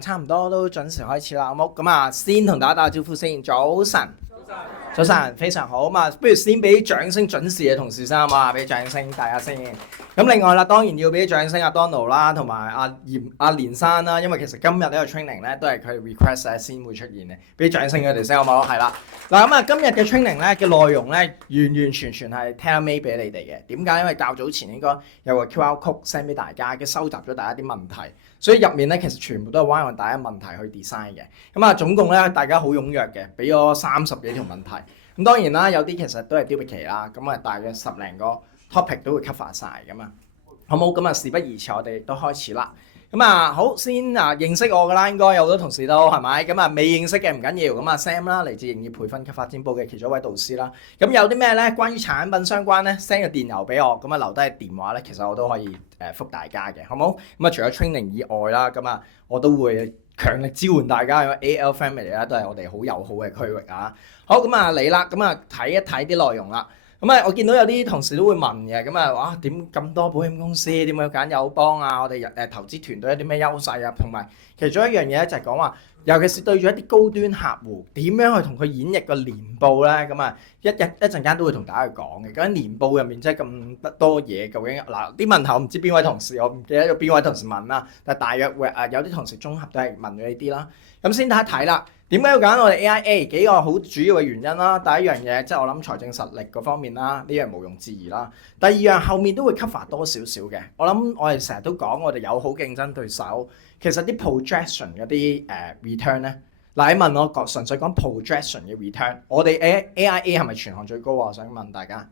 差唔多都準時開始啦，好冇？咁啊，先同大家打個招呼先。早晨，早晨，非常好嘛。不如先俾掌聲準時嘅同事先啊嘛，俾掌聲大家先。咁另外啦，當然要俾掌聲阿 Donald 啦，同埋阿連生啦，因為其實今日呢個 training 咧都係佢 request 先會出現嘅，俾掌聲佢哋先好冇？係啦，嗱咁啊，今日嘅 training 咧嘅內容咧完完全全係 tailor-made 俾你哋嘅。點解？因為較早前應該有個 QR code send 俾大家，嘅收集咗大家啲問題。所以入面咧其實全部都係彎按大家問題去 design 嘅，咁啊總共咧大家好踴躍嘅，俾咗30幾條問題。咁當然啦，有啲其實都係丟期啦，咁啊大約10零個 topic 都會 cover 晒㗎嘛。好冇？咁啊事不宜遲，我哋都開始啦。咁啊好，先認識我㗎啦，應該有好多同事都係咪？咁啊未認識嘅唔緊要，咁啊 Sam 啦，嚟自營業培訓及發展部嘅其中一位導師啦。咁有啲咩咧關於產品相關咧 send 個電郵俾我，咁啊留低電話咧，其實我都可以覆大家嘅，好冇？咁啊除咗 training 以外啦，咁啊我都會強力支援大家，因為 AL Family 咧都係我哋好友好嘅區域啊。好，咁啊嚟啦，咁啊睇一睇啲內容啦。咁啊，我見到有啲同事都會問嘅，咁啊，哇點咁多保險公司，點樣揀友邦啊？我哋投資團隊有啲咩優勢啊？同埋其中一樣嘢咧就係講話，尤其是對住一啲高端客戶，點樣去同佢演繹個年報咧？咁啊，一陣間都會同大家去講嘅。究竟年報入面即係咁多嘢，究竟嗱啲問題我唔知邊位同事，我唔記得咗邊位同事問啦，但係大約會有啲同事綜合都係問咗呢啲啦。咁先睇一睇啦。點解要揀我哋 AIA？ 幾個好主要嘅原因啦。第一樣嘢即係我諗財政實力嗰方面啦，呢樣毋庸置疑啦。第二樣後面都會 cover 多少少嘅。我諗我哋成日都講我哋有好競爭對手，其實啲 projection 嗰啲return 咧，嗱你問我純粹講 projection 嘅 return， 我哋 AIA 係咪全行最高啊？我想問大家，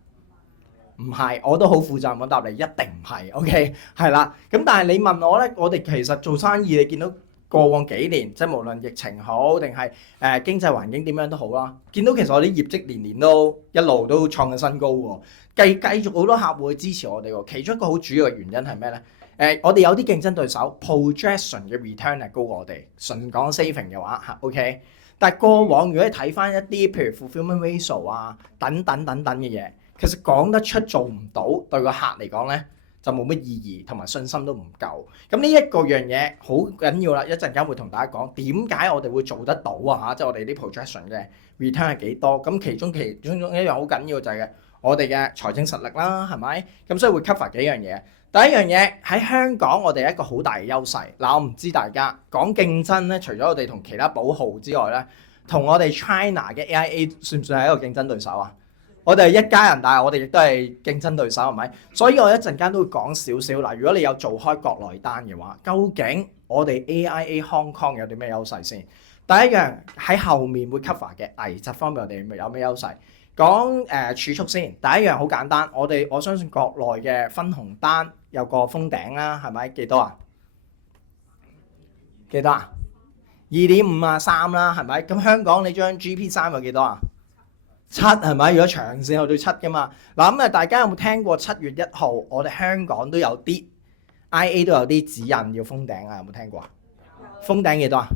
唔係，我都好負責任咁答你，一定唔係。OK， 係啦。咁但係你問我咧，我哋其實做生意，你見到過往幾年，即係無論疫情好定係經濟環境點樣都好啦，見到其實我啲業績年年都一路都創緊新高喎，繼續好多客戶去支持我哋喎。其中一個好主要嘅原因係咩咧？我哋有啲競爭對手 projection 嘅 return 係高過我哋，純講 saving 嘅話嚇 OK。但係過往如果你睇翻一啲譬如 fulfillment ratio 啊等等嘅嘢，其實講得出做唔到，對個客嚟講咧，就冇乜意義，同埋信心都唔夠。咁呢一個樣嘢好緊要啦，一陣間會同大家講點解我哋會做得到啊嚇，即係我哋啲 projection 嘅 return 係幾多？咁其中一樣好緊要就係我哋嘅財政實力啦，係咪？咁所以會 cover 幾樣嘢。第一樣嘢喺香港，我哋有一個好大嘅優勢。嗱，我唔知大家講競爭咧，除咗我哋同其他保號之外咧，同我哋 China 嘅 AIA 算唔算係一個競爭對手啊？我哋係一家人，但係我哋亦都係競爭對手，係咪？所以我一陣間都會講少少嗱。如果你有做開國內單嘅話，究竟我哋 AIA Hong Kong 有啲咩優勢先？第一樣喺後面會 cover 嘅危疾方面，我哋有咩優勢？講儲蓄先。第一樣好簡單，我相信國內嘅分紅單有個封頂啦，係咪？幾多啊？幾多啊？2.5啊，3啦，係咪？咁香港你張 GP3有幾多啊？7係咪？如果長線去到7㗎嘛。嗱咁啊，大家有冇聽過7月1號我哋香港都有啲 IA 都有啲指引要封頂啊？有冇聽過啊？封頂幾多啊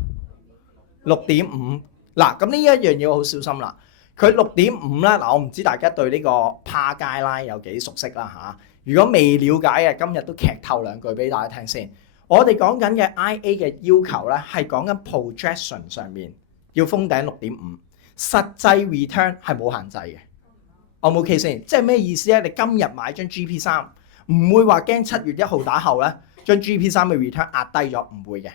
？6.5。嗱咁呢一樣嘢好小心啦。佢6.5啦。嗱我唔知大家對呢個 PAR guideline 有幾熟悉啦嚇。如果未了解嘅，今日都劇透兩句俾大家聽先。我哋講緊嘅 IA 嘅要求咧，係講緊 projection 上面要封頂6.5。實際 return 係冇限制嘅，我冇 OK 先，即係咩意思咧？你今日買張 GP3，唔會話驚7月1號打後咧，將 GP3嘅 return 壓低咗，唔會嘅。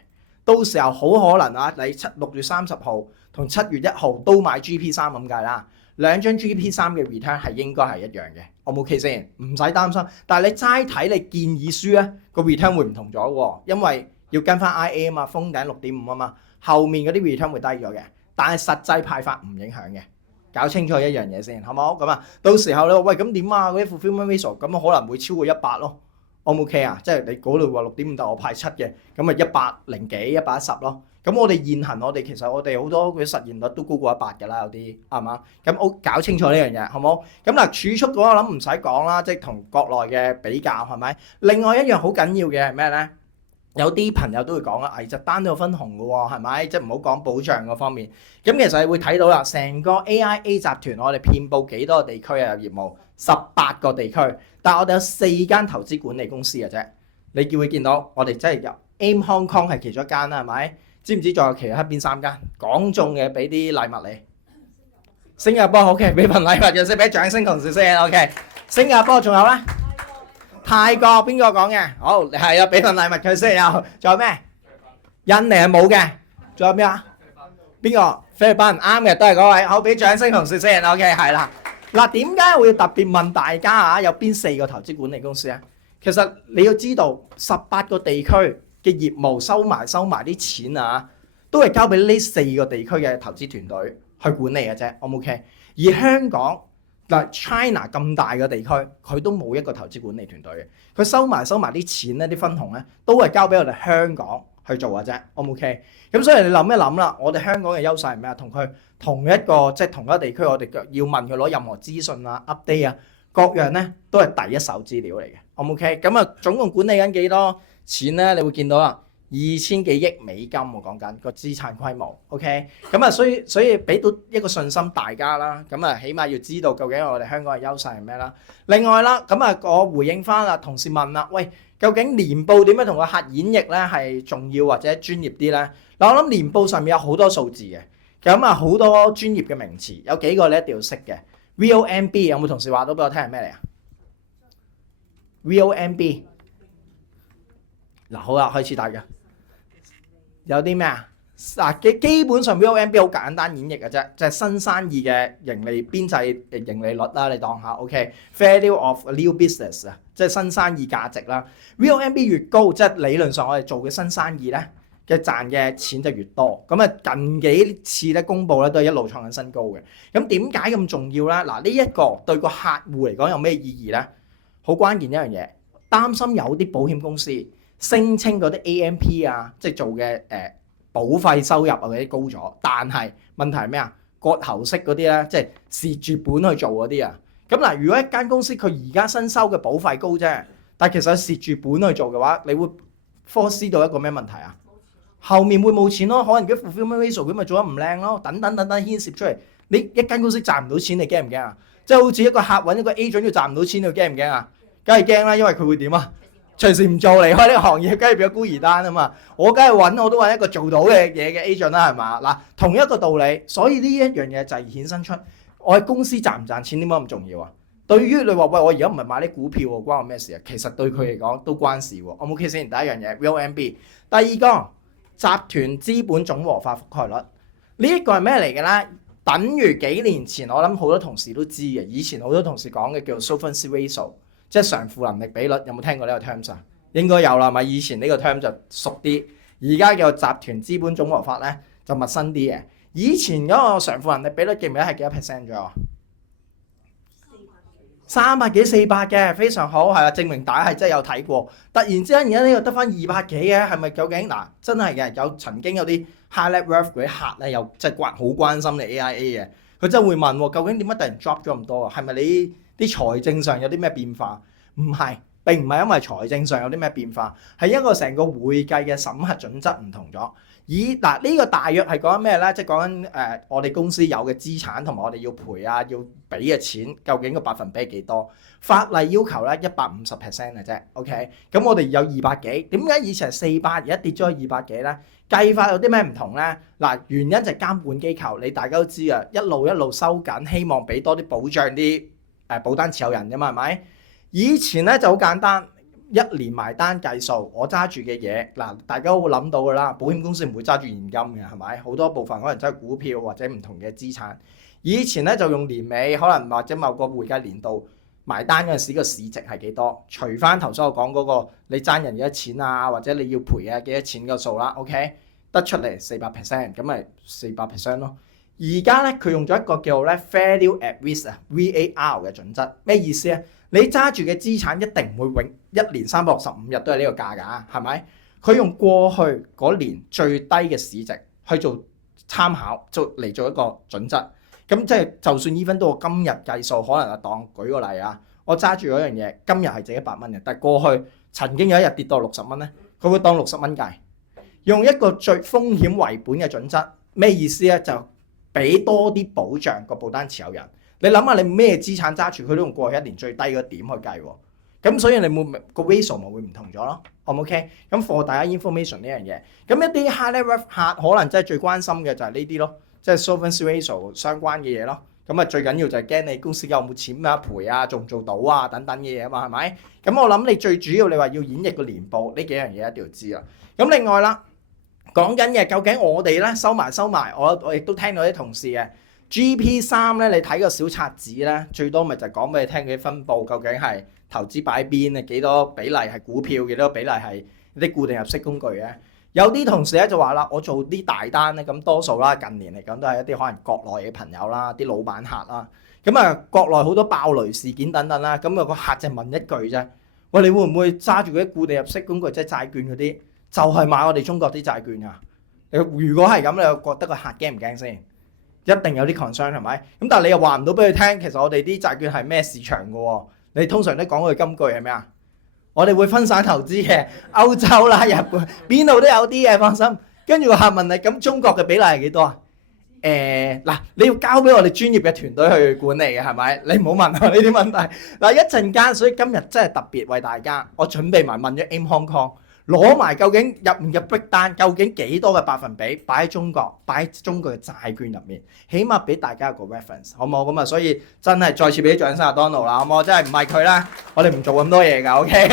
到時候好可能啊，你6月30號同7月1號都買 GP3 咁計啦，兩張 GP3嘅 return 係應該係一樣嘅，我冇 OK 先，唔使擔心。但係你齋睇你建議書咧，個 return 會唔同咗喎，因為要跟翻 IA 啊嘛，封頂6.5啊嘛，後面嗰啲 return 會低咗嘅。但係實際派發唔影響嘅，搞清楚一樣嘢先，好唔好？咁啊，到時候你話喂咁點啊？嗰啲 fulfillment ratio 咁可能會超過100咯，O 唔 OK 啊？即係你嗰度話6.5，但我派7嘅，咁咪100幾、110咯。咁我哋現行其實我哋好多嗰啲實現率都高過100㗎啦，有啲係嘛？咁我搞清楚呢樣嘢，好唔好？咁嗱，儲蓄嘅話我諗唔使講啦，即係同國內嘅比較係咪？另外一樣好緊要嘅係咩咧？有啲朋友都會講啦，危疾單都有分紅嘅喎，係咪？即係唔好講保障嗰方面。咁其實你會睇到啦，成個 AIA 集團我哋遍佈幾多個地區啊？有業務18個地區，但係我哋有4間投資管理公司嘅啫。你會見到我哋真係有 AIM Hong Kong 係其中一間啦，係咪？知唔知仲有其他邊3間？講中嘅俾啲禮物你。新加坡 OK， 俾份禮物，又先俾掌聲同事先 OK。新加坡仲有咧？泰國邊個講嘅？好係啊，俾份禮物佢先。仲有咩？印尼係冇嘅。仲有咩啊？邊個？菲律賓啱嘅，都係嗰位。好，俾掌聲同事先 OK。係啦。嗱，點解我要特別問大家啊？有邊4個投資管理公司啊？其實你要知道，18個地區嘅業務收埋啲錢啊，都係交俾呢4個地區嘅投資團隊去管理嘅啫。OK？而香港嗱 China 咁大嘅地區，佢都冇一個投資管理團隊嘅，佢收埋啲錢咧，啲分紅咧，都係交俾我哋香港去做嘅啫。OK？咁所以你諗一諗啦，我哋香港嘅優勢係咩啊？同佢同一個地區，我哋要問佢攞任何資訊啊、update 啊，各樣咧都係第一手資料嚟嘅。OK？咁啊，總共管理緊幾多錢咧？你會見到啦，2000幾億美金，我講緊個資產規模。OK？咁啊，所以俾到一個信心大家啦。咁啊，起碼要知道究竟我哋香港嘅優勢係咩啦。另外啦，咁啊，我回應翻啦，同事問啦，喂，究竟年報點樣同個客演繹咧係重要或者專業啲咧？嗱，我諗年報上面有好多數字嘅，咁啊好多專業嘅名詞，有幾個你一定要識嘅。VONB 有冇同事話到俾我聽係咩嚟啊？VONB 嗱，好啦，開始大家有啲咩啊？嗱，基本上 VONB 好簡單演繹嘅啫，就係新生意嘅盈利邊際盈利率啦，你當下 OK。Value of new business 啊，即係新生意價值啦。VONB 越高，即係理論上我哋做嘅新生意咧嘅賺嘅錢就越多。咁啊，近幾次咧公佈咧都係一路創緊新高嘅。咁點解咁重要咧？嗱，呢一個對個客戶嚟講有咩意義咧？好關鍵一樣嘢，擔心有啲保險公司聲稱嗰啲 AMP 啊，即係做嘅保費收入啊嗰啲高咗，但係問題係咩啊？割喉式嗰啲咧，即係蝕住本去做嗰啲啊。咁嗱，如果一間公司佢而家新收嘅保費高啫，但係其實蝕住本去做嘅話，你會 foresee 到一個咩問題啊？後面會冇錢咯，可能啲 fulfillment ratio 佢咪做得唔靚咯，等等牽涉出嚟。你一間公司賺唔到錢，你驚唔驚啊？即係好似一個客揾一個 agent 要賺唔到錢，你驚唔驚啊？梗係驚啦，因為佢會點啊？隨時唔做離開呢個行業，梗係變咗孤兒單啊嘛！我梗係我都揾一個做到嘅嘢嘅 agent 啦，係嘛？嗱，同一個道理，所以呢一樣嘢就係衍生出我喺公司賺唔賺錢點解咁重要啊？對於你話喂，我而家唔係買啲股票喎，關我咩事啊？其實對佢嚟講都關事喎。我冇 OK 先，第一樣嘢 VONB， 第二個集團資本總和化覆蓋率，呢一個係咩嚟嘅咧？等於幾年前我諗好多同事都知嘅，以前好多同事講嘅叫做 solvency ratio。即係償付能力比率，有冇聽過呢個 terms 啊？應該有啦，咪以前呢個 term 就熟啲，而家叫集團資本總和法咧就陌生啲嘅。以前嗰個償付能力比率記唔記得係幾多 percent 咗？300幾400嘅，非常好，係啦，證明大家係真係有睇過。突然之間而家呢個得翻200幾嘅，係咪究竟嗱真係嘅？有曾經有啲 high net worth 嗰啲客咧，又即係好關心你 AIA 嘅，佢真係會問究竟點解突然 drop 咗咁多啊？係咪你啲財政上有啲咩變化？唔係，並唔係因為財政上有啲咩變化，係一個成個會計嘅審核準則唔同咗。嗱呢個大約係講緊咩咧？即係講緊我哋公司有嘅資產同埋我哋要賠啊，要俾嘅錢，究竟個百分比係幾多？法例要求咧150% 嘅啫。OK，咁我哋有200幾，點解以前係400，而家跌咗去200幾咧？計法有啲咩唔同咧？嗱，原因就係監管機構，你大家都知啊，一路收緊，希望俾多啲保障啲保單持有人㗎嘛，係咪？以前咧就好簡單，一年埋單計數，我揸住嘅嘢嗱，大家都會諗到㗎啦。保險公司唔會揸住現金嘅，係咪？好多部分可能揸股票或者唔同嘅資產。以前咧就用年尾，可能或者某個會計年度埋單嗰陣時個市值係幾多，除翻頭先我講嗰個你爭人幾多錢啊，或者你要賠啊幾多錢個數啦。OK，得出嚟400%，咁咪400% 咯。而家咧佢用咗一個叫做咧 value at risk 啊 VAR 嘅準則，咩意思啊？你揸住嘅資產一定唔會一年365日都係呢個價㗎，係咪？佢用過去嗰年最低嘅市值去做參考，嚟做一個準則。咁即係就算 even 到我今日計數，可能啊當舉個例啊，我揸住嗰樣嘢今日係值100蚊嘅，但係過去曾經有一日跌到60蚊咧，佢會當60蚊計，用一個最風險為本嘅準則。咩意思咧？就俾多啲保障個保單持有人。你諗下，你咩資產揸住，佢都用過去一年最低個點去計喎。咁所以你會個 ratio 咪會唔同咗咯？OK？咁 for 大家 information 呢樣嘢，咁一啲 high level 客可能真係最關心嘅就係呢啲咯，即係 solvency ratio 相關嘅嘢咯。咁啊最緊要就係驚你公司有冇錢啊賠啊做唔做到啊等等嘅嘢啊嘛，係咪？咁我諗你最主要你話要演繹個年報呢幾樣嘢一定要知啦。咁另外啦，講緊嘅究竟我哋咧收埋，我亦都聽到啲同事嘅 GP3咧，你睇個小冊子咧，最多咪就講俾你聽佢啲分佈究竟係投資擺邊啊，幾多比例係股票，幾多比例係啲固定入息工具嘅。有啲同事咧就話啦，我做啲大單咧，咁多數啦，近年嚟講都係一啲可能國內嘅朋友啦，啲老闆客啦，咁啊國內好多爆雷事件等等啦，咁啊個客就問一句啫，喂，你會唔會揸住嗰啲固定入息工具，即係債券嗰啲，就係買我哋中國啲債券啊？如果係咁，你又覺得個客驚唔驚先？一定有啲 concern 係咪？咁但係你又話唔到俾佢聽，其實我哋啲債券係咩市場嘅喎？你通常都講句金句係咩啊？我哋會分散投資嘅，歐洲啦、日本邊度都有啲嘅，放心。跟住個客問你，咁中國嘅比例係幾多啊？嗱，你要交俾我哋專業嘅團隊去管理嘅係咪？你唔好問我呢啲問題。嗱，一陣間，所以今日真係特別為大家，我準備埋問咗 AIM Hong Kong。攞埋究竟入唔入 break 單，究竟幾多嘅百分比擺喺中國，擺喺中國嘅債券入面，起碼俾大家一個 reference，好唔好？咁啊，所以真係再次俾啲掌聲阿 Donald 啦，好唔好？真係唔係佢啦，我哋唔做咁多嘢㗎 ，OK？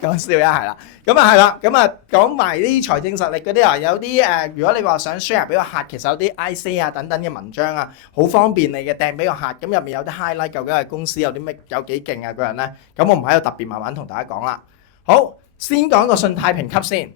講笑一係啦，咁啊係啦，咁啊講埋啲財政實力嗰啲啊，有啲如果你話想 share 俾個客，其實有啲 IC 啊等等嘅文章啊，好方便你嘅掟俾個客，咁入面有啲 highlight，究竟係公司有啲咩有幾勁啊個人咧，咁我唔喺度特別慢慢同大家講啦，好。先講個信貸評級先，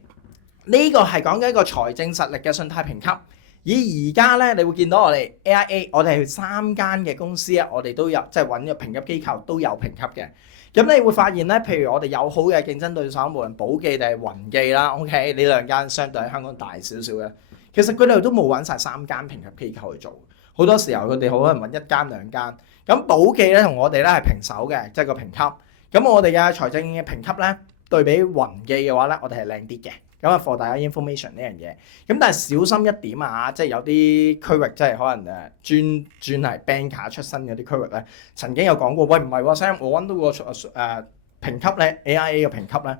呢個係講緊一個財政實力嘅信貸評級。而家咧，你會見到我哋 AIA，我哋3間嘅公司啊，我哋都有即係揾個評級機構都有評級嘅。咁你會發現咧，譬如我哋友好嘅競爭對手，無論寶記定係雲記啦 ，OK，呢兩間相對喺香港大少少嘅，其實佢哋都冇揾晒3間評級機構去做。好多時候佢哋可能揾1間2間。咁寶記咧同我哋咧係平手嘅，即係個評級。咁我哋嘅財政嘅評級咧，對比雲記嘅話咧，我哋係靚啲嘅，咁啊 for 大家 information 呢樣嘢。咁但係小心一點啊，即係有啲區域即係可能專係 banker 出身嗰啲區域咧，曾經有講過，喂唔係喎 Sam，我揾到個評級咧 AIA 嘅評級咧，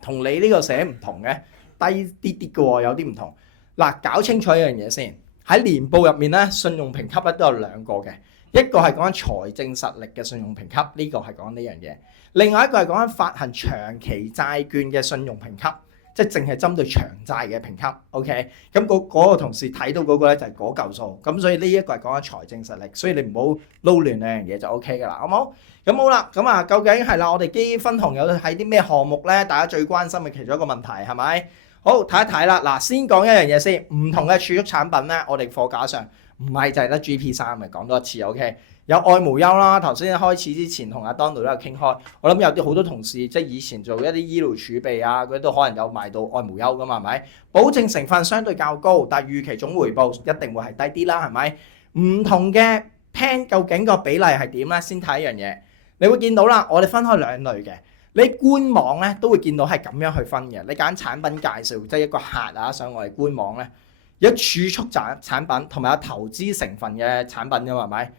同你呢個寫唔同嘅，低啲嘅喎，有啲唔同。嗱，搞清楚一樣嘢先，喺年報入面咧，信用評級咧都有2個嘅。一個係講緊財政實力嘅信用評級，呢個係講呢樣嘢。另外一個係講緊發行長期債券嘅信用評級，即係淨係針對長債嘅評級。OK，咁嗰個同事睇到嗰個咧就係嗰嚿數。咁所以呢一個係講緊財政實力，所以你唔好撈亂兩樣嘢就 OK 㗎啦，好唔好？咁好啦，咁啊究竟係啦，我哋基金分紅有係啲咩項目咧？大家最關心嘅其中一個問題係咪？好，睇一睇啦。嗱，先講一樣嘢先，唔同嘅儲蓄產品咧，我哋貨架上唔係就係得 GP3嘅，講多一次 OK。有愛無憂啦，頭先開始之前同阿 Donald 都有傾開，我諗有啲好多同事即係以前做一啲醫療儲備啊，佢都可能有賣到愛無憂噶嘛，係咪？保證成分相對較高，但係預期總回報一定會係低啲啦，係咪？唔同嘅 plan 究竟個比例係點咧？先睇一樣嘢，你會見到啦，我哋分開2類嘅。你官網咧都會見到係咁樣去分嘅。你揀產品介紹，即係一個客啊上我哋官網咧，有儲蓄產品同埋有投資成分嘅產品㗎嘛，係咪？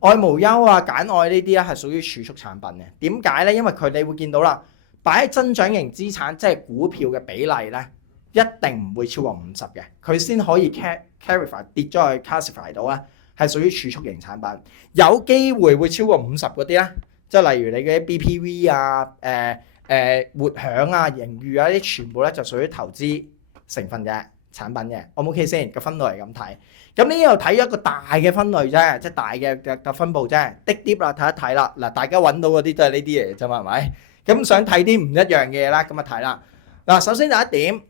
愛無憂啊、簡愛呢啲咧係屬於儲蓄產品嘅。點解咧？因為佢哋會見到啦，擺喺增長型資產即係股票嘅比例咧，一定唔會超過50嘅，佢先可以 clarify 跌咗去 classify 到咧係屬於儲蓄型產品。有機會會超過50嗰啲咧，即係例如你嘅 BPV 啊、活享啊、盈餘啊呢啲，全部咧就屬於投資成分嘅產品嘅。O 唔 OK 先？個分類係咁睇。咁呢度睇一個大嘅分類啫，即係大嘅分佈啫。啲啦，睇一睇啦。嗱，大家揾到嗰啲都係呢啲嚟啫嘛，係咪？咁想睇啲唔一樣嘅嘢啦，咁啊睇啦。嗱，首先第一點，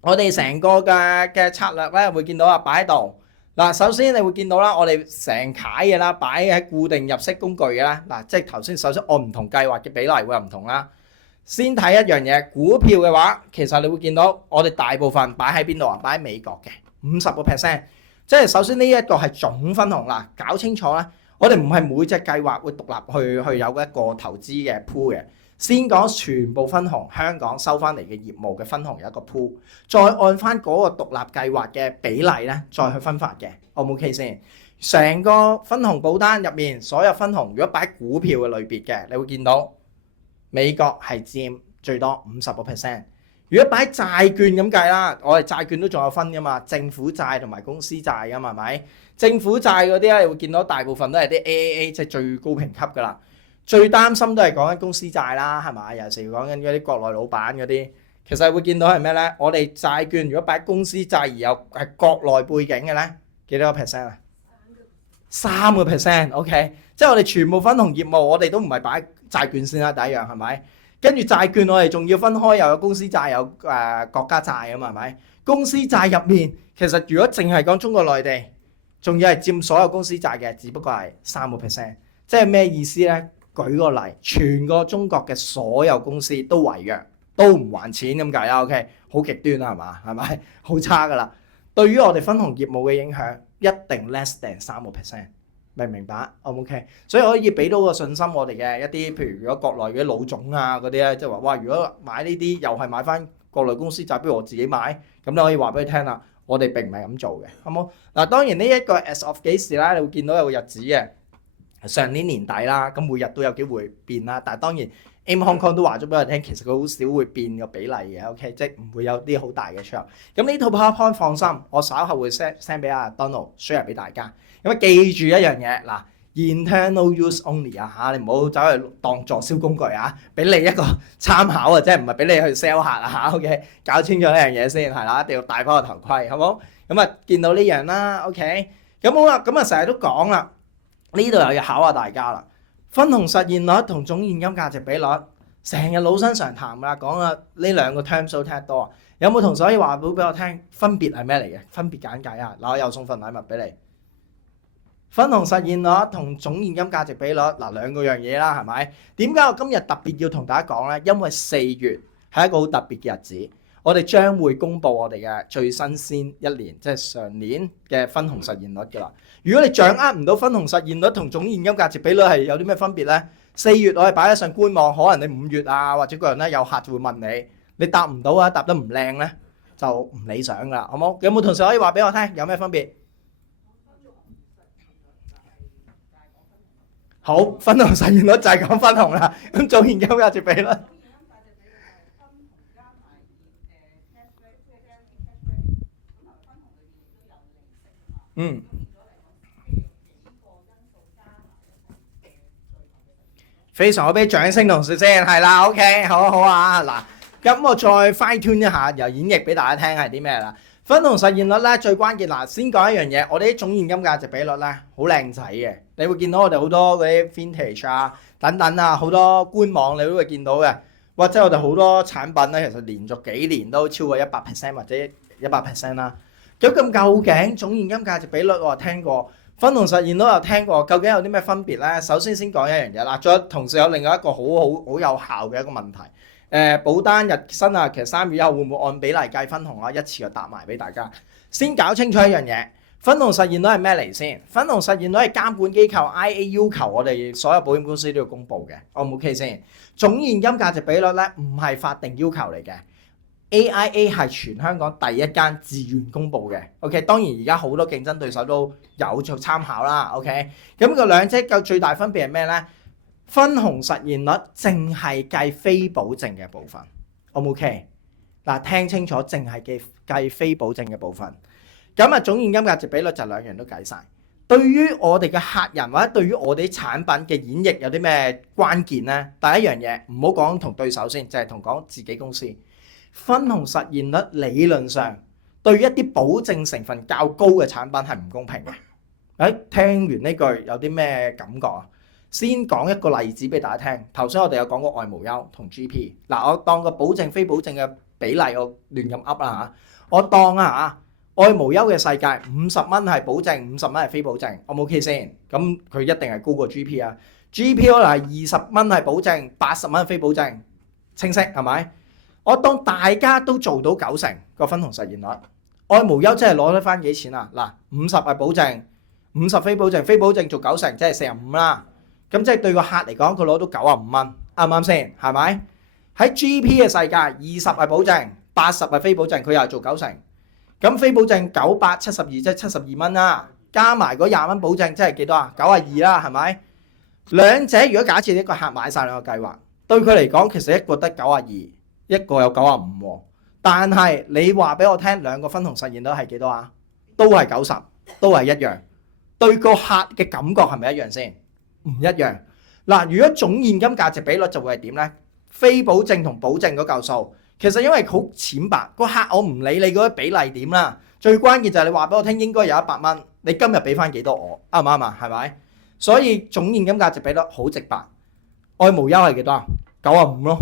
我哋成個嘅策略咧會見到啊，擺喺度。嗱，首先你會見到啦，我哋成楷嘅啦，擺喺固定入息工具嘅啦。嗱，即係頭先首先按唔同計劃嘅比例會有唔同啦。先睇一樣嘢，股票嘅話，其實你會見到我哋大部分擺喺邊度啊？擺喺美國嘅50%。即係首先呢一個係總分紅啦，搞清楚啦。我哋唔係每隻計劃會獨立去有一個投資嘅 pool 嘅。先講全部分紅，香港收翻嚟嘅業務嘅分紅有一個 pool，再按翻嗰個獨立計劃嘅比例咧，再去分發嘅。O 唔 OK 先？成個分紅保單入面所有分紅，如果擺股票嘅類別嘅，你會見到美國係佔最多50%。如果擺債券咁計啦，我哋債券都仲有分噶嘛，政府債同埋公司債噶嘛，係咪？政府債嗰啲咧，你會見到大部分都係啲 AAA，即係最高評級噶啦。最擔心都係講緊公司債啦，係咪？有時講緊嗰啲國內老闆嗰啲，其實會見到係咩咧？我哋債券如果擺公司債而有係國內背景嘅咧，幾多個 percent 啊？3%，OK，即係我哋全部分紅業務，我哋都唔係擺債券先啦，第一樣係咪？跟住債券我哋仲要分開，又有公司債有國家債啊嘛，係咪？公司債入面其實如果淨係講中國內地，仲要係佔所有公司債嘅，只不過係3%，即係咩意思咧？舉個例，全個中國嘅所有公司都違約，都唔還錢咁計啦 ，OK， 好極端啦，係嘛？係咪？好差噶啦！對於我哋分紅業務嘅影響，一定 less than 3%。明唔明白 ？OK， 所以可以俾到個信心我哋嘅一啲，譬如如果國內嘅老總啊嗰啲咧，即係話哇，如果買呢啲又係買翻國內公司債，不如我自己買，咁你可以話俾佢聽啦。我哋並唔係咁做嘅，好冇？嗱，當然呢一個 as of 幾時啦，你會見到有個日子嘅，上年年底啦，咁每日都有機會變啦。但係當然 AIM Hong Kong 都話咗俾我聽，其實佢好少會變個比例嘅 ，OK， 即係唔會有啲好大嘅出入。咁呢套 PowerPoint 放心，我稍後會 send 俾阿 Donald share 俾大家。咁啊，記住一樣嘢嗱 ，internal use only 啊嚇，你唔好走去當作銷工具啊，俾你一個參考啊，即係唔係俾你去 sell 客啊嚇 ，OK， 搞清楚呢樣嘢先係啦，一定要戴翻個頭盔，好冇？咁啊，見到呢樣啦 ，OK， 咁好啦，咁啊成日都講啦，呢度又要考下大家啦，分紅實現率同總現金價值比率，成日老生常談啦，講啊呢兩個 terms 都聽得多啊，有冇同事可以話到俾我聽，分別係咩嚟嘅？分別簡介啊，嗱，我又送份禮物俾你。分紅實現率同總現金價值比率，嗱，兩個樣嘢啦，係咪？點解我今日特別要同大家講咧？因為4月係一個好特別嘅日子，我哋將會公布我哋嘅最新鮮一年，即係上年嘅分紅實現率㗎啦。如果你掌握唔到分紅實現率同總現金價值比率係有啲咩分別咧？4月我哋擺得上官網，可能你5月啊或者個人咧有客就會問你，你答唔到啊，答得唔靚咧就唔理想㗎啦，好冇？有冇同事可以話俾我聽有咩分別？好，分紅實現率就係講分紅啦。咁總現金價值比率，非常好，俾掌聲同事先，係啦 ，OK， 好好啊。嗱，咁我再 fine tune 一下，由演繹俾大家聽係啲咩啦？分紅實現率咧最關鍵嗱，先講一樣嘢，我哋啲總現金價值比率咧好靚仔嘅，你會見到我哋好多嗰啲 vintage 啊等等啊，好多官網你都會見到嘅，或者我哋好多產品咧，其實連續幾年都超過100% 或者100% 啦。咁究竟總現金價值比率我聽過，分紅實現率又聽過，究竟有啲咩分別咧？首先講一樣嘢啦，仲有同時有另外一個好有效嘅一個問題。保單日薪啊，其實3月1號會唔會按比例計分紅啊？一次就答埋俾大家。先搞清楚一樣嘢，分紅實現率係咩嚟先？分紅實現率係監管機構 IA 要求我哋所有保險公司都要公佈嘅。O 唔 OK 先？總現金價值比率咧唔係法定要求嚟嘅 ，AIA 係全香港第一間自願公佈嘅。OK， 當然而家好多競爭對手都有做參考啦。OK， 咁個兩者嘅最大分別係咩咧？分紅實現率淨係計非保證嘅部分 ，O 唔 OK？ 嗱，聽清楚，淨係計非保證嘅部分。咁啊，總現金價值比率就兩樣都計晒。對於我哋嘅客人或者對於我哋啲產品嘅演繹有啲咩關鍵咧？第一樣嘢唔好講同對手先，就係同講自己公司。分紅實現率理論上對於一啲保證成分較高嘅產品係唔公平嘅。聽完呢句有啲咩感覺啊？先講一個例子俾大家聽。頭先我哋有講過愛無憂同 GP。嗱，我當個保證非保證嘅比例我亂咁噏啦嚇。我當啊嚇，愛無憂嘅世界50蚊係保證，50蚊係非保證，我冇 OK 先。咁佢一定係高過 GP 啊。GP 可能係20蚊係保證，80蚊係非保證，清晰係咪？我當大家都做到90%個分紅實現率，愛無憂真係攞得翻幾錢啊？嗱，50係保證，50非保證，非保證做90%，即係45啦。咁即係對個客嚟講，佢攞到95蚊，啱唔啱先？係咪？喺 GP 嘅世界，20係保證，80係非保證，佢又係做90%。咁非保證972即係72蚊啦，加埋嗰20蚊保證，即係幾多啊？92啦，係咪？兩者如果假設一個客買晒兩個計劃，對佢嚟講，其實一個得92，一個有95喎。但係你話俾我聽，兩個分紅實現率係幾多啊？都係90，都係一樣。對個客嘅感覺係咪一樣先？唔一樣。嗱，如果總現金價值比率就會係點呢？非保證同保證嗰嚿數，其實因為好淺白，個客我唔理你嗰啲比例點啦，最關鍵就係你話俾我聽應該有100蚊，你今日俾翻幾多我，啱唔啱啊？係咪？所以總現金價值比率好直白，愛無憂係幾多啊？95咯。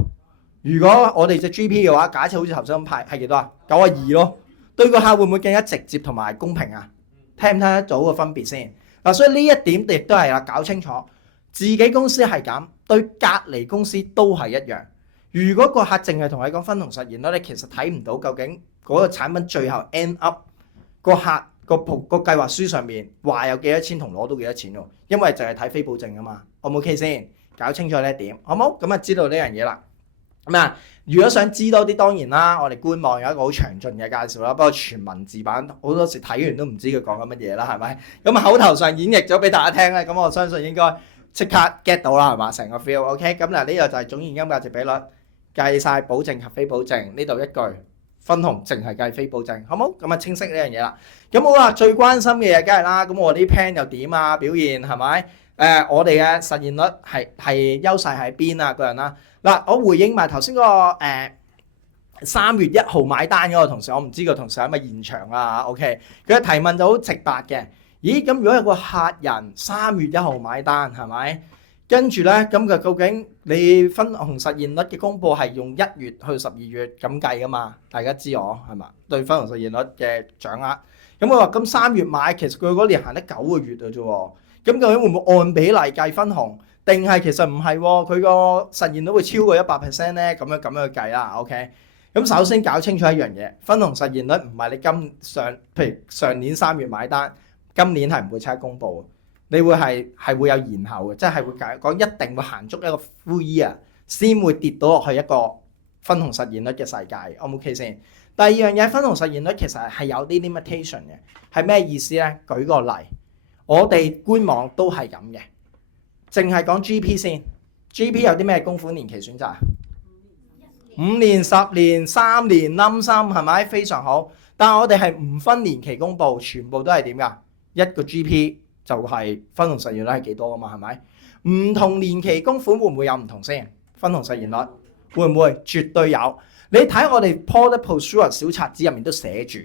如果我哋隻 GP 嘅話，假設好似頭先咁派係幾多啊？92咯。對個客會唔會更加直接同埋公平啊？聽唔聽得到個分別先？嗱，所以呢一點亦都係啦，搞清楚自己公司係咁，對隔離公司都係一樣。如果個客淨係同你講分紅實現率，你其實睇唔到究竟嗰個產品最後 end up 個客個計劃書上面話有幾多錢同攞到幾多錢喎，因為就係睇非保證啊嘛。O 唔 OK 先？搞清楚呢一點，好冇？咁啊知道呢樣嘢啦。咁啊，如果想知多啲，當然啦，我哋官網有一個好詳盡嘅介紹啦。不過全文字版好多時睇完都唔知佢講緊乜嘢啦，係咪？咁口頭上演繹咗俾大家聽咧，咁我相信應該即刻 get 到啦，係嘛？成個 feel OK。咁嗱，呢個就係總現金價值比率，計晒保證及非保證。呢度一句分紅淨係計非保證，好冇？咁啊清晰呢樣嘢啦。咁好啦，最關心嘅嘢梗係啦，咁我啲 plan 又點啊？表現係咪？我哋嘅實現率係優勢喺邊啊？個人啦。嗱，我回應埋頭先嗰個3月1號買單嗰個同事，我唔知個同事喺咪現場啊 ？OK，佢嘅提問就好直白嘅。咦，咁如果有個客人3月1號買單係咪？跟住咧，咁佢究竟你分紅實現率嘅公佈係用1月去12月咁計噶嘛？大家知我係嘛？對分紅實現率嘅掌握。咁佢話：咁3月買，其實佢嗰年行得9個月嘅啫喎。咁究竟會唔會按比例計分紅？定係其實唔係喎，佢個實現率會超過100%咧，咁樣去計啦。OK，咁首先搞清楚一樣嘢，分紅實現率唔係你譬如上年3月買單，今年係唔會即刻公佈，你會係會有延後嘅，即係會講一定會行足一個 full year 先會跌到落去一個分紅實現率嘅世界。O 唔 OK 先？第二樣嘢，分紅實現率其實係有啲 limitation 嘅，係咩意思咧？舉個例，我哋官網都係咁嘅。淨係講 GP 先 ，GP 有啲咩供款年期選擇？5年、10年、3年、冧心係咪？非常好。但係我哋係唔分年期公佈，全部都係點㗎？一個 GP 就係分紅實現率係幾多㗎嘛？係咪？唔同年期供款會唔會有唔同先？分紅實現率會唔會？絕對有。你睇我哋 Product Brochure 小冊子入面都寫住。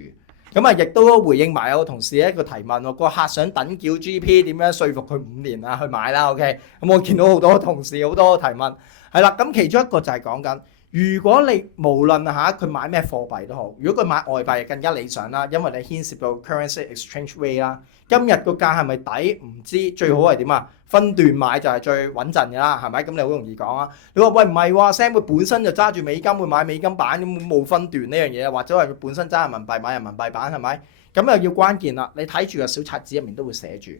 咁啊，亦都回應埋有個同事一個提問喎，個客想等繳 GP 點樣說服佢5年啊去買啦 ？OK，咁我見到好多同事好多提問，係啦，咁其中一個就係講緊，如果你無論佢買咩貨幣都好，如果佢買外幣更加理想啦，因為你牽涉到 currency exchange rate 啦，今日個價係咪抵唔知，最好係點啊？分段買就係最穩陣嘅啦，係咪？咁你好容易講啊！你話喂唔係喎，Sam 佢本身就揸住美金會買美金版，咁冇分段呢樣嘢，或者係佢本身揸人民幣買人民幣版係咪？咁又要關鍵啦，你睇住個小冊子入面都會寫住，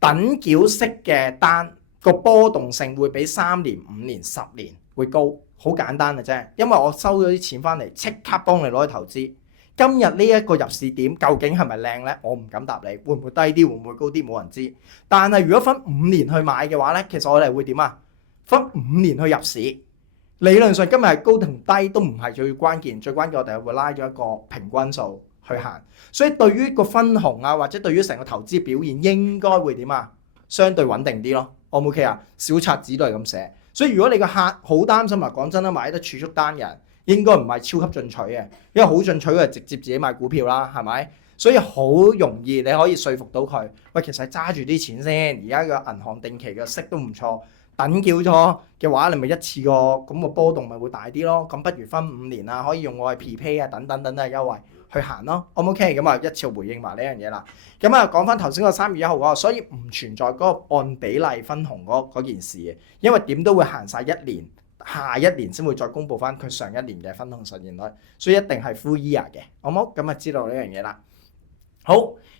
等繳式嘅單個波動性會比3年、5年、10年會高，好簡單嘅啫。因為我收咗啲錢翻嚟，即刻幫你攞去投資。今日呢一個入市點究竟係咪靚呢？我唔敢答你，會唔會低啲，會唔會高啲，冇人知。但係如果分5年去買嘅話呢，其實我哋會點啊？分5年去入市，理論上今日係高同低都唔係最關鍵，最關鍵我哋係會拉咗一個平均數去行。所以對於個分紅啊，或者對於成個投資表現應該會點啊？相對穩定啲咯。O 唔 OK 啊？小冊子都係咁寫。所以如果你個客好擔心啊，講真啦，買得儲蓄單嘅人，應該唔係超級進取嘅，因為好進取嘅直接自己買股票啦，係咪？所以好容易你可以說服到佢，喂，其實揸住啲錢先，而家個銀行定期嘅息都唔錯，等繳咗嘅話，你咪一次過咁個波動咪會大啲咯。咁不如分5年啊，可以用我嘅 prepay 啊等等等等嘅優惠去行咯。O 唔 OK？咁啊一次回應埋呢樣嘢啦。咁啊講翻頭先個3月1號嗰個，所以唔存在嗰個按比例分紅嗰件事嘅，因為點都會行晒1年。下一年先會再公佈翻佢上一年嘅分紅實現率，所以一定係 full year 嘅，好冇？咁啊知道呢樣嘢啦。好，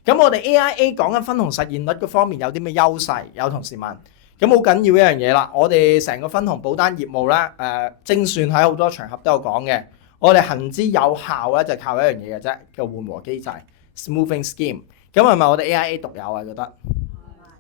咁我哋 AIA 講緊分紅實現率嗰方面有啲咩優勢？有同事問，咁好緊要一樣嘢啦。我哋成個分紅保單業務咧，精算喺好多場合都有講嘅。我哋行之有效咧，就靠一樣嘢嘅啫，叫緩和機制 （smoothing scheme）。咁係咪我哋 AIA 獨有啊？覺得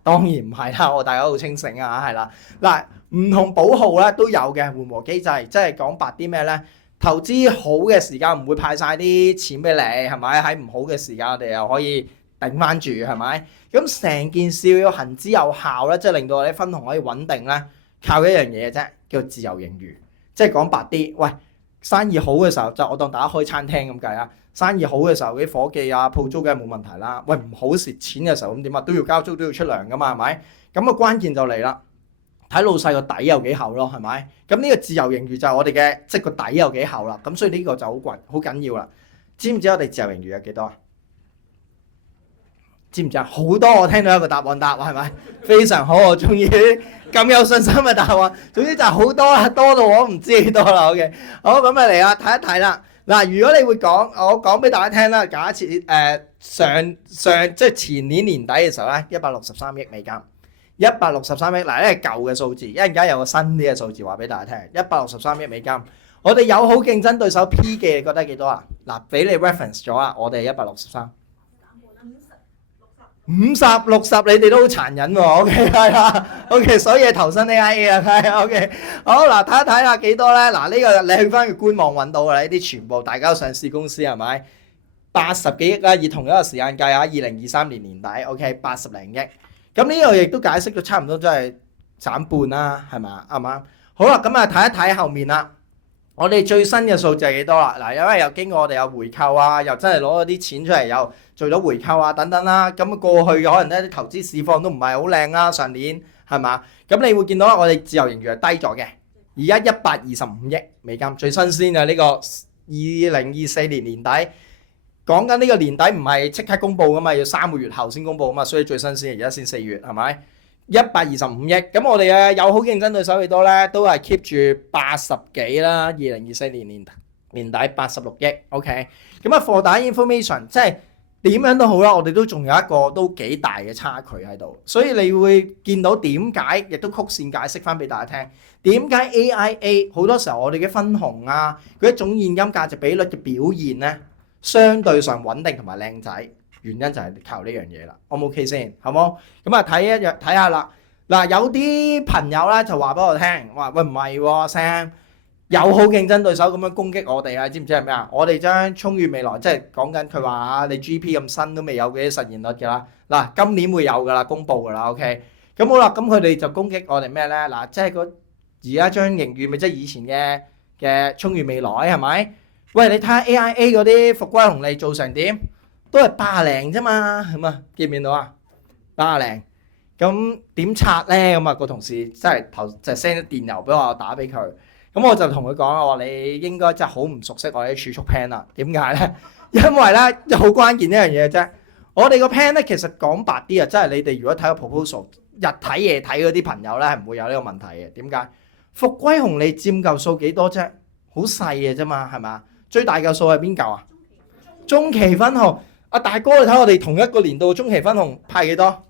當然唔係啦，我大家好清醒啊，係啦嗱。唔同保號咧都有嘅緩和機制，即係講白啲咩咧？投資好嘅時間唔會派晒啲錢俾你，係咪？喺唔好嘅時間我哋又可以頂翻住，係咪？咁成件事要行之有效咧，即係令到我哋分紅可以穩定咧，靠一樣嘢啫，叫自由盈餘。即係講白啲，喂，生意好嘅時候就我當大家開餐廳咁計啊，生意好嘅時候啲伙計啊鋪租梗係冇問題啦。喂，唔好蝕錢嘅時候咁點啊？都要交租都要出糧噶嘛，係咪？咁個關鍵就嚟啦。睇老細個底有幾厚咯，係咪？咁呢個自由盈餘就係我哋嘅，即係個底有幾厚啦。咁所以呢個就好緊要啦。知唔知我哋自由盈餘有幾多啊？知唔知啊？好多，我聽到一個答案答，係咪？非常好，我中意咁有信心嘅答案。總之就係好多啦，多到我唔知幾多啦。OK， 好，咁啊嚟啦，睇一睇啦。嗱，如果你會講，我講俾大家聽啦。假設上即係前年年底嘅時候咧，163億美金。163億，嗱，呢係舊嘅數字，一陣間有個新啲嘅數字話俾大家聽。163億美金，我哋友好競爭對手 P 嘅，你覺得幾多啊？嗱，俾你 reference 咗啊，我哋163。50、60，你哋都好殘忍喎。OK， 係啦。OK， 所以投身 AIA 啊，係 OK。好嗱，睇一睇下幾多咧？嗱，呢個你去翻個官網揾到㗎啦，呢啲全部大家上市公司係咪？80幾億啦，以同一個時間計下，2023年年底 OK，80零億。咁呢個亦都解釋咗差唔多，真係斬半啦，係咪？啱唔啱？好啦，咁啊睇一睇後面啦。我哋最新嘅數字係幾多啦？嗱，因為又經過我哋有回購啊，又真係攞咗啲錢出嚟，又做咗回購啊等等啦。咁過去可能咧啲投資市況都唔係好靚啦，上年係嘛？咁你會見到我哋自由盈餘係低咗嘅，而家125億美金，最新鮮嘅呢個2024年年底。講緊呢個年底唔係即刻公佈噶嘛，要3個月後先公佈啊嘛，所以最新鮮而家先4月，係咪？125億，咁我哋嘅友好競爭對手幾多咧？都係 keep 住80幾啦。2024年年底86億 ，OK。咁啊，貨打 information 即係點樣都好啦，我哋都仲有一個都幾大嘅差距喺度，所以你會見到點解，亦都曲線解釋翻俾大家聽，點解 AIA 好多時候我哋嘅分紅啊，佢一種現金價值比率嘅表現咧，相對上穩定同埋靚仔，原因就係靠呢樣嘢啦。O 唔 OK 先，好冇？咁啊睇下啦。嗱，有啲朋友咧就話俾我聽，話喂唔係喎 Sam，友好競爭對手咁樣攻擊我哋啊，知唔知係咩啊？我哋將充裕未來即係講緊佢話啊，你 GP 咁新都未有嘅啲實現率㗎啦。嗱，今年會有㗎啦，公佈㗎啦。OK，咁好啦，咁佢哋就攻擊我哋咩咧？嗱，即係而家將盈餘咪即係以前嘅充裕未來係咪？喂，你睇下 AIA 嗰啲復歸紅利做成點，都係80零啫嘛，係嘛？見唔見到啊？80零，咁點拆咧？咁啊個同事真係就 send 咗電郵俾我打俾佢，咁我就同佢講啦，我話你應該真係好唔熟悉我啲儲蓄 plan 啦。點解咧？因為咧好關鍵一樣嘢啫。我哋個 plan 咧其實講白啲啊，真係你哋如果睇個 proposal 日睇夜睇嗰啲朋友咧係唔會有呢個問題嘅。點解？復歸紅利佔嚿數幾多啫？好細嘅啫嘛，係嘛？最大嘅數係邊嚿啊？中期分紅，阿大哥你睇我哋同一個年度中期分紅派幾多？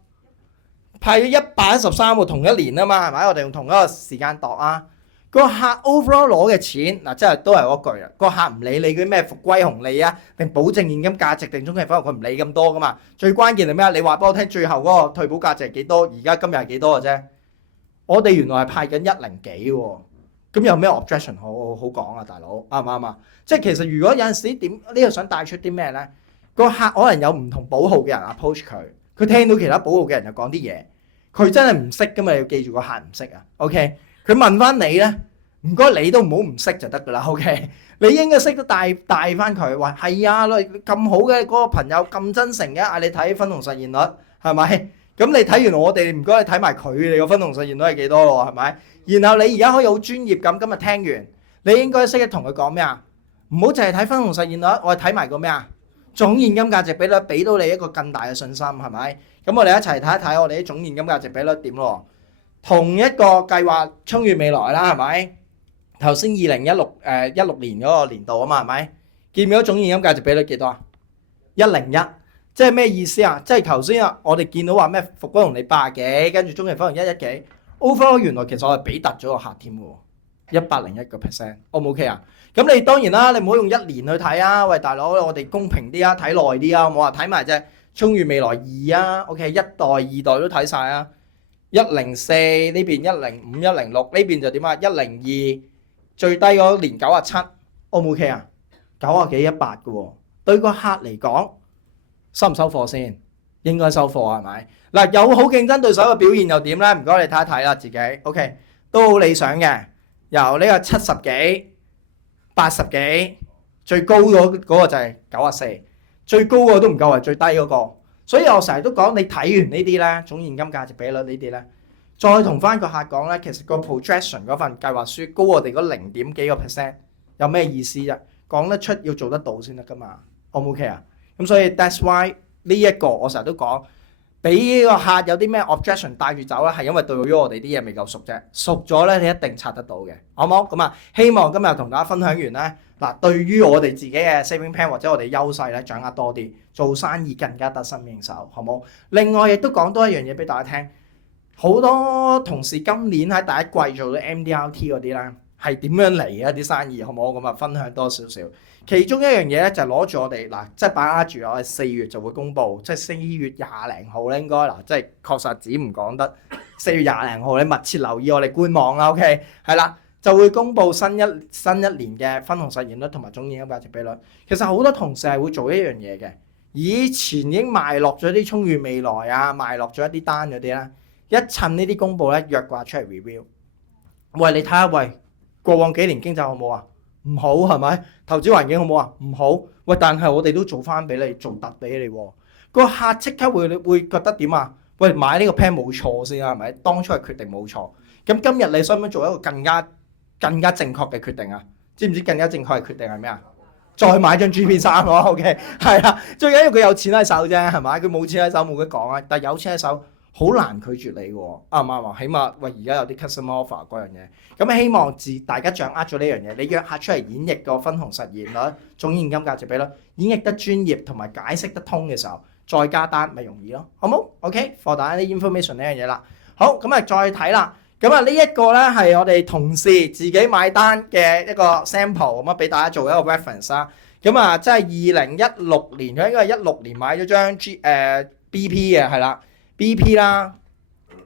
派咗113喎，同一年啊嘛，係咪？我哋用同一個時間度啊。個客 overall 攞嘅錢嗱，即係都係嗰句啊。個客唔理你嗰啲咩復歸紅利啊，定保證現金價值定中期分紅，佢唔理咁多噶嘛。最關鍵係咩啊？你話俾我聽，最後嗰個退保價值係幾多？而家今日係幾多嘅啫？我哋原來係派緊102幾喎。咁有咩 objection 好講啊，大佬啱唔啱啊？即係其實如果有陣時點呢個想帶出啲咩咧？個客可能有唔同保號嘅人 approach 佢，佢聽到其他保號嘅人就講啲嘢，佢真係唔識噶嘛，你要記住個客唔識啊。OK， 佢問翻你咧，唔該你都唔好唔識就得噶啦。OK， 你應該識得帶翻佢，話係啊，咁好嘅嗰個朋友咁真誠嘅，嗌你睇分紅實現率係咪？咁你睇完我哋，唔該你睇埋佢哋個分紅實現率係幾多喎？係咪？然後你而家可以好專業咁，今日聽完，你應該識得同佢講咩啊？唔好淨係睇分紅實現率，我哋睇埋個咩啊？總現金價值比率，俾到你一個更大嘅信心，係咪？咁我哋一齊睇一睇我哋啲總現金價值比率點咯。同一個計劃充裕未來啦，係咪？頭先2016年嗰個年度啊嘛，係咪？見唔見到總現金價值比率幾多啊？101，即係咩意思啊？即係頭先啊，我哋見到話咩復歸紅利80幾，跟住中期分紅11幾。overall 原來其實我係俾突咗個客添喎，101%，O 唔 OK 啊？咁你當然啦，你唔好用1年去睇啊！喂，大佬，我哋公平啲啊，睇耐啲啊，我話睇埋隻充裕未來2啊 ，OK， 1代2代都睇晒啊。104呢邊105、106呢邊就點啊？102最低嗰年97 ，O 唔 OK 啊？90幾100嘅喎，對個客嚟講收唔收貨先？應該收貨係咪？嗱，有好競爭對手嘅表現又點咧？唔該你睇一睇啦，自己 OK 都好理想嘅，由呢個70幾、80幾，最高嗰個就係94，最高嗰個都唔夠係最低嗰個。所以我成日都講，你睇完呢啲咧，總現金價值比率呢啲咧，再同翻個客講咧，其實個 projection 嗰份計劃書高我哋嗰0點幾個 percent，有咩意思啫？講得出要做得到先得噶嘛，O 唔 OK 啊？咁所以 that's why 呢一個我成日都講，俾呢個客有啲咩 objection 帶住走咧，係因為對於我哋啲嘢未夠熟啫，熟咗咧你一定拆得到嘅，好冇？咁啊，希望今日同大家分享完咧，嗱，對於我哋自己嘅 saving plan 或者我哋優勢咧，掌握多啲，做生意更加得心應手，好冇？另外亦都講多一樣嘢俾大家聽，好多同事今年喺第一季做到 MDRT 嗰啲咧，係點樣嚟嘅一啲生意，好冇？咁啊，分享多少少。其中一樣嘢咧就係攞住我哋嗱，即係把握住我哋4月就會公佈，即係4月20零號咧應該嗱，即係確實只唔講得4月20零號，你密切留意我哋官網啦 ，OK， 係啦。就會公布新一年嘅分紅實現率同埋總現金價值比率。其實好多同事係會做一樣嘢嘅，以前已經賣落咗啲充裕未來啊，賣落咗一啲單嗰啲咧，一趁呢啲公佈咧，約掛出嚟 review。喂，你睇下，喂，過往幾年經濟好唔好啊？唔好係咪？投資環境好唔好啊？唔好。喂，但係我哋都做翻俾你，做突俾你喎。個客即刻會覺得點啊？喂，買呢個 plan 冇錯先啊，係咪？當初嘅決定冇錯。咁今日你想唔想做一個更加正確嘅決定啊？知唔知更加正確嘅決定係咩啊？再買張 GP3 咯 ，OK， 係啦。最緊要佢有錢喺手啫，係咪？佢冇錢喺手冇得講啊。但係有錢喺手好難拒絕你喎，啱唔啱啊？起碼喂，而家有啲 customer offer 嗰樣嘢，咁希望大家掌握咗呢樣嘢，你約客出嚟演繹個分紅實現率、總現金價值比率，演繹得專業同埋解釋得通嘅時候，再加單咪容易咯，好冇 ？OK， for 大家啲 information 呢樣嘢啦。好，咁啊再睇啦。咁啊呢一個咧係我哋同事自己買單嘅一個 sample， 咁啊俾大家做一個 reference 啦。咁啊即係2016年，佢應該係16年買咗張BP 嘅，係啦 BP 啦，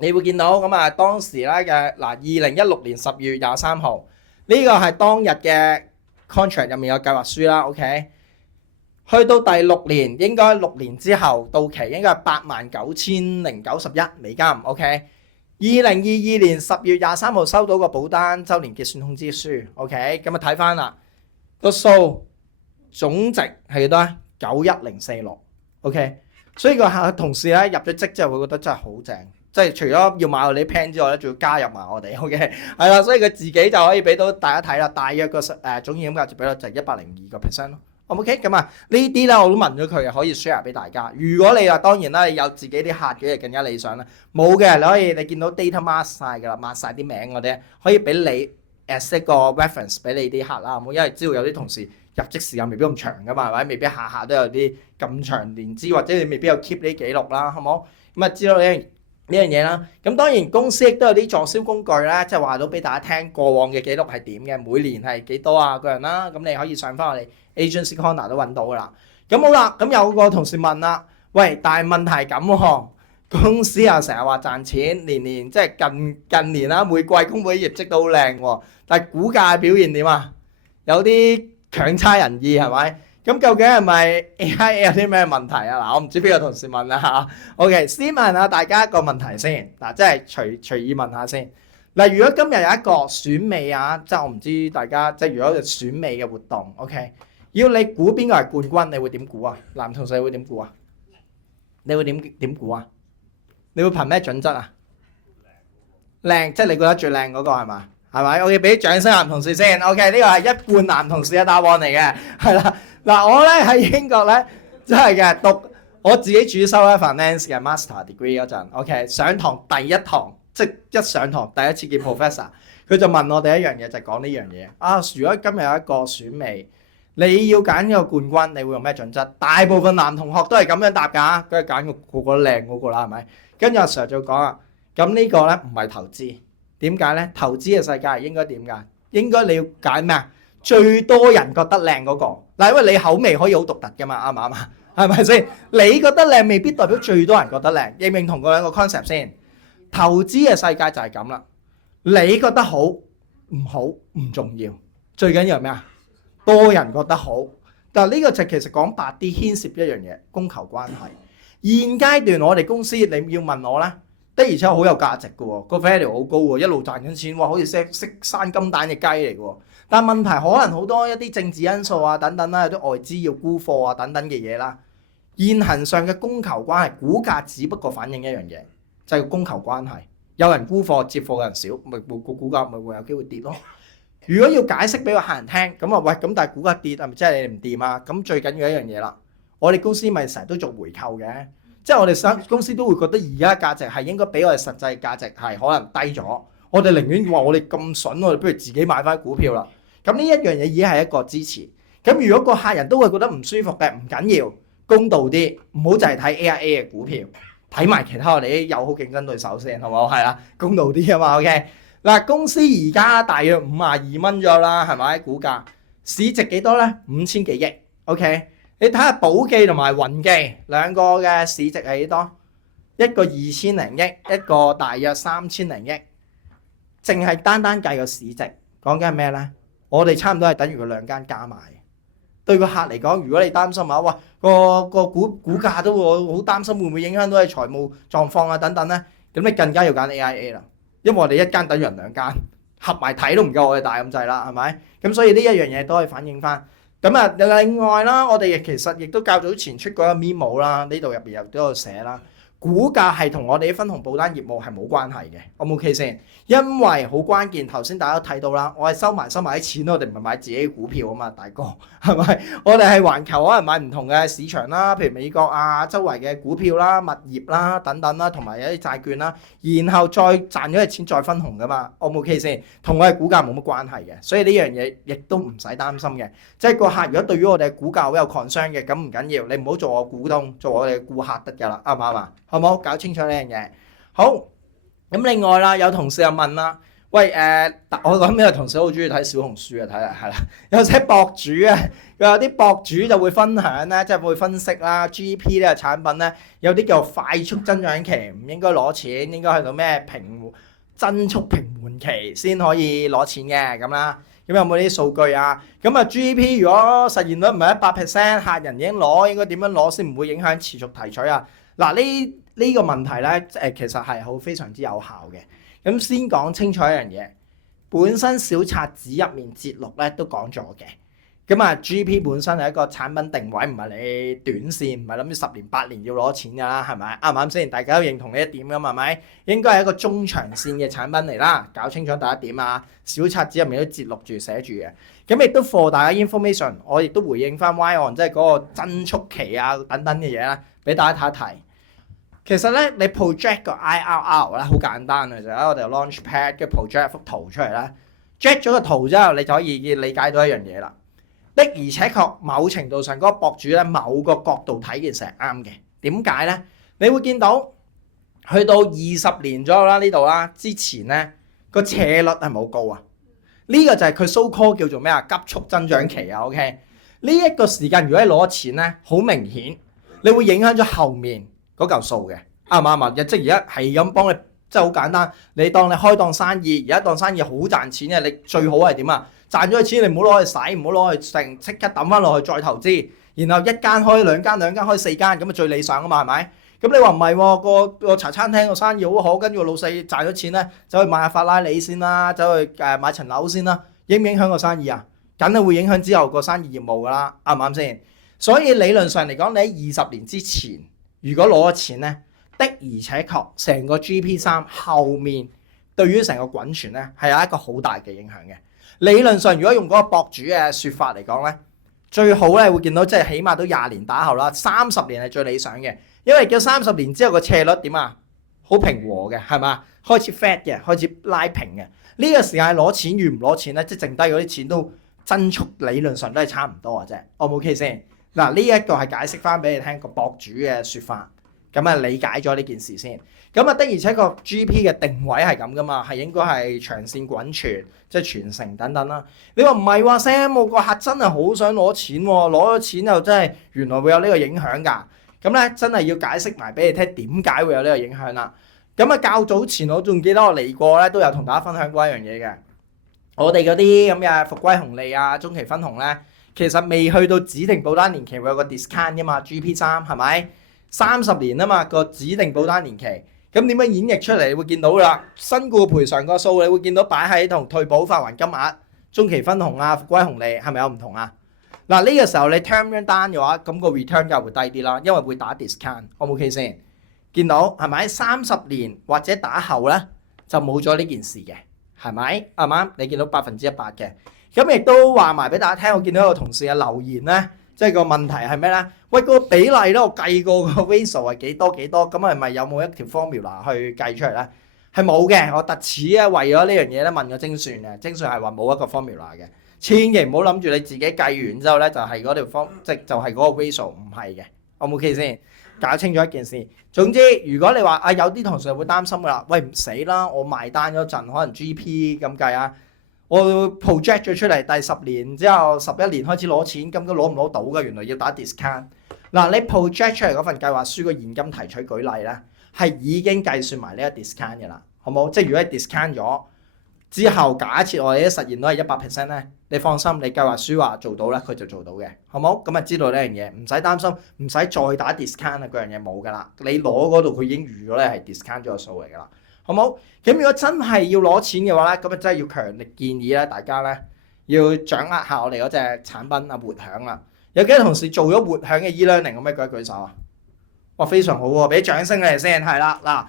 你會見到咁啊當時咧嘅嗱2016年10月23號，呢個係當日嘅 contract 入面有計劃書啦 ，OK。去到第6年，應該6年之後到期，應該係89,091美金 ，OK。2022年10月23號收到個保單週年結算通知書 ，OK， 咁啊睇翻啦，個數總值係幾多啊？91046 ，OK， 所以個客同事咧入咗職之後，會覺得真係好正，即係除咗要買我哋啲 plan 之外咧，仲要加入埋我哋 ，OK， 係啦，所以佢自己就可以俾到大家睇啦，大約個總現金價值比率就係102%咯。OK， 咁啊呢啲咧我都問咗佢，可以 share 俾大家。如果你話當然啦，你有自己啲客嘅更加理想啦。冇嘅，你可以你見到 data mark 曬㗎啦，抹曬啲名嗰啲，可以俾你 as 一個 reference 俾你啲客啦。因為知道有啲同事入職時間未必咁長㗎嘛，係咪？未必下下都有啲咁長年資，或者你未必有 keep 呢啲記錄啦，好冇？咁啊知道呢樣嘢啦。咁當然公司亦都有啲助銷工具咧，即係話到俾大家聽過往嘅記錄係點嘅，每年係幾多啊個人啦。咁你可以上翻我哋 Agency Corner 都揾到㗎啦。咁好啦，咁有個同事問啦，喂，但係問題係咁喎，公司又成日話賺錢，年即係近年啦，每季公佈啲業績都好靚喎，但係股價表現點啊？有啲強差人意係咪？咁究竟係咪 AI 有啲咩問題啊？嗱，我唔知邊個同事問啦嚇。OK， 先問下大家一個問題先，嗱，即係隨意問下先。嗱，如果今日有一個選美啊，即係我唔知大家即係如果係選美嘅活動 ，OK。要你估邊個係冠軍，你會點估啊？男同事會點估啊？你會點估啊？你會憑咩準則啊？靚，即係你覺得最靚嗰個係嘛？係咪？我要俾掌聲男同事先。OK， 呢個係一半男同事嘅答案嚟嘅，係啦。嗱，我咧喺英國咧真係嘅讀我自己主修咧 finance 嘅 master degree 嗰陣 ，OK， 上堂第一堂即係一上堂第一次見 professor， 佢就問我哋一樣嘢，就係講呢樣嘢啊。如果今日有一個選美，你要揀一個冠軍，你會用咩準則？大部分男同學都係咁樣答㗎，梗係揀個個靚嗰個啦，係咪？跟住阿 Sir 就講啊，咁呢個咧唔係投資，點解咧？投資嘅世界係應該點㗎？應該你要揀咩啊？最多人覺得靚嗰個嗱，因為你口味可以好獨特㗎嘛，啱唔啱啊？係咪先？你覺得靚未必代表最多人覺得靚，認唔認同嗰兩個 concept 先？投資嘅世界就係咁啦。你覺得好唔好唔重要，最緊要係咩啊？多人覺得好。但係呢個就其實講白啲牽涉一樣嘢，供求關係。現階段我哋公司你要問我咧，的而且確好有價值嘅喎，個 value 好高喎，一路賺緊錢，哇，好似識生金蛋嘅雞嚟嘅喎。但係問題可能好多一啲政治因素啊等等啦，有啲外資要沽貨啊等等嘅嘢啦。現行上嘅供求關係，股價只不過反映一樣嘢，就係供求關係。有人沽貨接貨嘅人少，咪個股價咪會有機會跌咯。如果要解釋俾個客人聽，咁啊喂，咁但係股價跌係咪即係你唔掂啊？咁最緊要一樣嘢啦，我哋公司咪成日都做回購嘅，即係我哋公司都會覺得而家價值係應該比我哋實際價值係可能低咗，我哋寧願話我哋咁筍，我哋不如自己買翻股票啦。咁呢一樣嘢已經係一個支持。咁如果個客人都會覺得唔舒服嘅，唔緊要，公道啲，唔好就係睇 AIA 嘅股票，睇埋其他我哋啲友好競爭對手先，好唔好？係啦，公道啲啊嘛 ，OK。嗱，公司而家大約52蚊咗啦，係咪？股價市值幾多咧？5000幾億。OK， 你睇下寶記同埋雲記兩個嘅市值係幾多？一個2000零億，一個大約3000零億。淨係單計個市值，講緊係咩咧？我哋差唔多係等於佢兩間加埋。對個客嚟講，如果你擔心啊，哇個股價都會好擔心，會唔會影響到你財務狀況啊等等咧？咁你更加要揀 AIA 啦。因為我哋一間等於人兩間，合埋睇都唔夠我哋大咁滯啦，係咪？咁所以呢一樣嘢都可以反映翻。咁啊，另外啦，我哋其實亦都較早前出過一個 memo 啦，呢度入邊又都有寫啦。股價係同我哋啲分紅保單業務係冇關係嘅，O 唔 OK 先？因為好關鍵，頭先大家都睇到啦，我係收埋啲錢，我哋唔係買自己股票啊嘛，大哥係咪？我哋係環球可能買唔同嘅市場啦，譬如美國啊，周圍嘅股票啦、物業啦等等啦，同埋有啲債券啦，然後再賺咗嘅錢再分紅噶嘛，O 唔 OK 先？同我哋股價冇乜關係嘅，所以呢樣嘢亦都唔使擔心嘅。即係個客如果對於我哋嘅股價好有 concern嘅，咁唔緊要，你唔好做我股東，做我哋嘅顧客得㗎啦，啱唔啱啊？好唔好？搞清楚呢樣嘢。好，咁另外啦，有同事又問啦，喂我諗呢個同事好中意睇小紅書啊，睇嚟係啦，有啲博主啊，有啲博主就會分享咧，即係會分析啦，GP 呢個產品咧，有啲叫快速增長期，唔應該攞錢，應該去到咩增速平緩期先可以攞錢嘅咁啦。咁有冇啲數據啊？咁啊 GP 如果實現率唔係100%，客人已經攞，應該點樣攞先唔會影響持續提取啊？嗱，呢個問題咧，其實係好非常之有效嘅。咁先講清楚一樣嘢，本身小冊子入面節錄咧都講咗嘅。咁啊 GP 本身係一個產品定位，唔係你短線，唔係諗住10年8年要攞錢㗎啦，係咪？啱唔啱先？大家都認同呢一點㗎嘛，係咪？應該係一個中長線嘅產品嚟啦。搞清楚第一點啊，小冊子入面都節錄住寫住嘅。咁亦都 for 大家 information， 我亦都回應翻 Y-on 即係嗰個增速期啊等等嘅嘢啦，俾大家睇一睇。其實咧，你 project 個 IRR 咧好簡單嘅，就喺我哋 Launchpad 嘅 project 一幅圖出嚟啦。project 咗個圖之後，你就可以理解到一樣嘢啦。的而且確，某程度上嗰個博主咧，某個角度睇件事係啱嘅。點解咧？你會見到去到20年左右啦，呢度啦，之前咧個斜率係冇高啊。呢個就係佢 so call 叫做咩啊？急速增長期啊。OK，呢一個時間如果你攞錢咧，好明顯你會影響咗後面嗰嚿數嘅，啱唔啱啊？即係而家係咁幫你，即係好簡單。你當你開檔生意，而家當生意好賺錢嘅，你最好係點啊？賺咗嘅錢你唔好攞去使，唔好攞去剩，即刻抌翻落去再投資。然後一間開兩間，兩間開4間，咁啊最理想啊嘛，係咪？咁你話唔係喎？個茶餐廳個生意好好，跟住個老細賺咗錢咧，走去買下法拉利先啦，走去買層樓先啦，影唔影響個生意啊？梗係會影響之後個生意業務㗎啦，啱唔啱先？所以理論上嚟講，你喺20年之前，如果攞咗錢咧，的而且確成個 GP3 後面對於成個滾存咧係有一個好大嘅影響嘅。理論上，如果用嗰個博主嘅説法嚟講咧，最好咧會見到即係起碼都20年打後啦，30年係最理想嘅，因為叫30年之後個斜率點啊？好平和嘅係嘛？開始 fat 嘅，開始拉平嘅。呢個時間攞錢與唔攞錢咧，即係剩低嗰啲錢都增速理論上都係差唔多嘅啫。O 唔 OK 先？嗱，呢一個係解釋翻俾你聽個博主嘅説法，咁啊理解咗呢件事先。咁啊的而且確 GP 嘅定位係咁噶嘛，係應該係長線滾存，即係傳承等等啦。你話唔係話 Sam， 我個客真係好想攞錢喎，攞咗錢又真係原來會有呢個影響㗎。咁咧真係要解釋埋俾你聽點解會有呢個影響啦。咁啊，較早前我仲記得我嚟過咧，都有同大家分享過一樣嘢嘅。我哋嗰啲咁嘅復歸紅利啊、中期分紅咧，其實未去到指定保單年期會有個 discount 噶嘛，GP3係咪？30年啊嘛，個指定保單年期。咁點樣演繹出嚟？你會見到啦，身故賠償個數你會見到擺喺同退保發還金額、中期分紅啊、復歸紅利係咪有唔同啊？嗱，呢個時候你 term 張單嘅話，咁個 return 就會低啲啦，因為會打 discount。O 唔 OK 先？見到係咪？30年或者打後咧就冇咗呢件事嘅，係咪？啱唔啱？你見到100%嘅，咁亦都話埋俾大家聽。我見到有個同事嘅留言咧，即係個問題係咩咧？喂，個比例咧，我計過個 ratio 係幾多，咁係咪有冇一條 formula 去計出嚟咧？係冇嘅。我特此咧為咗呢樣嘢咧問個精算嘅，精算係話冇一個 formula 嘅，千祈唔好諗住你自己計完之後咧就係嗰條就係嗰個 ratio，唔係嘅。O 唔 OK 先？搞清楚一件事。總之，如果你話啊有啲同事會擔心㗎啦，喂唔死啦，我賣單嗰陣可能 GP 咁計啊，我 project 咗出嚟第10年之後11年開始攞錢，咁都攞唔攞到㗎？原來要打 discount。嗱，你 project 出嚟嗰份計劃書個現金提取舉例咧，係已經計算埋呢個 discount 嘅啦，好冇？即係如果你 discount 咗之後，假設我哋啲實現都係100%咧，你放心，你計劃書話做到咧，佢就做到嘅，好冇？咁啊知道呢樣嘢，唔使擔心，唔使再打 discount 啊，嗰樣嘢冇噶啦。你攞嗰度佢已經預咗咧係 discount 咗個數嚟噶啦，好冇？咁如果真係要攞錢嘅話咧，咁啊真係要強烈建議咧，大家咧要掌握下我哋嗰隻產品啊，活享啊。有幾多同事做咗活享嘅 e-learning？ 咁咩舉手啊？哇，非常好喎，俾掌聲你哋先，係啦嗱。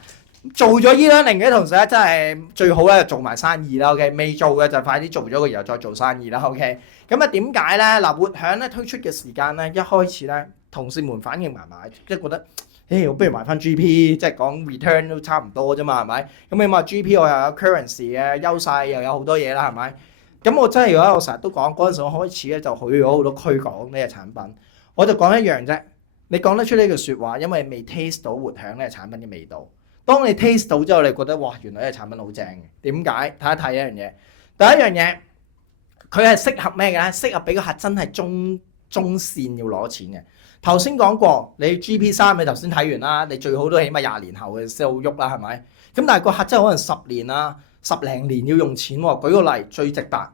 做咗 e-learning 嘅同事咧，真係最好咧，做埋生意啦。OK，未做嘅就快啲做咗佢，然後再做生意啦。OK，咁啊點解咧？嗱，活享咧推出嘅時間咧，一開始咧，同事們反應麻麻，即係覺得，我不如買翻 GP，即係講 return 都差唔多啫嘛，係咪？咁起碼 GP 我又有 currency 嘅優勢，又有好多嘢啦，係咪？咁我真係我成日都講嗰陣時，我開始咧就去咗好多區講呢個產品，我就講一樣啫。你講得出呢句説話，因為未 taste 到活享呢個產品嘅味道。當你 taste 到之後，你覺得哇，原來呢個產品好正嘅。點解？睇一睇一樣嘢。第一樣嘢，佢係適合咩嘅咧？適合俾個客真係中線要攞錢嘅。頭先講過，你 GP3你頭先睇完啦，你最好都起碼20年後嘅先好喐啦，係咪？咁但係個客真係可能10年啦、10零年要用錢喎。舉個例，最值得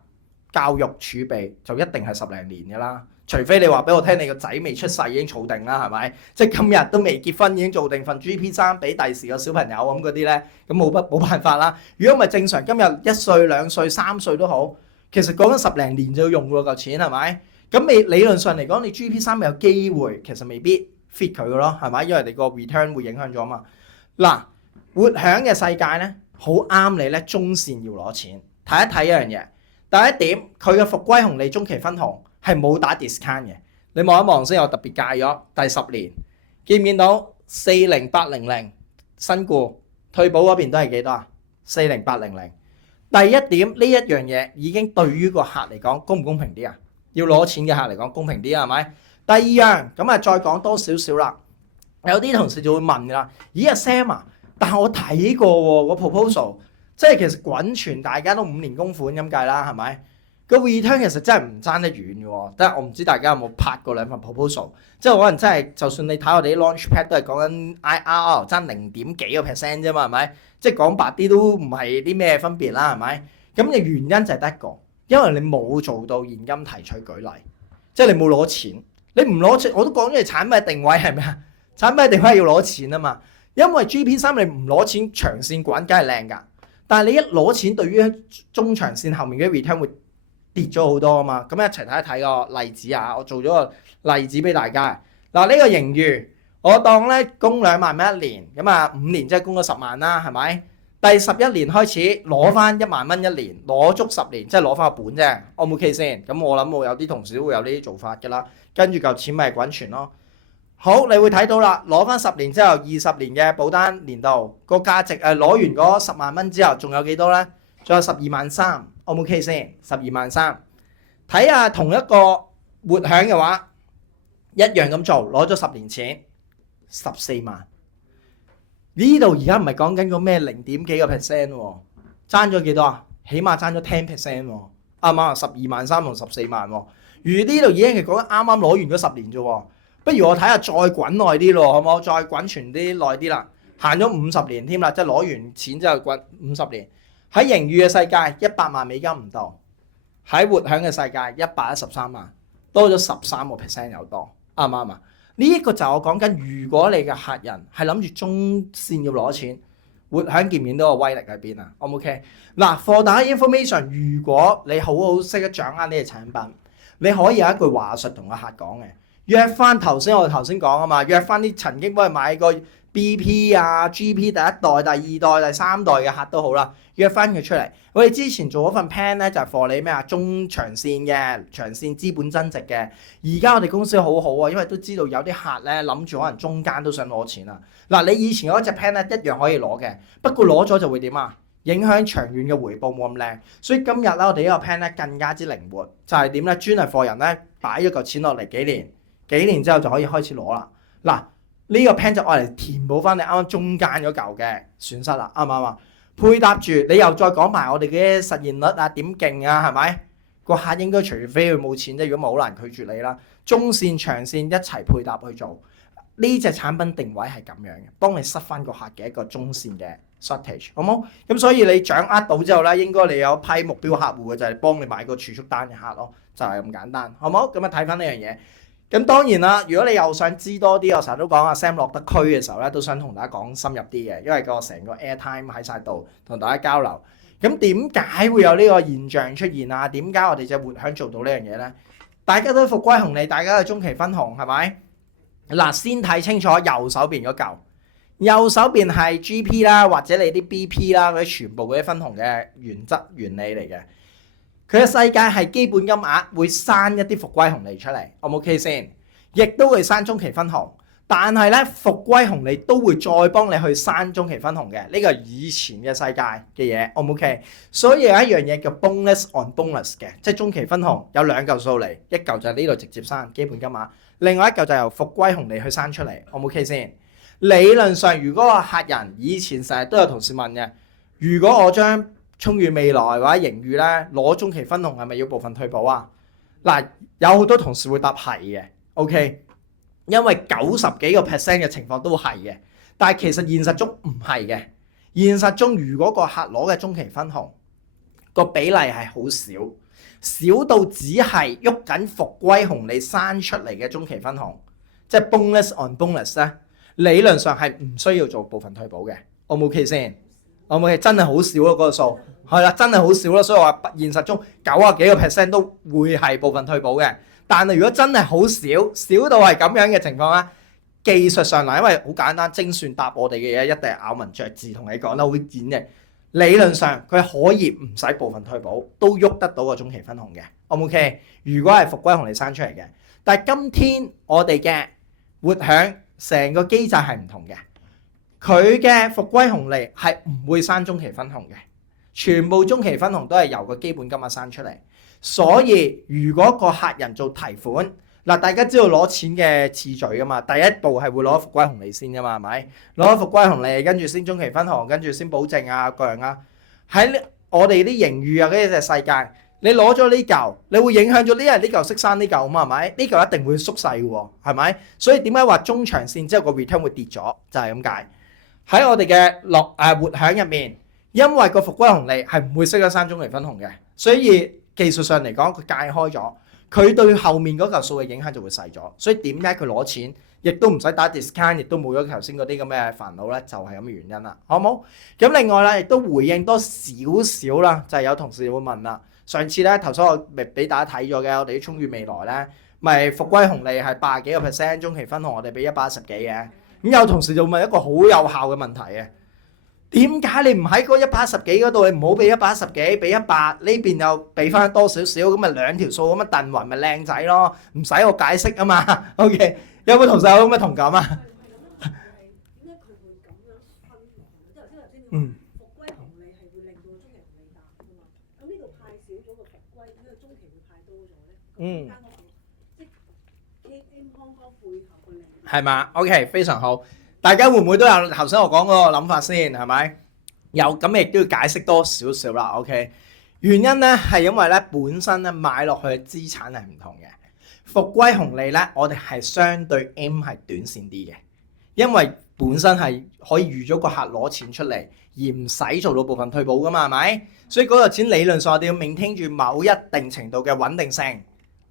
教育儲備就一定係10零年㗎啦。除非你話俾我聽，你個仔未出世已經儲定啦，係咪？即係今日都未結婚已經做定份 GP3俾第時個小朋友咁嗰啲咧，咁冇辦法啦。如果唔係正常，今日1歲、2歲、3歲都好，其實講緊10零年就要用喎嚿錢，係咪？咁理論上嚟講，你 GP3 有機會，其實未必 fit 佢嘅咯，係咪？因為你個 return 會影響咗嘛。嗱，活享嘅世界咧，好啱你咧，中線要攞錢。睇一睇一樣嘢，第一點，佢嘅復歸紅利中期分紅係冇打 discount 嘅，你望一望先，我特別介咗第10年，見唔見到40800身故退保嗰邊都係幾多啊？40800。第一點呢一樣嘢已經對於個客嚟講公唔公平啲啊？要攞錢嘅客嚟講公平啲係咪？第二樣咁啊，再講多少少啦。有啲同事就會問㗎啦，咦阿 Sam 啊，但係我睇過喎個 proposal， 即係其實滾存大家都5年供款咁計啦，係咪？個 return 其實真係唔爭得遠嘅喎，但係我唔知大家有冇拍過兩份 proposal， 即係可能真係就算你睇我哋啲 launchpad 都係講緊 IRR 爭0點幾個 percent 啫嘛，係咪？即係講白啲都唔係啲咩分別啦，係咪？咁嘅原因就係得一個，因為你冇做到現金提取舉例，即係你冇攞錢，你唔攞錢我都講咗係產品定位係咪啊？產品定位要攞錢啊嘛，因為 GP3 你唔攞錢長線滾梗係靚㗎，但係你一攞錢對於中長線後面嘅 return 會跌咗好多啊嘛，咁一齊睇一睇個例子啊！我做咗個例子俾大家。嗱，呢個盈餘我當咧供2萬蚊一年，咁啊5年即係供咗10萬啦，係咪？第11年開始攞翻1萬蚊一年，攞足10年，即係攞翻個本啫。O 唔 OK 先？咁我諗我有啲同事都會有呢啲做法㗎啦。跟住嚿錢咪滾存咯。好，你會睇到啦，攞翻10年之後20年嘅保單年度個價值攞完嗰10萬蚊之後，仲有幾多咧？仲有12萬3。O 唔 OK 先？12萬3，睇下同一個活享嘅話，一樣咁做，攞咗10年錢14萬。呢度而家唔係講緊個咩0點幾個 percent 喎，爭咗幾多啊？起碼爭咗10% 喎，啱唔啱啊？12萬3同14萬喎。而呢度已經係講緊啱啱攞完嗰10年啫喎，不如我睇下再滾耐啲咯，好唔好？再滾存啲耐啲啦。行咗50年添啦，即係攞完錢之後滾50年。喺盈餘嘅世界100萬美金唔到，喺活享嘅世界113萬，多咗13% 有多，啱唔啱啊？呢一個就我講緊，如果你嘅客人係諗住中線要攞錢，活享見唔見到個威力喺邊啊？O 唔 OK？嗱，for that information，如果你好好識得掌握呢個產品，你可以有一句話術同個客講嘅，約翻頭先我頭先講啊嘛，約翻啲曾經幫佢買過 BP 啊、GP 第一代、第二代、第三代嘅客都好啦，約翻佢出嚟。我哋之前做嗰份 plan 咧就係 for 你咩啊？中長線嘅長線資本增值嘅。而家我哋公司好好啊，因為都知道有啲客咧諗住可能中間都想攞錢啊。嗱，你以前嗰隻 plan 咧一樣可以攞嘅，不過攞咗就會點啊？影響長遠嘅回報冇咁靚。所以今日咧我哋呢個 plan 咧更加之靈活，就係點咧？專係 for 人咧擺咗嚿錢落嚟幾年之後就可以開始攞啦。嗱。呢個 plan 就愛嚟填補翻你啱啱中間嗰嚿嘅損失啦，啱唔啱啊？配搭住你又再講埋我哋嘅實現率啊，點勁啊，係咪？個客應該除非佢冇錢啫，如果唔係好難拒絕你啦。中線長線一齊配搭去做，呢隻產品定位係咁樣嘅，幫你塞翻個客嘅一個中線嘅 shortage， 好冇？咁所以你掌握到之後咧，應該你有一批目標客戶嘅就係幫你買個儲蓄單嘅客咯，就係咁簡單，好冇？咁啊睇翻呢樣嘢。咁當然啦，如果你又想知多啲，我成日都講阿 Sam 落得區嘅時候咧，都想同大家講深入啲嘅，因為個成個 airtime 喺晒度同大家交流。咁點解會有呢個現象出現啊？點解我哋隻活享做到呢樣嘢咧？大家都復歸紅利，大家嘅中期分紅係咪？嗱，先睇清楚右手邊嗰嚿，右手邊係 GP 啦，或者你啲 BP 啦，嗰啲全部嗰啲分紅嘅原則原理嚟嘅。佢嘅世界係基本金額會生一啲復歸紅利出嚟 ，O 唔 OK 先？亦都會生中期分紅，但係咧復歸紅利都會再幫你去生中期分紅嘅，呢個係以前嘅世界嘅嘢 ，O 唔 OK？所以有一樣嘢叫 bonus on bonus 嘅，即係中期分紅有兩嚿數嚟，一嚿就係呢度直接生基本金額，另外一嚿就由復歸紅利去生出嚟 ，O 唔 OK 先？理論上，如果個客人以前成日都有同事問嘅，如果我將充裕未來或者盈餘咧，攞中期分紅係咪要部分退保啊？嗱，有好多同事會答係嘅 ，OK， 因為90幾個%嘅情況都係嘅，但係其實現實中唔係嘅。現實中如果個客攞嘅中期分紅個比例係好少，少到只係喐緊復歸紅利生出嚟嘅中期分紅，即係 bonus on bonus 咧，理論上係唔需要做部分退保嘅 ，O 唔 OK 先？O 唔 OK？真係好少咯，嗰個數。係啦，真係好少啦，所以我話現實中90幾個% 都會係部分退保嘅。但係如果真係好少，少到係咁樣嘅情況咧，技術上嚟，因為好簡單，精算答我哋嘅嘢一定係咬文嚼字同你講得好演繹。理論上佢可以唔使部分退保，都喐得到個中期分紅嘅。O 唔 OK？如果係復歸紅利生出嚟嘅，但係今天我哋嘅活享成個機制係唔同嘅，佢嘅復歸紅利係唔會生中期分紅嘅。全部中期分紅都係由個基本金額生出嚟，所以如果個客人做提款，嗱，大家知道攞錢嘅次序噶嘛？第一步係會攞復歸紅利先噶嘛，係咪？攞復歸紅利，跟住先中期分紅，跟住先保證啊各樣啊。喺我哋啲盈餘啊嗰隻世界，你攞咗呢嚿，你會影響咗呢人呢嚿識生呢嚿啊嘛，係咪？呢嚿一定會縮細喎，係咪？所以點解話中長線之後個 return 會跌咗，就係咁解。喺我哋嘅活享入面。因為個復歸紅利係唔會識得生中期分紅嘅，所以技術上嚟講佢界開咗，佢對後面嗰嚿數嘅影響就會細咗。所以點解佢攞錢，亦都唔使打 discount， 亦都冇咗頭先嗰啲咁嘅煩惱咧，就係咁嘅原因啦，好冇？咁另外咧，亦都回應多少少啦，就係有同事會問啦。上次咧頭先我咪俾大家睇咗嘅，我哋啲充裕未來咧，咪復歸紅利係80幾個%，中期分紅我哋俾110幾嘅。咁有同事就問一個好有效嘅問題嘅。點解你唔喺嗰110幾嗰度？你唔好俾110幾，俾100呢邊又俾翻多少少，咁咪兩條數咁樣燉勻咪靚仔咯，唔使我解釋啊嘛。OK， 有冇同事有咁嘅同感啊？點解佢會咁樣分紅？即係頭先你話復歸紅利係會令到中期紅利大㗎嘛？咁呢度派少咗個復歸，呢個中期會派多咗咧？咁間屋即係 KM Hong Kong 背後個利益係嘛 ？OK， 非常好。大家會唔會都有頭先我講嗰個諗法先？係咪？有，咁亦都要解釋多少少啦。OK， 原因咧係因為咧本身咧買落去嘅資產係唔同嘅。復歸紅利咧，我哋係相對 M 係短線啲嘅，因為本身係可以預咗個客攞錢出嚟，而唔使做到部分退保噶嘛，係咪？所以嗰個錢理論上我哋要 maintain 住某一定程度嘅穩定性，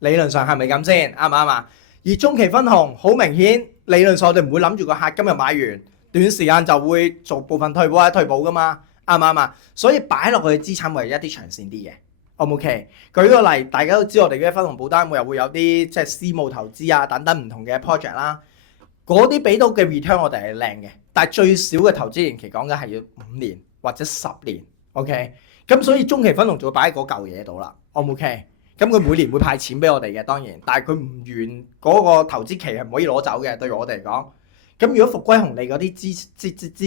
理論上係咪咁先？啱唔啱啊？而中期分紅好明顯，理論上我哋唔會諗住個客今日買完，短時間就會做部分退保或者退保噶嘛，啱唔啱啊？所以擺落去嘅資產會係一啲長線啲嘅。O 唔 OK？舉個例，大家都知我哋嘅分紅保單又會有啲即係私募投資啊等等唔同嘅 project 啦，嗰啲俾到嘅 return 我哋係靚嘅，但係最少嘅投資年期講緊係要5年或者10年。OK？咁所以中期分紅就會擺喺嗰嚿嘢度啦。O 唔 OK？咁佢每年會派錢俾我哋嘅，當然，但係佢唔完嗰個投資期係唔可以攞走嘅，對於我哋嚟講。咁如果復歸紅利嗰啲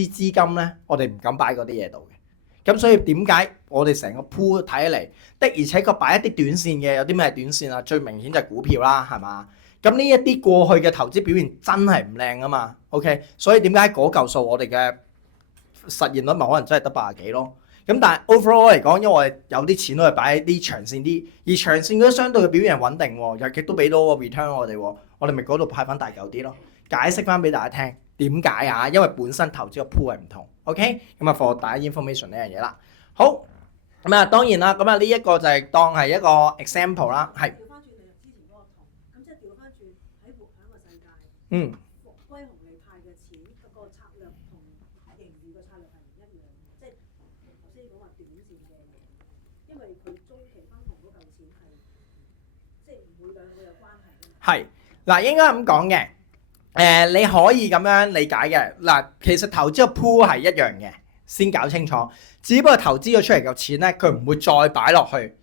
資金咧，我哋唔敢擺嗰啲嘢度嘅。咁所以點解我哋成個 pool 睇起嚟的而且確擺一啲短線嘅，有啲咩短線啊？最明顯就係股票啦，係嘛？咁呢一啲過去嘅投資表現真係唔靚啊嘛。OK，所以點解嗰嚿數我哋嘅實現率咪可能真係得80幾咯？咁但係 overall 嚟講，因為我哋有啲錢都係擺喺啲長線啲，而長線嗰啲相對嘅表現係穩定喎，又亦都俾到個 return 我哋咪嗰度派翻大嚿啲咯。解釋翻俾大家聽點解啊？因為本身投資個 pool 係唔同。OK， 咁啊 for 大家 information 呢樣嘢啦。好，咁啊當然啦，咁啊呢一個就係當係一個 example 啦，係。調翻轉嚟之前嗰個圖，咁即係調翻轉喺活享嘅世界，復歸紅利派嘅錢嗰個策略同盈餘嘅策略係唔一樣，即係頭先講話短線嘅嘢，因為佢中期分紅嗰嚿錢係即係唔會兩個有關係嘅。係嗱，應該咁講嘅。你可以咁樣理解嘅嗱，其實投資個 pool 係一樣嘅，先搞清楚。只不過投資咗出嚟嘅錢咧，佢唔會再擺落去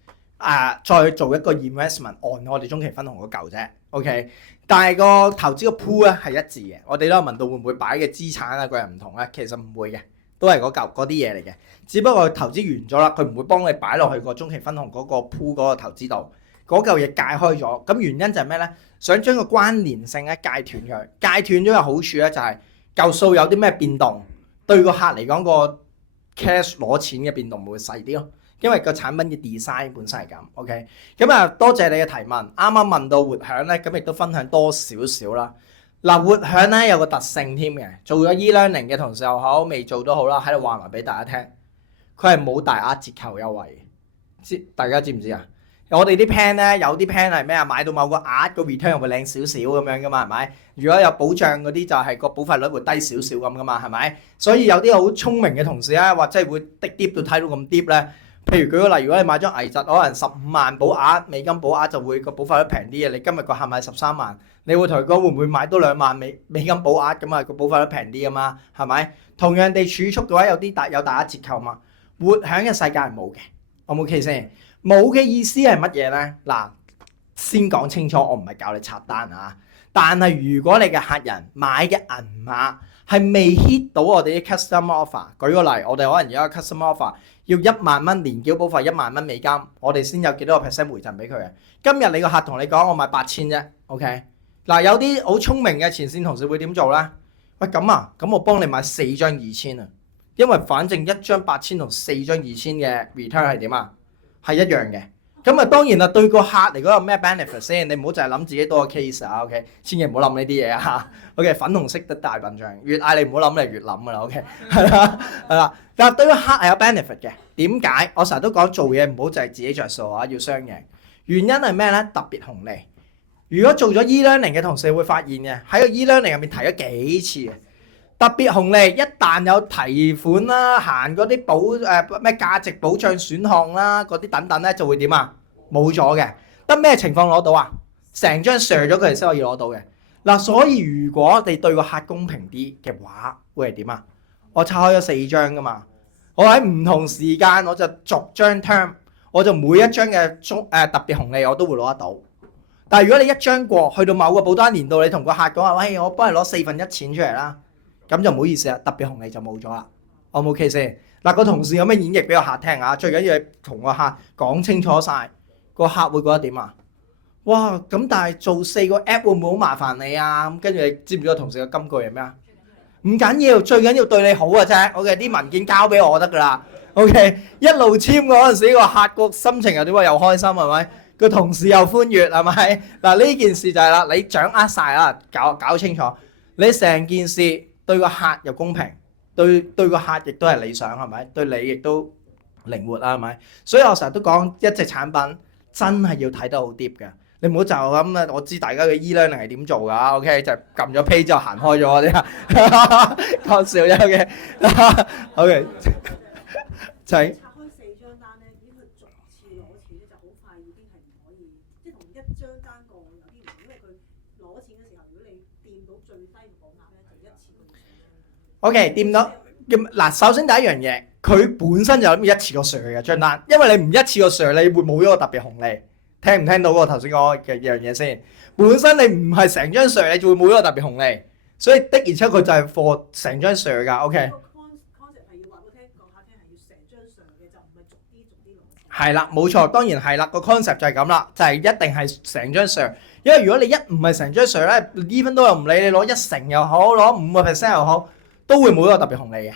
再做一個 investment 按我哋中期分紅嗰嚿啫。OK， 但係個投資個 pool 咧係一致嘅。我哋都有問到會唔會擺嘅資產啊，個人唔同咧，其實唔會嘅，都係嗰啲嘢嚟嘅。只不過投資完咗啦，佢唔會幫你擺落去個中期分紅嗰個 pool 嗰個投資度。嗰嚿嘢界開咗，咁原因就係咩咧？想將個關聯性咧界斷佢，界斷咗嘅好處咧就係嚿數有啲咩變動，對個客嚟講個 cash 攞錢嘅變動會細啲咯，因為個產品嘅 design 本身係咁。OK， 咁啊多謝你嘅提問，啱啱問到活享咧，咁亦都分享多少少啦。嗱，活享咧有個特性添嘅，做咗 e-learning 嘅同事又好，未做都好啦，喺度話埋俾大家聽，佢係冇大額折扣優惠嘅，大家知唔知啊？我哋啲 plan 咧，有啲 plan 係咩啊？買到某個額個 return 會靚少少咁樣噶嘛，係咪？如果有保障嗰啲就係個保費率會低少少咁噶嘛，係咪？所以有啲好聰明嘅同事咧，或者係會跌到睇到咁跌咧。譬如舉個例，如果你買咗危疾，可能15萬保額美金保額就會個保費率平啲嘅。你今日個客買13萬，你會同佢講會唔會買多2萬美金保額咁啊？個保費率平啲噶嘛，係咪？同樣地儲蓄嘅話有大額折扣嘛。活享嘅世界係冇嘅，我冇 OK 先。冇嘅意思係乜嘢咧？嗱，先講清楚，我唔係教你拆單啊。但係如果你嘅客人買嘅銀碼係未 hit 到我哋啲 customer offer， 舉個例，我哋可能有一個 customer offer 要1萬蚊年繳保費1萬蚊美金，我哋先有幾多個 percent 回贈俾佢嘅。今日你個客同你講我買8000啫 ，OK？ 嗱，有啲好聰明嘅前線同事會點做咧？喂，咁啊，咁我幫你買4張2000啊，因為反正一張8000同4張2000嘅 return 係點啊？係一樣嘅，咁啊當然啦，對個客嚟講有咩 benefit 先？你唔好淨係諗自己多個 case 啊 ，OK？ 千祈唔好諗呢啲嘢啊 ，OK？ 粉紅色的大笨象，越嗌你唔好諗，你越諗噶啦 ，OK？ 係啦，但係對個客係有 benefit 嘅。點解？我成日都講做嘢唔好就係自己着數啊，要雙贏。原因係咩咧？特別紅利。如果做咗 e-learning 嘅同事會發現嘅，喺個 e-learning 入面提咗幾次嘅。特別紅利一旦有提款啦、行嗰啲咩價值保障選項啦、嗰啲等等咧，就會點啊？冇咗嘅，得咩情況攞到啊？成張 share 咗佢哋先可以攞到嘅。嗱，所以如果我哋對個客公平啲嘅話，會係點啊？我拆開咗4張噶嘛，我喺唔同時間我就逐張 term， 我就每一張嘅特別紅利我都會攞得到。但係如果你一張過去到某個保單年度，你同個客講話，喂，我幫你攞1/4錢出嚟啦。咁就唔好意思啦，特別紅利就冇咗啦。我冇 OK 先嗱，個同事有咩演繹俾個客聽啊？最緊要係同個客講清楚晒，個客會覺得點啊？哇！咁但係做4個 app 會唔會好麻煩你啊？咁跟住你知唔知個同事嘅金句係咩啊？唔緊要，最緊要對你好嘅啫。OK， 啲文件交俾我得㗎啦。OK， 一路簽嗰陣時，個客個心情又點啊？又開心係咪？個同事又歡悅係咪？嗱，呢件事就係啦，你掌握晒啦，搞清楚，你成件事。對個客又公平，對個客亦都係理想，係咪？對你亦都靈活啦，係咪？所以我成日都講一隻產品真係要睇得好 deep 嘅。你唔好就咁啦，我知大家嘅 e-learning 係點做㗎 ，OK 就撳咗 pay 之後行開咗嗰啲啊，講笑啫 OK，OK 就係。拆開4張單咧，如果佢逐次攞錢咧，就好快已經係唔可以，即係同一張單個有啲唔同，因為佢攞錢嘅時候，如果你掂到最低嘅保額咧，就一次過上。OK 掂到嗱，首先第一樣嘢，佢本身就諗住一次過上嘅張單，因為你唔一次過上，你會冇咗個特別紅利。聽唔聽到我頭先講嘅樣嘢先？本身你唔係成張上，你就會冇咗個特別紅利，所以的而且確佢就係 for 成張上㗎。OK。concept 係要話俾個客聽係要成張上嘅，就唔係逐啲攞錢。係啦，冇錯，當然係啦，個 concept 就係咁啦，就係一定係成張上，因為如果你唔係成張上咧，even 都又唔理你攞1成又好，攞5% 又好，都會冇咗個特別紅利嘅。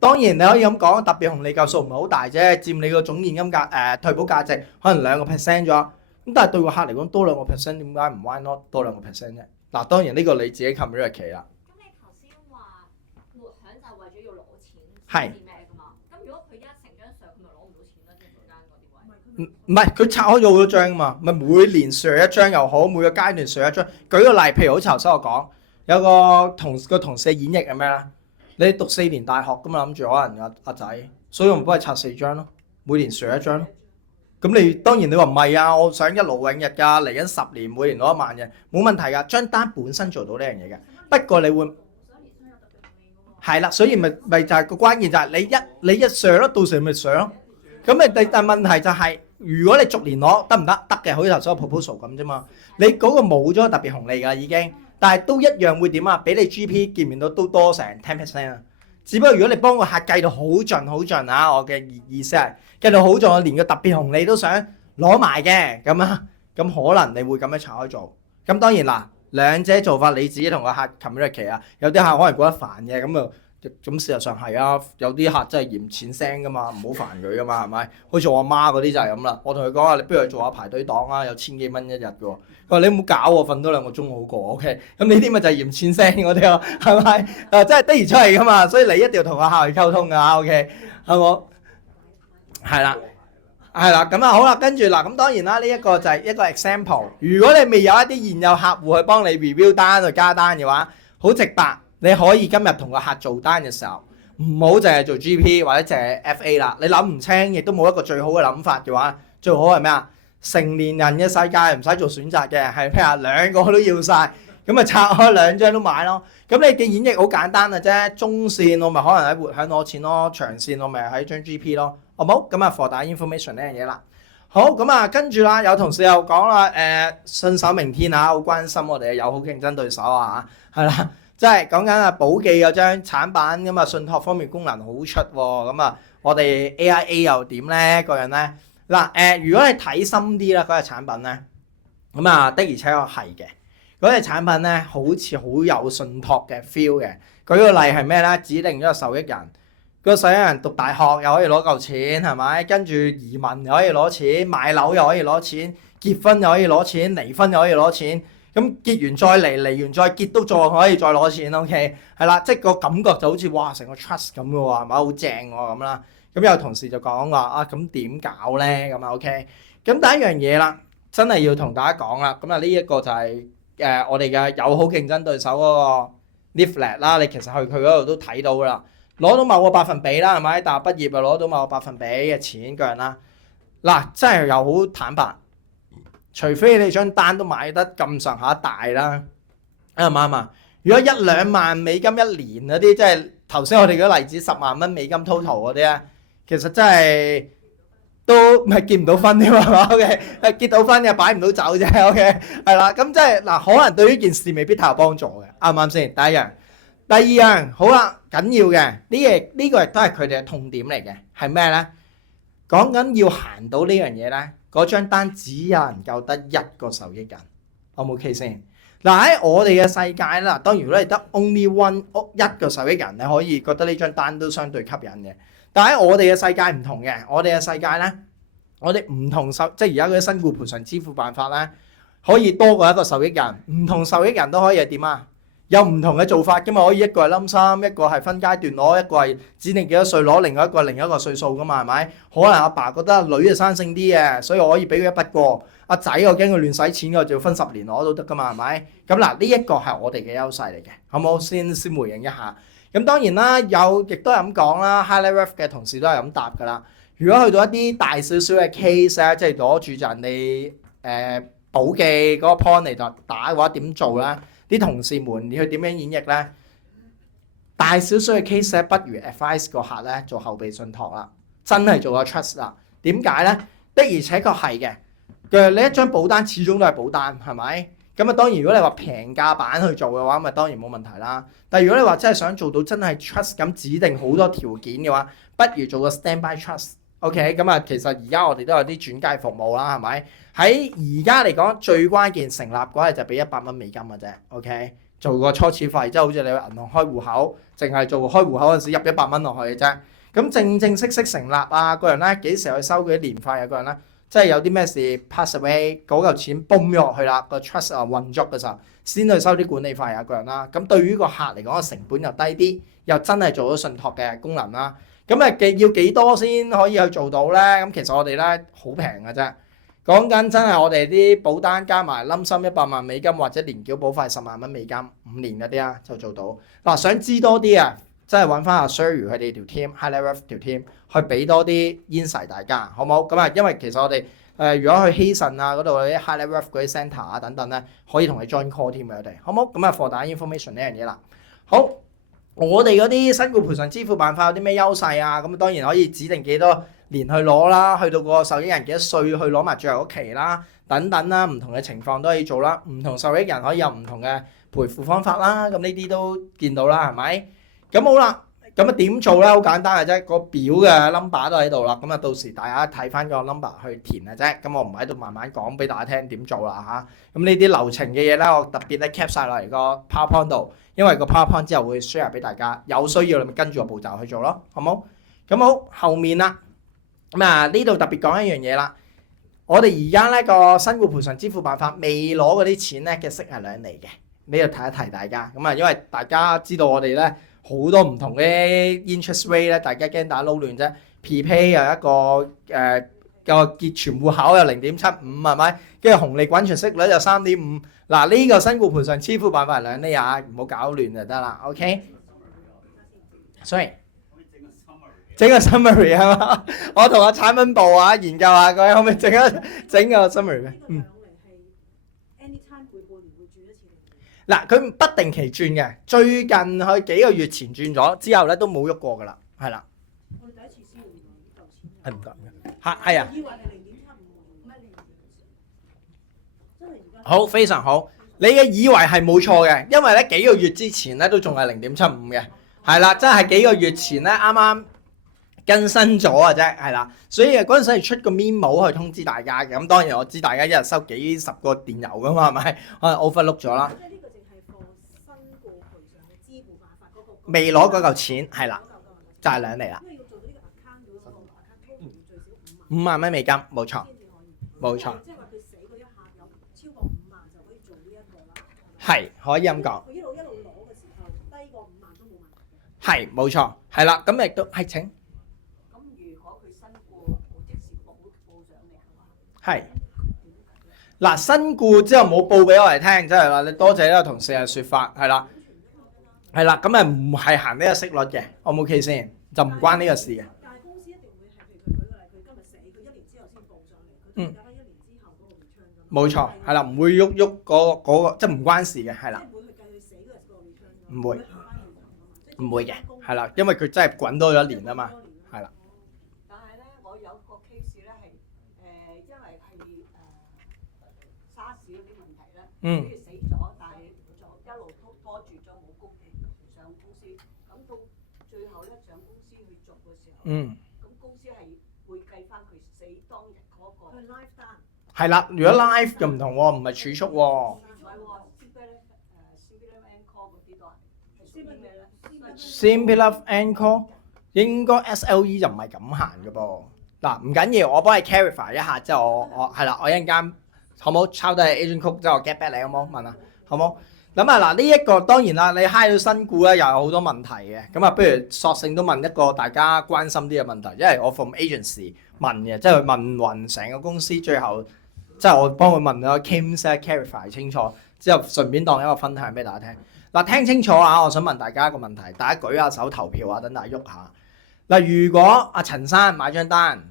當然你可以咁講，特別紅利嚿數唔係好大啫，佔你個總現金退保價值可能2% 咗。咁但係對個客嚟講多2%，點解唔 why not 多2% 啫？嗱，當然呢個你自己 communicate 啦。咁你頭先話活享就係為咗要攞錢係先至咩㗎嘛？咁如果佢一成張上，佢咪攞唔到錢啦？即係中間嗰啲位。唔係，佢拆開咗好多張嘛，咪每年上一張又好，每個階段上一張。舉個例，譬如好似頭先我講，有個同事演繹係咩咧？你讀4年大學咁嘛，諗住可能阿仔，所以我咪幫佢拆4張咯，每年上一張咯。咁你當然你話唔係啊，我想一勞永逸㗎，嚟緊10年每年攞1萬嘅，冇問題㗎。張單本身做到呢樣嘢嘅，不過你會係啦，所以咪就係個關鍵就係你一上咯，到時咪上咯。咁但問題就係，如果你逐年攞得唔得？得嘅，好似頭先個 proposal 咁啫嘛。你嗰個冇咗特別紅利㗎已經。但係都一樣會點啊？俾你 GP 見面到都多成 10% 啊！只不過如果你幫個客計到好盡啊，我嘅意思係計到好盡，我連個特別紅利都想攞埋嘅咁啊，咁可能你會咁樣拆開做。咁當然啦，兩者做法你自己同個客 communicate 啊，有啲客可能覺得煩嘅咁啊。咁事實上係啊，有啲客真係嫌錢腥噶嘛，唔好煩佢噶嘛，係咪？好似我阿媽嗰啲就係咁啦。我同佢講話，你不如去做下排隊檔啊，有1000幾蚊一日嘅喎。佢話你唔好搞我，瞓多2個鐘好過。OK，咁呢啲咪就係嫌錢腥嗰啲咯，係咪？真係的而且確係噶嘛，所以你一定要同個客去溝通㗎。OK，係冇？係啦，咁啊好啦，跟住嗱，咁當然啦，呢一個就係一個 example。如果你未有一啲現有客戶去幫你 review 單去加單嘅話，好直白。你可以今日同個客做單嘅時候，唔好淨係做 GP 或者淨係 FA 啦。你諗唔清，亦都冇一個最好嘅諗法嘅話，最好係咩啊？成年人嘅世界唔使做選擇嘅，係譬如2個都要晒，咁啊拆開2張都買咯。咁你嘅演繹好簡單嘅啫，中線我咪可能喺活享攞錢咯，長線我咪喺張 GP 咯，好冇？咁啊 for 大 information 呢樣嘢啦。好，咁啊跟住啦，有同事又講啦，信手明天啊，好關心我哋嘅友好競爭對手啊，係啦。即係講緊啊，寶記嗰張產品咁啊，信託方面功能好出喎，咁啊，我哋 AIA 又點咧？個人咧嗱如果你睇深啲啦，嗰隻產品咧，咁啊的而且確係嘅，嗰隻產品咧好似好有信託嘅 feel 嘅。舉個例係咩咧？指定咗個受益人，個受益人讀大學又可以攞嚿錢係咪？跟住移民又可以攞錢，買樓又可以攞錢，結婚又可以攞錢，離婚又可以攞錢。咁結完再離，離完再結都再可以再攞錢 ，OK， 係啦，即係個感覺就好似哇成個 trust 咁嘅喎，係咪好正喎咁啦？咁有同事就講話啊，咁點搞咧？咁啊 OK，咁第一樣嘢啦，真係要同大家講啦，咁啊呢一個就係我哋嘅友好競爭對手嗰個 leaflet 啦，你其實去佢嗰度都睇到噶啦，攞到某個百分比啦，係咪？大學畢業就攞到某個百分比嘅錢嗰樣啦，嗱真係又好坦白。除非你張單都買得咁上下大啦，啱唔啱啊？如果1-2萬美金一年嗰啲，即係頭先我哋嗰例子10萬蚊美金 total 嗰啲咧，其實真係都唔係結唔到婚添係嘛 ？OK， 結到婚又擺唔到酒啫 OK， 係啦，咁即係嗱，可能對呢件事未必太有幫助嘅，啱唔啱先？第一樣，第二樣好啦，緊要嘅呢個亦都係佢哋嘅痛點嚟嘅，係咩咧？講緊要行到呢樣嘢咧。嗰張單只有能夠得1個受益人，好唔 OK 先？嗱喺我哋嘅世界啦，當然如果你得 only one 1個受益人，你可以覺得呢張單都相對吸引嘅。但喺我哋嘅世界唔同嘅，我哋嘅世界咧，我哋唔同即係而家嗰啲身故賠償支付辦法咧，可以多過1個受益人，唔同受益人都可以係點啊？有唔同嘅做法㗎嘛，可以一個係冧心，一個係分階段攞，一個係指定幾多歲攞，另外一個係另一個歲數㗎嘛，係咪？可能阿爸覺得女就生性啲嘅，所以我可以俾佢一筆過。阿仔我驚佢亂使錢嘅，就要分10年攞都得㗎嘛，係咪？咁嗱，呢一個係我哋嘅優勢嚟嘅，好唔好？先回應一下。咁當然啦，亦都係咁講啦 ，high level 嘅同事都係咁答㗎啦。如果去到一啲大少少嘅 case 咧，即係攞住就人哋簿記嗰個 point 嚟打嘅話，點做咧？啲同事們你去點樣演繹咧？大少少嘅 case 咧，不如 advise 個客咧做後備信託啦，真係做個 trust 啦。點解咧？的而且確係嘅。你一張保單始終都係保單，係咪？咁啊，當然如果你話平價版去做嘅話，咪當然冇問題啦。但係如果你話真係想做到真係 trust 咁指定好多條件嘅話，不如做個 standby trust。OK， 咁啊，其實而家我哋都有啲轉介服務啦，係咪？喺而家嚟講，最關鍵成立嗰日就俾$100美金嘅啫。OK， 做個初始費，即係好似你去銀行開戶口，淨係做開戶口嗰陣時入$100落去嘅啫。咁正式成立啊，個人咧幾時去收佢啲年費啊？個人咧。即係有啲咩事 pass away 嗰嚿錢泵咗落去啦，個 trust 啊運作嘅時候先去收啲管理費啊個人啦。咁對於個客嚟講，個成本又低啲，又真係做到信託嘅功能啦。咁要幾多先可以去做到咧？咁其實我哋咧好平嘅啫，講緊真係我哋啲保單加埋冧心$100萬美金或者年繳保費10萬蚊美金5年嗰啲啊就做到。嗱，想知多啲啊？真係揾翻阿 Sherry 佢哋條 team，High Level 條 team 去俾多啲 insight 大家，好唔好？咁啊，因為其實我哋如果去希慎啊嗰度啲 High Level 嗰啲 centre 啊等等咧，可以同你 join call 添嘅我哋，好唔好？咁啊，for 大家 information 呢樣嘢啦。好，我哋嗰啲身故賠償支付辦法有啲咩優勢啊？咁當然可以指定幾多年去攞啦，去到個受益人幾多歲去攞埋最後嗰期啦，等等啦，唔同嘅情況都可以做啦。唔同受益人可以有唔同嘅賠付方法啦。咁呢啲都見到啦，係咪？咁好啦，咁啊點做咧？好簡單嘅啫，個表嘅 number 都喺度啦。咁啊到時大家睇翻個 number 去填嘅啫。咁我唔喺度慢慢講俾大家聽點做啦嚇。咁呢啲流程嘅嘢咧，我特別咧 cap 晒落嚟個 PowerPoint 度，因為個 PowerPoint 之後會 share 俾大家，有需要你咪跟住個步驟去做咯，好冇？咁好，後面啦，咁啊呢度特別講一樣嘢啦。我哋而家咧個身故賠償支付辦法未攞嗰啲錢咧嘅息係2厘嘅，呢度提一提大家。咁啊，因為大家知道我哋咧。好多唔同嘅 interest rate 咧，大家驚大家撈亂啫。Prepay 有一個個結存戶口有0.75係咪？跟住紅利滾存息率就3.5。嗱呢個身故賠償支付辦法係2厘啊，唔好搞亂就得啦。OK， 所以整個 summary 係嘛？我同阿產品部啊研究下佢可唔可以整個 summary 咩？嗱，佢不定期轉嘅，最近佢幾個月前轉咗，之後咧都冇喐過噶啦，係啦。我哋第一次先用嚿錢。係唔得嘅，係啊。以為係0.75，真係而家。好，非常好。你嘅以為係冇錯嘅，因為咧幾個月之前咧都仲係0.75嘅，係啦，真係幾個月前咧啱啱更新咗啊啫，係啦。所以嗰陣時係出個 memo 去通知大家嘅。咁當然我知大家一日收幾十個電郵噶嘛，係咪？可能 overlook 咗啦。未攞嗰嚿錢係啦，就係2厘啦。5萬蚊美金，冇錯，冇錯。即係話佢死嗰一下有超過5萬就可以做呢一個啦。係可以咁講。佢一路攞嘅時候，低過5萬都冇問題。係冇錯，係啦，咁亦都係請。咁如果佢身故冇即時報上嚟嘅話，係。嗱，身故之後冇報俾我哋聽，即係話你多謝呢個同事嘅説法，係啦。係啦，咁咪唔係行呢個息率嘅，我冇 OK 先，就唔關呢個事嘅。但係公司一定會係，譬如佢舉個例，佢今日死，佢1年之後先報上嚟，佢仲加翻1年之後嗰個 return 㗎嘛。冇錯，係啦，唔會喐嗰個，即係唔關事嘅，係啦。即係唔會去計佢死嗰日嗰個 return 㗎嘛。唔會，唔會嘅，係係啦，因為佢真係滾多咗1年啊嘛，係啦。但係咧，我有個 case 咧係因為係沙士嗰啲問題咧，跟住死咗，但係就一路拖住咗冇公平上公司，咁到最後咧上公司去做嘅時候，咁公司係會計翻佢死當日嗰個。佢 life 單。係啦，如果 life 就唔同喎，唔係儲蓄喎。唔係喎，CPF Encore 嗰啲都係。CPF Encore 應該 SLE 就唔係咁行嘅噃。嗱，唔緊要，我幫你 clarify 一下之後，我係啦，我一陣間好冇抄低 agent code 之後 get back 你好冇？問下好冇？咁啊嗱，呢一個當然啦，你 hire 到新僱咧，又有好多問題嘅。咁啊，不如索性都問一個大家關心啲嘅問題，因為我 from agency 問嘅，即係問勻成個公司，最後即係我幫佢問咗 Kim clarify 清楚，之後順便當一個分享俾大家聽。嗱，聽清楚啊！我想問大家一個問題，大家舉下手投票啊，等大家喐下。嗱，如果阿陳生買張單，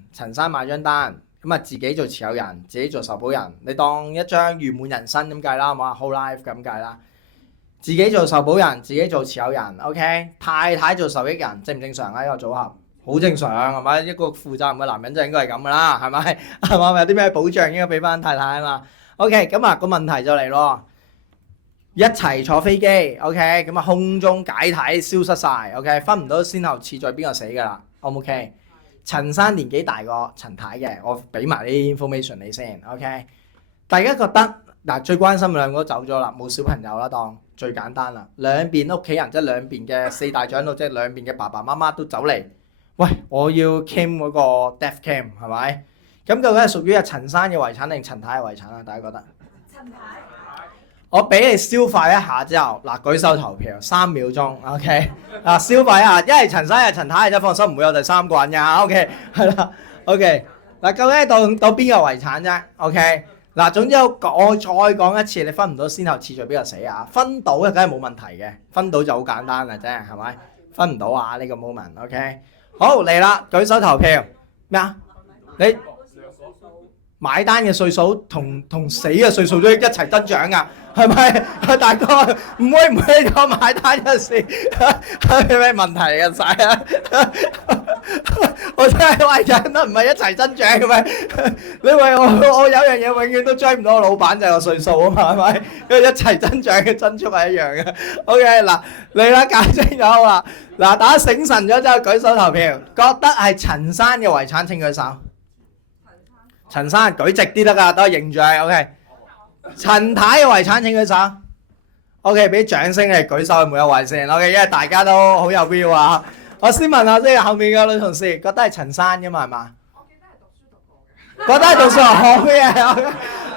咁啊自己做持有人，自己做受保人，你當一張圓滿人生咁計啦，好嘛 ？Whole life 咁計啦。自己做受保人，自己做持有人 ，OK？ 太太做受益人，正唔正常啊？呢個組合好正常係咪？一個負責任嘅男人就應該係咁噶啦，係咪？係嘛？有啲咩保障應該俾翻太太啊嘛？OK？咁啊個問題就嚟咯，一齊坐飛機 ，OK？ 咁啊空中解體消失晒 ，OK？ 分唔到先後次序邊個死㗎啦 ，O 唔 OK？ 陳生年紀大過陳太嘅，我俾埋啲 information 你先 ，OK？ 大家覺得嗱最關心嘅兩個都走咗啦，冇小朋友啦當。最簡單啦，兩邊屋企人即係兩邊嘅四大長老，即係兩邊嘅爸爸媽媽都走嚟。喂，我要 claim 嗰個 death claim 係咪？咁究竟係屬於阿陳生嘅遺產定陳太嘅遺產啊？大家覺得？陳太。我俾你消化一下之後，嗱舉手投票3秒鐘 ，OK？ 嗱消化一下，一係陳生一係陳太，真放心唔會有第三個人㗎 ，OK？ 係啦 ，OK？ 嗱究竟到邊個遺產啫 ？OK？嗱，總之我再講一次，你分唔到先後次序邊個死啊？分到嘅梗係冇問題嘅，分到就好簡單嘅啫，係咪？分唔到啊呢個 moment，OK？ 好嚟啦，舉手投票咩啊？你買單嘅歲數同死嘅歲數都一齊增長㗎，係咪？大哥唔會講買單嗰時係咩問題嘅晒啊？我真係話人都唔係一齊增長嘅咩？你話我有樣嘢永遠都追唔到我老闆就係個歲數啊嘛，係咪？因為一齊增長嘅增速係一樣嘅。OK 嗱，嚟啦，搞清楚啦。嗱，大家醒神咗之後舉手投票，覺得係陳生嘅遺產請舉手。陳生舉直啲得㗎，等我認住係 OK。陳太嘅遺產請舉手。OK， 俾掌聲你舉手係每一位先 OK， 因為大家都好有 view 啊。我先問下先，後面嘅女同事覺得係陳生㗎嘛係嘛？我記得係讀書讀過嘅。覺得係讀書好嘅，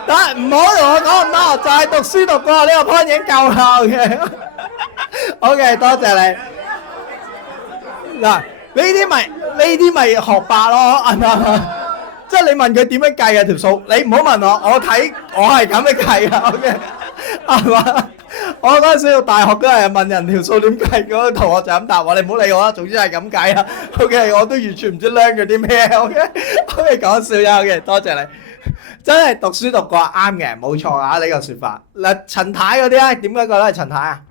但係唔好同我講咁多，就係讀書讀過呢個 point 已經夠啦 OK。OK， 多謝你。嗱，呢啲咪學霸咯，係嘛？即係你問佢點樣計啊條數，你唔好問我，我睇我係咁樣計啊 OK， 係嘛？我嗰陣時讀大學都係問人條數點計，嗰個同學就咁答我，你唔好理我啦，總之係咁計啦。OK， 我都完全唔知 learn 咗啲咩。OK， 講笑啫。OK， 多謝你，真係讀書讀過啱嘅，冇錯啊呢個説法。嗱，陳太嗰啲咧，點解覺得係陳太啊？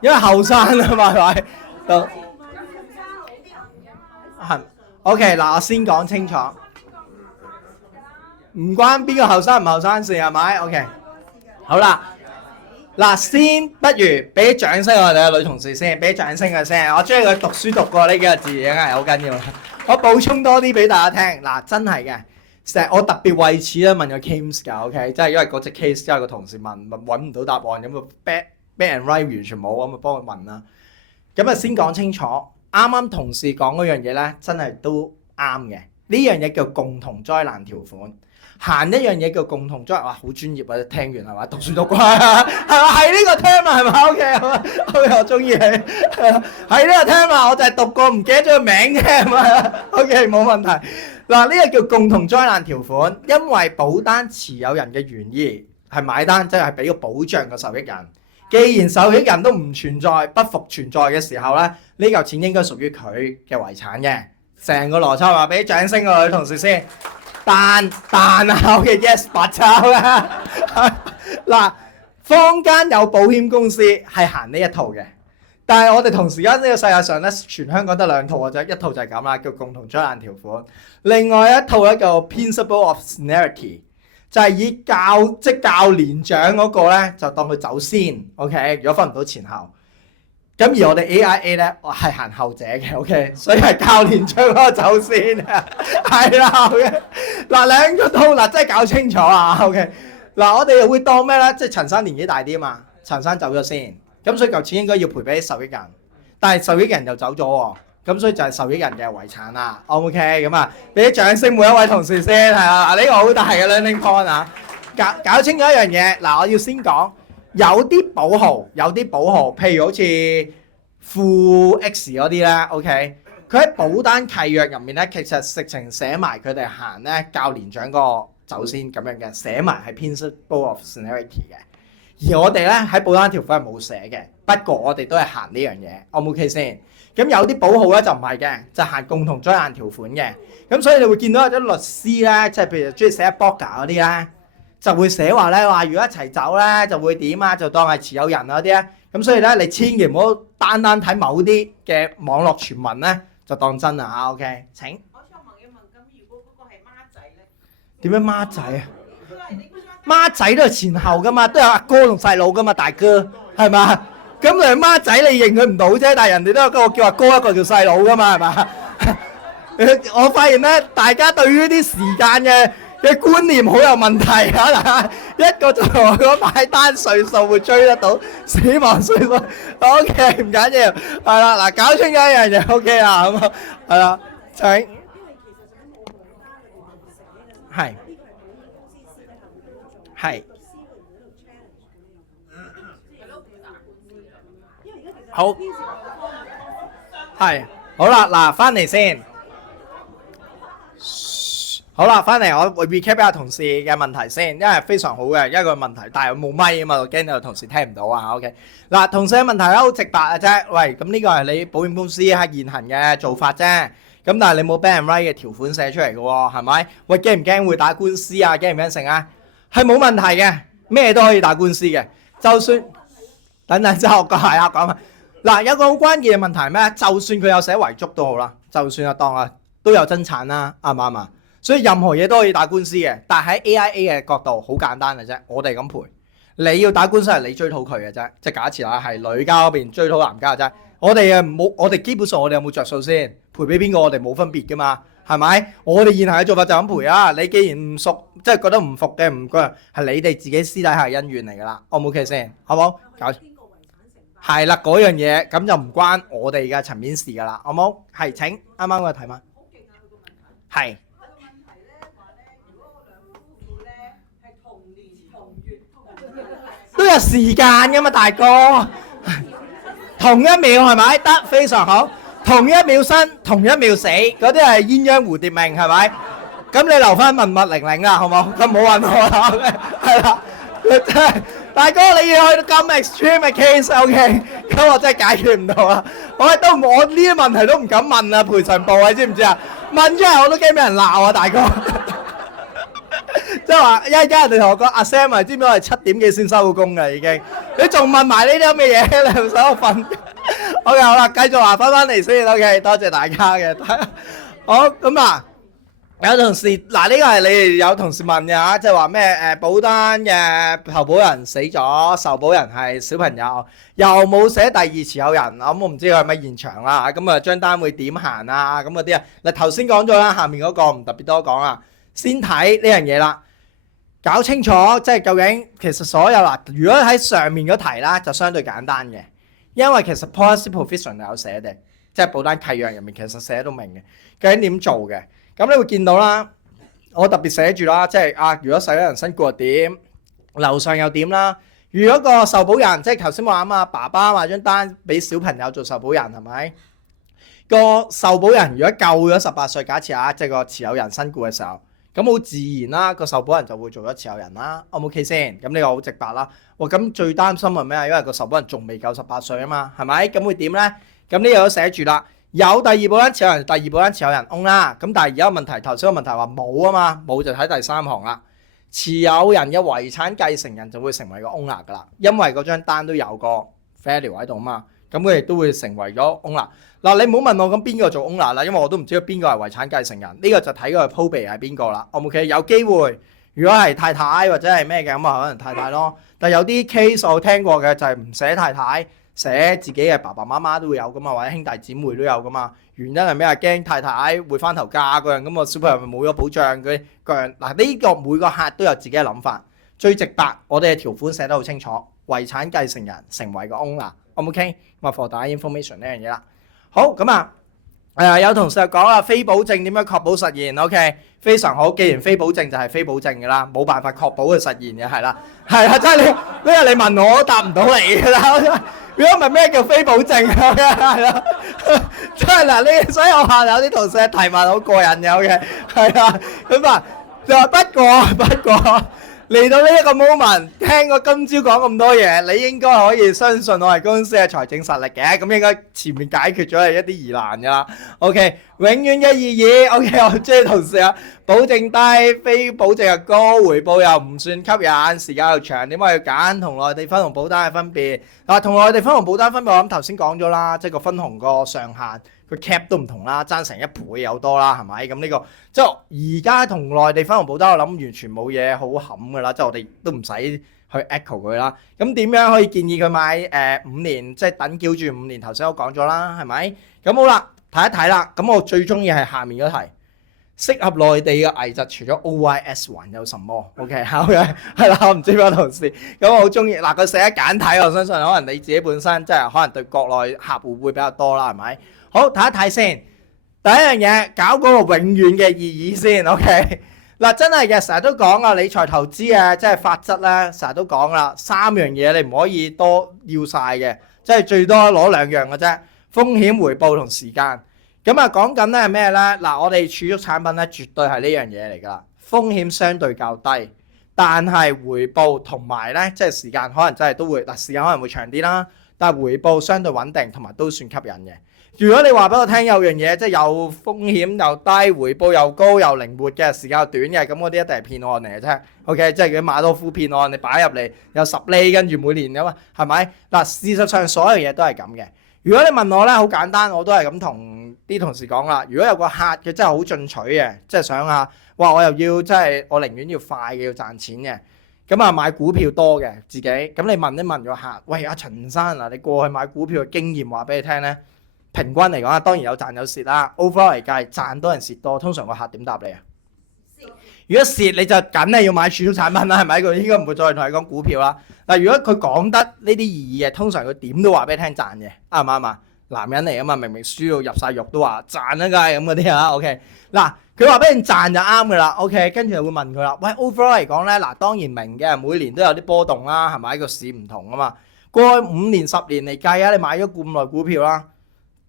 因為後生啊嘛，係咪？係。OK， 嗱，我先講清楚，唔關邊個後生唔後生事係咪 ？OK， 好啦，嗱，先不如俾掌聲我哋嘅女同事先，俾掌聲佢先。我中意佢讀書讀過呢幾個字，已經係好緊要。我補充多啲俾大家聽，嗱，真係嘅，成日我特別為此咧問個 Kim 㗎 ，OK， 即係因為嗰隻 case 之後個同事問揾唔到答案，咁個 bad and right 完全冇，咁咪幫佢問啦。咁啊先講清楚。啱啱同事講嗰樣嘢咧，真係都啱嘅。呢樣嘢叫共同災難條款，行一樣嘢叫共同災難，哇，好專業啊！聽完係嘛？讀書讀過係嘛？係呢個 term 啊，係嘛 ？OK， 我中意你。係呢個 term 啊，我就係讀過，唔記得咗個名啫，係嘛 ？OK， 冇問題。嗱，呢個叫共同災難條款，因為保單持有人嘅原意係買單，即係俾個保障個受益人。既然受益人都唔存在、不復存在嘅時候咧，呢嚿錢應該屬於佢嘅遺產嘅。成個邏輯話俾掌聲個女同事先。但啊，OK yes， 白抄啦。嗱，坊間有保險公司係行呢一套嘅，但係我哋同時間呢個世界上咧，全香港得兩套嘅啫，一套就係咁啦，叫共同災難條款；另外一套咧叫 Principle of Seniority。就係以較年長嗰個咧，就當佢走先 ，OK？ 如果分唔到前後，咁而我哋 AIA 咧，我係行後者嘅 ，OK？ 所以係較年長嗰個走先啊，係啦 ，OK？ 嗱，兩個套嗱，真係搞清楚啊 ，OK？ 嗱，我哋會當咩咧？即係陳生年紀大啲啊嘛，陳生走咗先，咁所以嚿錢應該要賠俾受益人，但係受益人又走咗喎。咁所以就係受益人嘅遺產啦 ，OK？ 咁啊，俾啲掌聲每一位同事先，係啊，呢個好大嘅 learning point 啊。搞清楚一樣嘢。嗱，我要先講有啲保號，譬如好似負 X 嗰啲咧 ，OK， 佢喺保單契約入面咧，其實直情寫埋佢哋行咧較年長個走先咁樣嘅，寫埋係 principle of seniority 嘅。而我哋咧喺保單條款係冇寫嘅，不過我哋都係行呢樣嘢 ，O 唔 OK 先？咁有啲保號咧就唔係嘅，就行共同災難條款嘅。咁所以你會見到有啲律師咧，即係譬如中意寫 blogger 嗰啲咧，就會寫話咧話如果一齊走咧就會點啊，就當係持有人嗰啲咧。咁所以咧你千祈唔好單睇某啲嘅網絡傳聞咧，就當真啦嚇。OK， 請。我想問一問，咁如果嗰個係孖仔咧？點樣孖仔啊？孖仔都係前後噶嘛，都有阿哥同細佬噶嘛，大哥係嘛？咁兩孖仔你認佢唔到啫，但係人哋都有一個叫阿哥，一個叫細佬噶嘛，係嘛？我發現咧，大家對於啲時間嘅觀念好有問題啊！一個就話嗰買單歲數會追得到死亡歲數 ，OK 唔緊要，係啦嗱，搞清楚一樣嘢 OK 啦，咁啊係啦，請係係好係好啦嗱，翻嚟先。好啦，翻嚟我會 recap 一下同事嘅問題先，因為非常好嘅一個問題，但係冇咪啊嘛，我驚有同事聽唔到啊。OK，嗱，同事嘅問題咧好直白嘅啫。喂，咁呢個係你保險公司喺現行嘅做法啫。咁但係你冇 ban and right 嘅條款寫出嚟嘅喎，係咪？喂，驚唔驚會打官司啊？驚唔驚成啊？係冇問題嘅，咩都可以打官司嘅。就算等陣之後講係啊講啊。嗱，有個好關鍵嘅問題係咩？就算佢有寫遺囑都好啦，就算啊當啊都有爭產啦，啱唔啱啊？所以任何嘢都可以打官司嘅，但係喺 AIA 嘅角度好簡單嘅啫，我哋咁賠，你要打官司係你追討佢嘅啫，即係假設啦係女家嗰邊追討男家嘅啫，我哋冇，我哋基本上我哋有冇着數先？賠俾邊個我哋冇分別噶嘛，係咪？我哋現行嘅做法就咁賠啊！你既然唔熟，即係覺得唔服嘅唔該，係你哋自己私底下恩怨嚟㗎啦，我冇 OK 先，好冇？搞係啦，嗰樣嘢咁就唔關我哋嘅層面事㗎啦，好冇？係請啱啱個題目係。都有時間噶嘛，大哥，同一秒係咪？得非常好，同一秒生，同一秒死，嗰啲係鴛鴦蝴蝶命係咪？咁你留翻文物玲玲啦，好冇？咁冇揾我啦，係啦，真係大哥你要去到咁 extreme 嘅 case，OK， 咁我真係解決唔到啦。我呢啲問題都唔敢問啊，賠償部位知唔知啊？問出嚟我都驚俾人鬧啊，大哥。即係話一陣間人哋同我講阿 Sam 啊，知唔知我係7點幾先收工㗎已經？你仲問埋呢啲咁嘅嘢，你唔使我瞓？OK 好啦，繼續話翻嚟先 ，OK 多謝大家嘅。好咁啊，有同事嗱呢個係你哋有同事問嘅嚇，即係話咩保單嘅投保人死咗，受保人係小朋友，又冇寫第二持有人，咁我唔知佢係咪現場啦。咁啊張單會點行啊？咁嗰啲啊嗱頭先講咗啦，下面嗰個唔特別多講啦。先睇呢樣嘢啦，搞清楚即係究竟其實所有啦，如果喺上面嗰題啦就相對簡單嘅，因為其實 policy provision 係有寫嘅，即係保單契約入面其實寫到明嘅，究竟點做嘅。咁你會見到啦，我特別寫住啦，即係啊，如果受保人身故又點，樓上又點啦。如果個受保人即係頭先話啊嘛，爸爸話張單俾小朋友做受保人係咪？個受保人如果夠咗18歲，假設啊，即係個持有人身故嘅時候。咁好自然啦，個受保人就會做咗持有人啦，O 唔 OK 先？咁呢個好直白啦。哇，咁最擔心係咩啊？因為個受保人仲未夠18歲啊嘛，係咪？咁會點咧？咁呢個都寫住啦。有第二保單持有人，第二保單持有人 own 啦。咁但係而家個問題，頭先個問題話冇啊嘛，冇就睇第3行啦。持有人嘅遺產繼承人就會成為個 owner 噶啦，因為嗰張單都有個 value 喺度啊嘛。咁佢亦都會成為咗 owner。嗱，你唔好問我咁邊個做 owner 啦，因為我都唔知道邊個係遺產繼承人。呢個就睇佢 probate 係邊個啦。OK， 有機會如果係太太或者係咩嘅咁啊，可能太太咯。但係有啲 case 我聽過嘅就係唔寫太太，寫自己嘅爸爸媽媽都會有噶嘛，或者兄弟姊妹都有噶嘛。原因係咩啊？驚太太會翻頭嫁嗰樣，咁個小朋友咪冇咗保障嗰樣。嗱，呢個每個客都有自己嘅諗法。最直白，我哋嘅條款寫得好清楚，遺產繼承人成為個 owner。OK，咁啊 for 大家 information 呢樣嘢啦。好咁啊，有同事就講啦，非保證點樣確保實現 ？OK， 非常好。既然非保證就係非保證嘅啦，冇辦法確保佢實現嘅係啦，係啦，即係呢個你問我都答唔到你㗎啦。如果唔係咩叫非保證啊？係啦，即係嗱，呢所以我下有啲同事提問好過癮嘅，OK，係啦，咁啊就話不過。嚟到呢一個 moment， 聽我今朝講咁多嘢，你應該可以相信我係公司嘅財政實力嘅，咁應該前面解決咗係一啲疑難㗎啦。OK， 永遠嘅意義 ，OK， 我中意同事啊，保證低，非保證又高，回報又唔算吸引，時間又長，點解要揀？同內地分紅保單嘅分別，同內地分紅保單分別，我諗頭先講咗啦，即係個分紅個上限。個 cap 都唔同啦，爭成1倍有多啦，係咪？咁呢個即係而家同內地分紅保單，我諗完全冇嘢好冚㗎啦，即係我哋都唔使去 echo 佢啦。咁點樣可以建議佢買5年，即係等繳住5年？頭先我講咗啦，係咪？咁好啦，睇一睇啦。咁我最中意係下面嗰題，適合內地嘅危疾，除咗 OYS 還有什麼 ？OK， 好嘅，係啦，我唔知邊個同事。咁我好中意嗱，佢寫得簡體，我相信可能你自己本身即係可能對國內客戶會比較多啦，係咪？好，睇一睇先。第一樣嘢，搞嗰個永遠嘅意義先。OK， 嗱，真係嘅，成日都講啊，理財投資啊，即係法則咧，成日都講啦，3樣嘢你唔可以多要晒嘅，即係最多攞2樣嘅啫，風險、回報同時間。咁啊，講緊咧係咩咧？嗱，我哋儲蓄產品咧，絕對係呢樣嘢嚟㗎啦，風險相對較低，但係回報同埋咧，即係時間可能真係都會嗱，時間可能會長啲啦，但係回報相對穩定同埋都算吸引嘅。如果你話俾我聽有樣嘢，即係有風險又低，回報又高又靈活嘅，時間又短嘅，咁嗰啲一定係騙案嚟嘅啫。OK， 即係佢馬多夫騙案，你擺入嚟有10厘，跟住每年咁啊，係咪？嗱，事實上所有嘢都係咁嘅。如果你問我咧，好簡單，我都係咁同啲同事講啦。如果有個客嘅真係好進取嘅，即係想下，哇！我又要即係我寧願要快嘅，要賺錢嘅，咁啊買股票多嘅自己。咁你問一問個客，喂，阿陳生啊，你過去買股票嘅經驗話俾你聽咧？平均嚟講啊，當然有賺有蝕啦。overall 嚟計，賺多人蝕多，通常個客點答你啊？如果蝕你就梗係要買儲蓄產品啦，係咪？佢應該唔會再同你講股票啦。嗱，如果佢講得呢啲意義嘅，通常佢點都話俾你聽賺嘅，啱唔啱啊？男人嚟啊嘛，明明輸到入晒肉都話賺啊，梗係咁嗰啲啊。OK， 嗱，佢話俾你賺就啱噶啦。OK， 跟住就會問佢啦。喂 overall 嚟講咧，嗱，當然明嘅，每年都有啲波動啦，係咪？個市唔同啊嘛。過去5年10年嚟計啊，你買咗咁耐股票啦。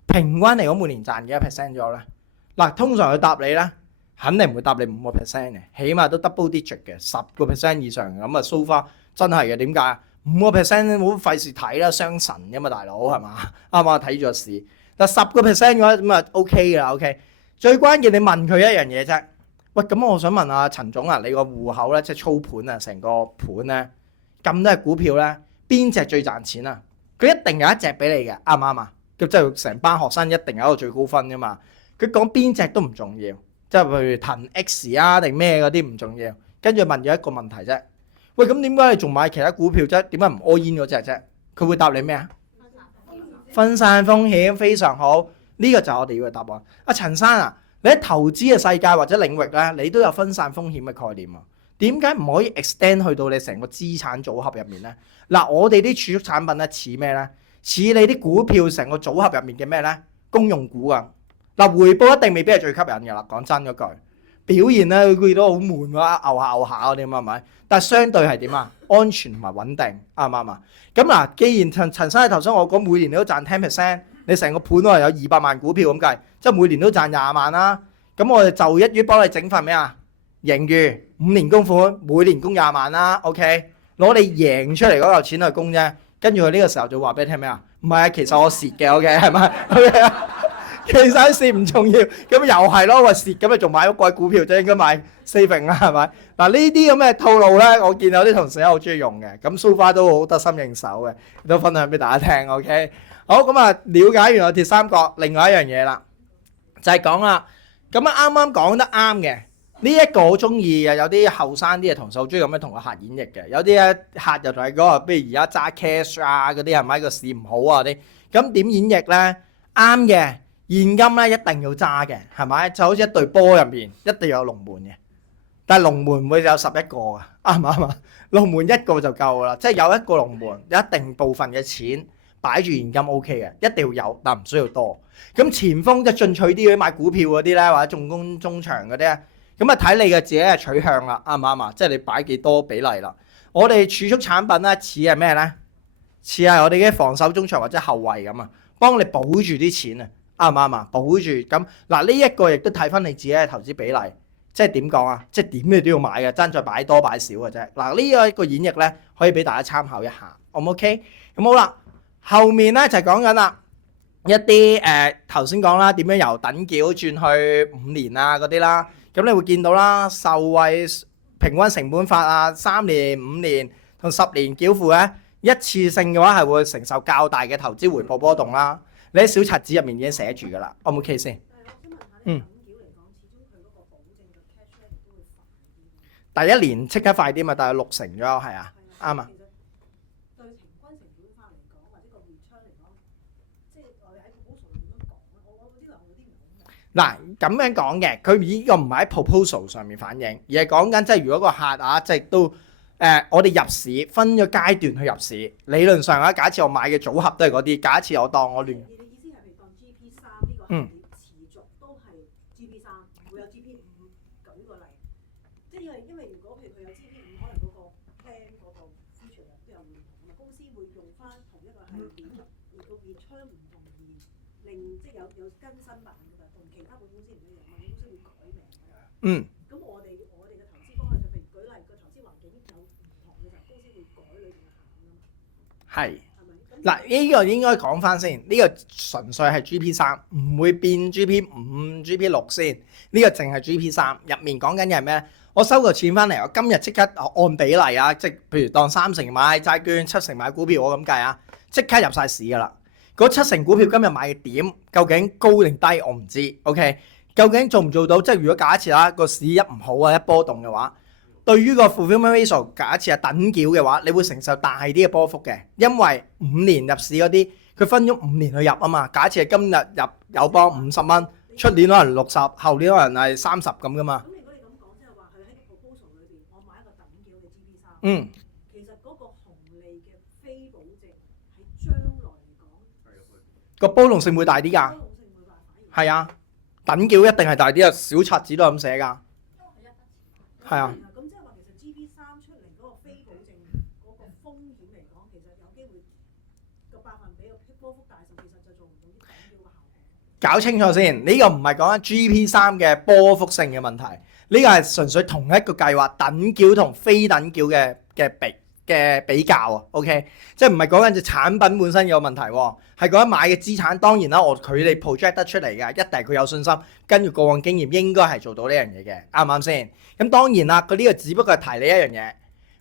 平均嚟講每年賺幾多 percent 咗咧？嗱，通常佢答你咧，肯定唔會答你5% 嘅，起碼都 double digit 嘅10% 以上咁啊。so far 真係嘅，點解5% 冇費事睇啦，傷神㗎嘛，大佬係嘛？啱啱睇咗市，但10% 嘅話咁啊 OK 㗎啦 OK。最關鍵你問佢一樣嘢啫，喂，咁我想問下陳總啊，你個戶口咧即係操盤啊，成個盤咧咁多隻股票咧，邊隻最賺錢啊？佢一定有一隻俾你嘅，啱唔啱啊？咁即係成班學生一定有一個最高分㗎嘛？佢講邊隻都唔重要，即係譬如騰 X 啊定咩嗰啲唔重要。跟住問咗一個問題啫，喂，咁點解你仲買其他股票啫？點解唔 all in 嗰隻啫？佢會答你咩啊？分散風險非常好，呢個就係我哋要嘅答案。阿陳生啊，你喺投資嘅世界或者領域咧，你都有分散風險嘅概念啊？點解唔可以 extend 去到你成個資產組合入面咧？嗱，我哋啲儲蓄產品咧似咩咧？似你啲股票成個組合入面嘅咩咧？公用股啊！嗱，回報一定未必係最吸引嘅啦，講真嗰句，表現咧佢都好悶啊，牛下嗰啲咁係咪？但係相對係點啊？安全同埋穩定，啱唔啱啊？咁嗱，既然陳生頭先我講每年你都賺 10%， 你成個盤都係有200萬股票咁計，即係每年都賺20萬啦。咁我哋就一於幫你整份咩啊？盈餘5年供款，每年供20萬啦。OK， 攞你贏出嚟嗰嚿錢去供啫。跟住佢呢個時候就話俾你聽咩啊？唔係啊，其實我蝕嘅 OK 係咪 ？OK 其實蝕唔重要，咁又係咯，話蝕咁你仲買咗貴股票啫，應該買 saving 啦係咪？嗱呢啲咁嘅套路咧，我見有啲同事好中意用嘅，咁 so far 都好得心應手嘅，都分享俾大家聽 OK。好咁啊，了解完個鐵三角，另外一樣嘢啦，就係講啦，咁啊啱啱講得啱嘅。呢一個好中意嘅，有啲後生啲嘅同事好中意咁樣同個客演繹嘅，有啲咧客就同你講話，不如而家揸 cash 啊嗰啲係咪個市唔好啊啲？咁點演繹咧？啱嘅，現金咧一定要揸嘅，係咪？就好似一隊波入面一定要有龍門嘅，但係龍門唔會有11個㗎，啱唔啱啊？龍門一個就夠啦，即係有一個龍門，有一定部分嘅錢擺住現金 OK 嘅，一定要有，但唔需要多。咁前鋒即係進取啲嗰啲買股票嗰啲咧，或者重攻中場嗰啲咧，咁啊睇你嘅自己嘅取向啦，啱唔啱啊？即係你擺幾多比例啦。我哋儲蓄產品咧似係咩咧？似係我哋嘅防守中場或者後衞咁啊，幫你保住啲錢啊，啱唔啱啊？保住咁嗱，呢一個亦都睇翻你自己嘅投資比例。即係點講啊？即係點你都要買嘅，爭在擺多擺少嘅啫。嗱，呢一個演繹咧，可以俾大家參考一下，好唔 OK？咁好啦，後面咧就係講緊啦，一啲頭先講啦，點樣由等繳轉去5年啊嗰啲啦。咁你會見到啦，受惠平均成本法啊，3年、5年同10年繳付咧，一次性嘅話係會承受較大嘅投資回報波動啦。你喺小冊子入面已經寫住㗎啦，O 唔 OK 先？第一年即刻快啲嘛，大概60%咗，係啊，啱啊。其實對平均成本法嚟講，或者個 return 嚟講，即係我哋喺 proposal 點樣講咧？我呢兩個有啲唔同。嗱咁樣講嘅，佢呢個唔係喺 proposal 上面反映，而係講緊即係如果個客啊，即係都我哋入市分咗階段去入市，理論上啊，假設我買嘅組合都係嗰啲，假設我當我亂。你意思係譬如當 GP3呢個係持續都係 GP3，唔會有 GP5。舉個例，即係因為如果譬如佢有 GP5，可能嗰個 plan 嗰個 feature 都有唔同，公司會用翻同一個系列，而個 return 唔同而令即係有更新版㗎嘛，同其他保險公司唔一樣，保險公司會改名㗎。咁我哋嘅投資方向就譬如舉例個投資環境有唔同嘅時候，公司會改裏邊嘅行㗎嘛。係。嗱，呢個應該講翻先，呢個純粹係 GP3，唔會變 GP5、GP6先。呢個淨係 GP3，入面講緊嘅係咩咧？我收個錢翻嚟，我今日即刻按比例啊，即係譬如當30%買債券，70%買股票，我咁計啊，即刻入晒市㗎啦。嗰70%股票今日買嘅點究竟高定低，我唔知。OK， 究竟做唔做到？即係如果假設啦，個市一唔好啊，一波動嘅話。對於個 fulfillment ratio， 假設係等繳嘅話，你會承受大啲嘅波幅嘅，因為5年入市嗰啲，佢分咗5年去入啊嘛。假設係今日入友邦50蚊，出年可能60，後年可能係30咁噶嘛。咁如果你咁講，即係話佢喺個 proposal 裏邊，我買一個等繳嘅 GP3，其實嗰個紅利嘅非保值喺將來嚟講，個波動性會大啲㗎。係啊，等繳一定係大啲啊，小冊子都係咁寫㗎。係啊。搞清楚先，呢個唔係講緊 GP3 嘅波幅性嘅問題，呢個係純粹同一個計劃等繳同非等繳嘅比較啊。OK， 即係唔係講緊隻產品本身有問題喎，係講緊買嘅資產。當然啦，佢哋 project 得出嚟嘅，一定係佢有信心，跟住過往經驗應該係做到呢樣嘢嘅，啱唔啱先？咁當然啦，佢呢個只不過係提你一樣嘢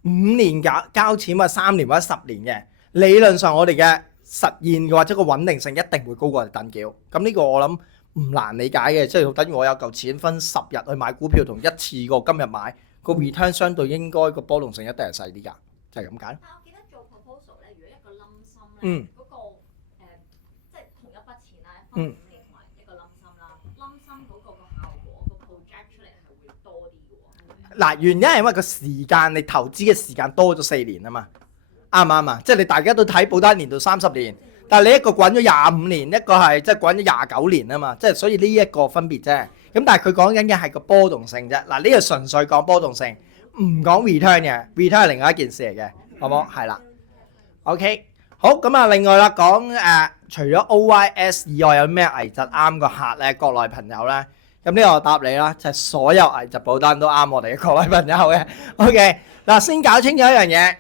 ，5年交錢或者3年或者10年嘅，理論上我哋嘅實現嘅或者個穩定性一定會高過等繳，咁呢個我諗唔難理解嘅，即係等於我有嚿錢分10日去買股票，同一次過今日買個 return 相對應該個波動性一定係細啲㗎，就係咁解。但我記得做 proposal 咧，如果一個冧心咧，嗰個即係同一筆錢啦，分5年同埋一個冧心啦，冧心嗰個效果個 project 出嚟係會多啲嘅喎。嗱，原因係因為個時間你投資嘅時間多咗4年啊嘛。啱唔啱啊？即係你大家都睇保單年度30年，但係你一個滾咗25年，一個係即係滾咗29年啊嘛，即係所以呢一個分別啫。咁但係佢講緊嘅係個波動性啫。嗱，呢個純粹講波動性，唔講 return 嘅 ，return 係另外一件事嚟嘅，好冇？係啦。OK， 好咁啊，另外啦，講除咗 OYS 以外，有咩危疾啱個客咧？國內朋友咧，咁呢個我答你啦，就係所有危疾保單都啱我哋嘅國內朋友嘅。OK， 嗱，先搞清楚一樣嘢。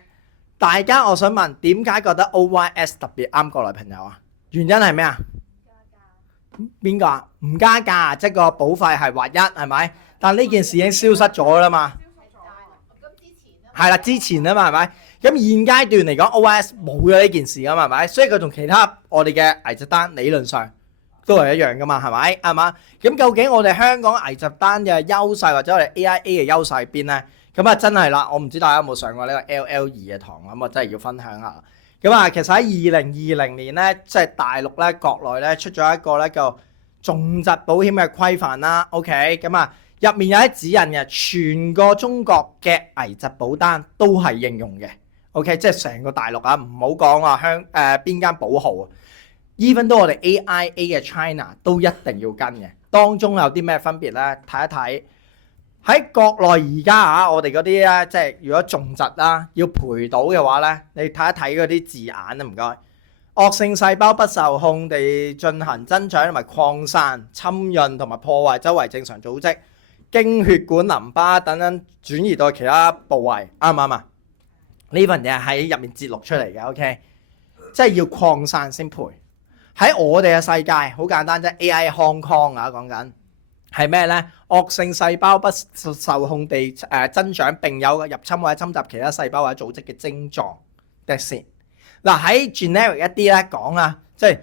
大家我想問，點解覺得 OYS 特別啱國內朋友啊？原因係咩啊？邊個啊？唔加價，即係個保費係劃一，係咪？但呢件事已經消失咗啦嘛。係啦，之前啊嘛，係咪？咁現階段嚟講 ，OYS 冇咗呢件事啊嘛，係咪？所以佢同其他我哋嘅危疾單理論上都係一樣噶嘛，係咪？係嘛？咁究竟我哋香港危疾單嘅優勢或者我哋 AIA 嘅優勢喺邊咧？咁啊，真係啦！我唔知大家有冇上過呢個 LL2嘅堂，咁啊真係要分享下。咁啊，其實喺2020年咧，即係大陸咧、國內咧出咗一個咧叫重疾保險嘅規範啦。OK， 咁啊入面有啲指引嘅，全個中國嘅危疾保單都係應用嘅。OK， 即係成個大陸啊，唔好講話邊間寶號啊 ，even 都我哋 AIA 嘅 China 都一定要跟嘅。當中有啲咩分別咧？睇一睇喺國內而家啊，我哋嗰啲咧，即係如果重疾啦，要賠到嘅話咧，你睇一睇嗰啲字眼啊，唔該。惡性細胞不受控地進行增長同埋擴散、侵潤同埋破壞周圍正常組織，經血管、淋巴等等轉移到其他部位，啱唔啱啊？呢份嘢喺入面節錄出嚟嘅 ，OK， 即係要擴散先賠。喺我哋嘅世界好簡單啫 ，AI Hong Kong 啊講緊係咩咧？惡性細胞不受控地增長並有入侵或者侵襲其他細胞或者組織嘅症狀。That's it。嗱喺 generic 一啲咧講啊，即係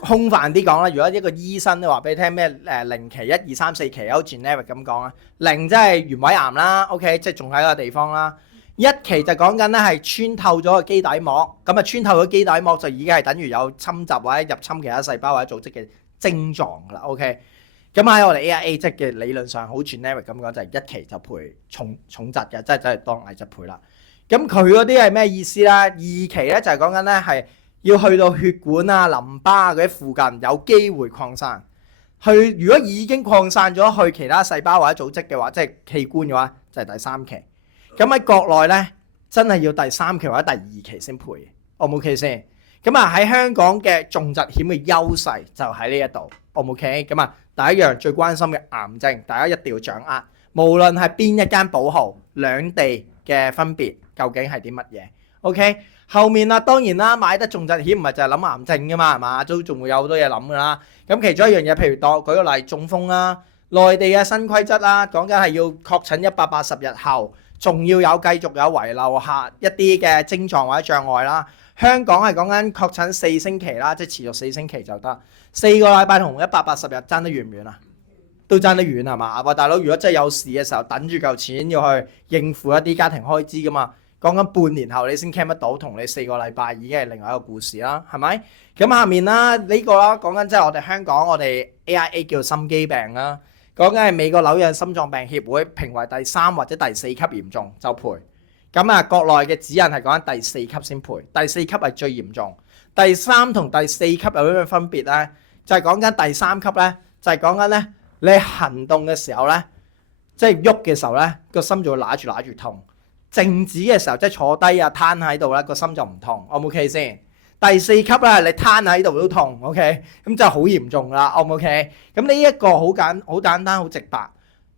空泛啲講啦。如果一個醫生都話俾你聽咩零期、1、2、3、4期，好 generic 咁講啊。零即係原位癌啦 ，OK， 即係仲喺個地方啦。一期就講緊咧係穿透咗個基底膜，咁啊穿透咗基底膜就已經係等於有侵襲或者入侵其他細胞或者組織嘅症狀㗎啦。OK， 咁喺我哋 AIA 即嘅理論上好 generic 咁講，就係一期就賠重疾嘅，即係當危疾賠啦。咁佢嗰啲係咩意思啦？二期咧就係講緊咧係要去到血管啊、淋巴嗰啲附近有機會擴散。如果已經擴散咗去其他細胞或者組織嘅話，即係器官嘅話，就係第三期。咁喺國內咧，真係要第三期或者第二期先賠，O 唔 OK 先？咁啊喺香港嘅重疾險嘅優勢就喺呢一度，O 唔 OK？咁啊第一樣最關心嘅癌症，大家一定要掌握，無論係邊一間保號，兩地嘅分別究竟係啲乜嘢 ？OK， 後面啦，當然啦，買得重疾險唔係就係諗癌症噶嘛，係嘛？都仲會有好多嘢諗噶啦。咁其中一樣嘢，譬如舉個例，中風啦，內地嘅新規則啦，講緊係要確診180日後，仲要繼續有遺留下一啲嘅症狀或者障礙啦。香港係講緊確診4星期啦，即係持續4星期就得。4個禮拜同180日爭得遠唔遠啊？都爭得遠係嘛？喂，大佬，如果真係有事嘅時候，等住嚿錢要去應付一啲家庭開支噶嘛？講緊半年後你先 claim 得到，同你4個禮拜已經係另外一個故事啦，係咪？咁下面啦，呢個啦，講緊即係我哋香港我哋 AIA 叫心肌病啦，講緊係美國紐約心臟病協會評為第3或者第4級嚴重就賠。咁啊，國內嘅指引係講緊第4級先賠，第4級係最嚴重。第3同第4級有啲咩分別咧？就係講緊第3級咧，就係講緊咧你行動嘅時候咧，即係喐嘅時候咧，個心就會揦住痛。靜止嘅時候，即係坐低啊，攤喺度咧，個心就唔痛。O 唔 OK 先？第4級咧，你攤喺度都痛。OK， 咁就好嚴重啦。O 唔 OK？咁呢一個好簡單，好直白。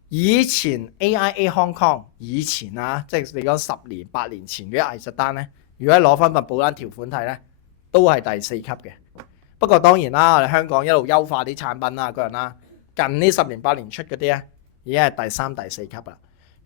以前 AIA Hong Kong 以前啊，即係你講10年8年前嗰啲危疾單咧，如果攞翻份保單條款睇咧，都係第4級嘅。不過當然啦，我哋香港一路優化啲產品啦，個人啦，近呢10年8年出嗰啲咧，已經係第3、第4級啦。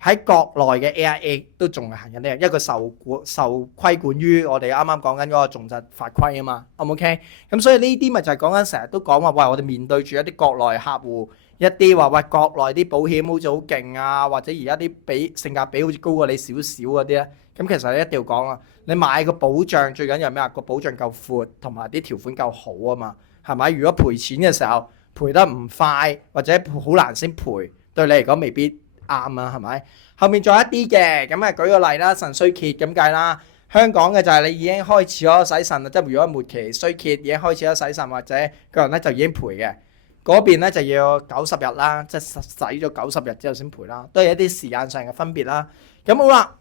喺國內嘅 AIA 都仲係行緊呢樣，因為佢受規管於我哋啱啱講緊嗰個重疾法規啊嘛，OK？咁所以呢啲咪就係講緊成日都講話，喂，我哋面對住一啲國內客戶，一啲話喂國內啲保險好似好勁啊，或者而家啲性價比好似高過你少少嗰啲咧，咁其實你一定要講啦，你買個保障最緊要係咩啊？個保障夠闊，同埋啲條款夠好啊嘛，係咪？如果賠錢嘅時候賠得唔快，或者好難先賠，對你嚟講未必啱啊，係咪？後面仲有一啲嘅，咁啊舉個例啦，腎衰竭咁計啦。香港嘅就係你已經開始咗洗腎啦，即係如果末期衰竭已經開始咗洗腎或者個人咧就已經賠嘅。嗰邊咧就要90日啦，即係洗咗90日之後先賠啦，都係一啲時間上嘅分別啦。咁好啦，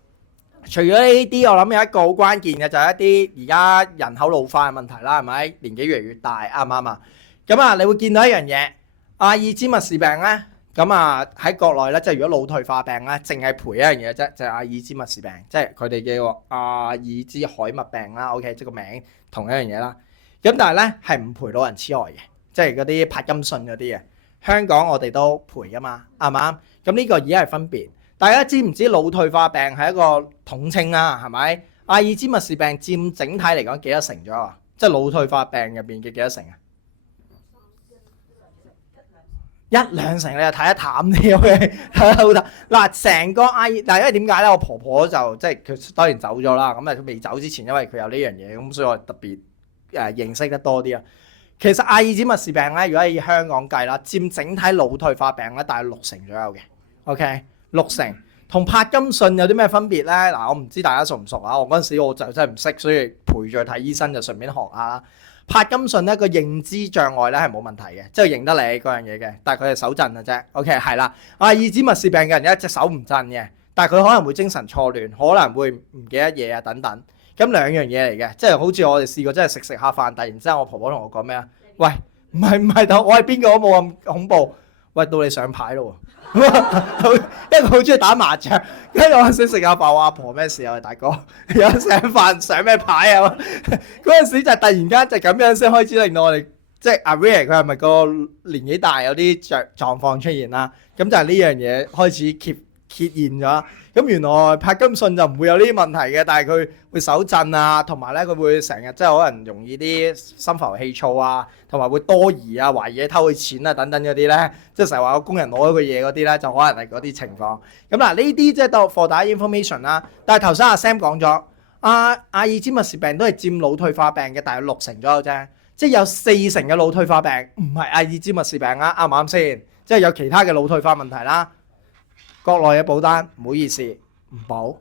除咗呢啲，我諗有一個好關鍵嘅就係一啲而家人口老化嘅問題啦，係咪？年紀越嚟越大，啱唔啱啊？咁啊，你會見到一樣嘢，阿爾茲默氏病咧。咁啊喺國內咧，即係如果腦退化病咧，淨係賠一樣嘢啫，就係阿爾茲默氏病，即係佢哋叫阿爾茲海默病啦。OK， 即係個名同一樣嘢啦。咁但係咧係唔賠老人痴呆嘅，即係嗰啲柏金遜嗰啲嘅。香港我哋都賠噶嘛，啱唔啱？咁呢個已經係分別。大家知唔知腦退化病係一個統稱啦？係咪？阿爾茲默氏病佔整體嚟講幾多成咗啊？即係腦退化病入邊嘅幾多成啊？1-2成你就睇得淡啲，OK， 睇得好淡。嗱，成個因為點解咧？我婆婆就即係佢當然走咗啦。咁佢未走之前，因為佢有呢樣嘢，咁所以我特別認識得多啲啊。其實阿爾茲默氏病咧，如果以香港計啦，佔整體腦退化病咧，大概6成左右嘅。OK， 6成。同柏金遜有啲咩分別咧？嗱，我唔知大家熟唔熟啊？我嗰陣時我就真係唔識，所以陪住去睇醫生就順便學下啦。柏金遜咧個認知障礙咧係冇問題嘅，即係認得你嗰樣嘢嘅，但係佢係手震嘅啫。OK 係啦，阿爾茲默氏病嘅人一隻手唔震嘅，但係佢可能會精神錯亂，可能會唔記得嘢啊等等。咁兩樣嘢嚟嘅，即係好似我哋試過真係食下飯，突然之間我婆婆同我講咩啊？喂，唔係，我係邊個都冇咁恐怖。喂，到你上牌咯喎！因為佢好中意打麻雀，跟住我先食下飯，話阿婆咩事啊？大哥，有醒飯上咩牌啊？嗰陣時就突然間就咁樣先開始令到我哋即係 aware 佢係咪個年紀大有啲狀況出現啦？咁就係呢樣嘢開始揭現咗。咁原來柏金遜就唔會有呢啲問題嘅，但係佢會手震啊，同埋咧佢會成日即係可能容易啲心浮氣躁啊，同埋會多疑啊、懷疑偷佢錢啊等等嗰啲咧，即係成日話個工人攞咗個嘢嗰啲咧，就可能係嗰啲情況。咁嗱，呢啲即係當for that information啦。但係頭先阿 Sam 講咗，阿爾茲默氏病都係佔腦退化病嘅大約60%左右啫，即係有40%嘅腦退化病唔係阿爾茲默氏病啊，啱唔啱先？即係有其他嘅腦退化問題啦。國內嘅保單唔好意思唔保，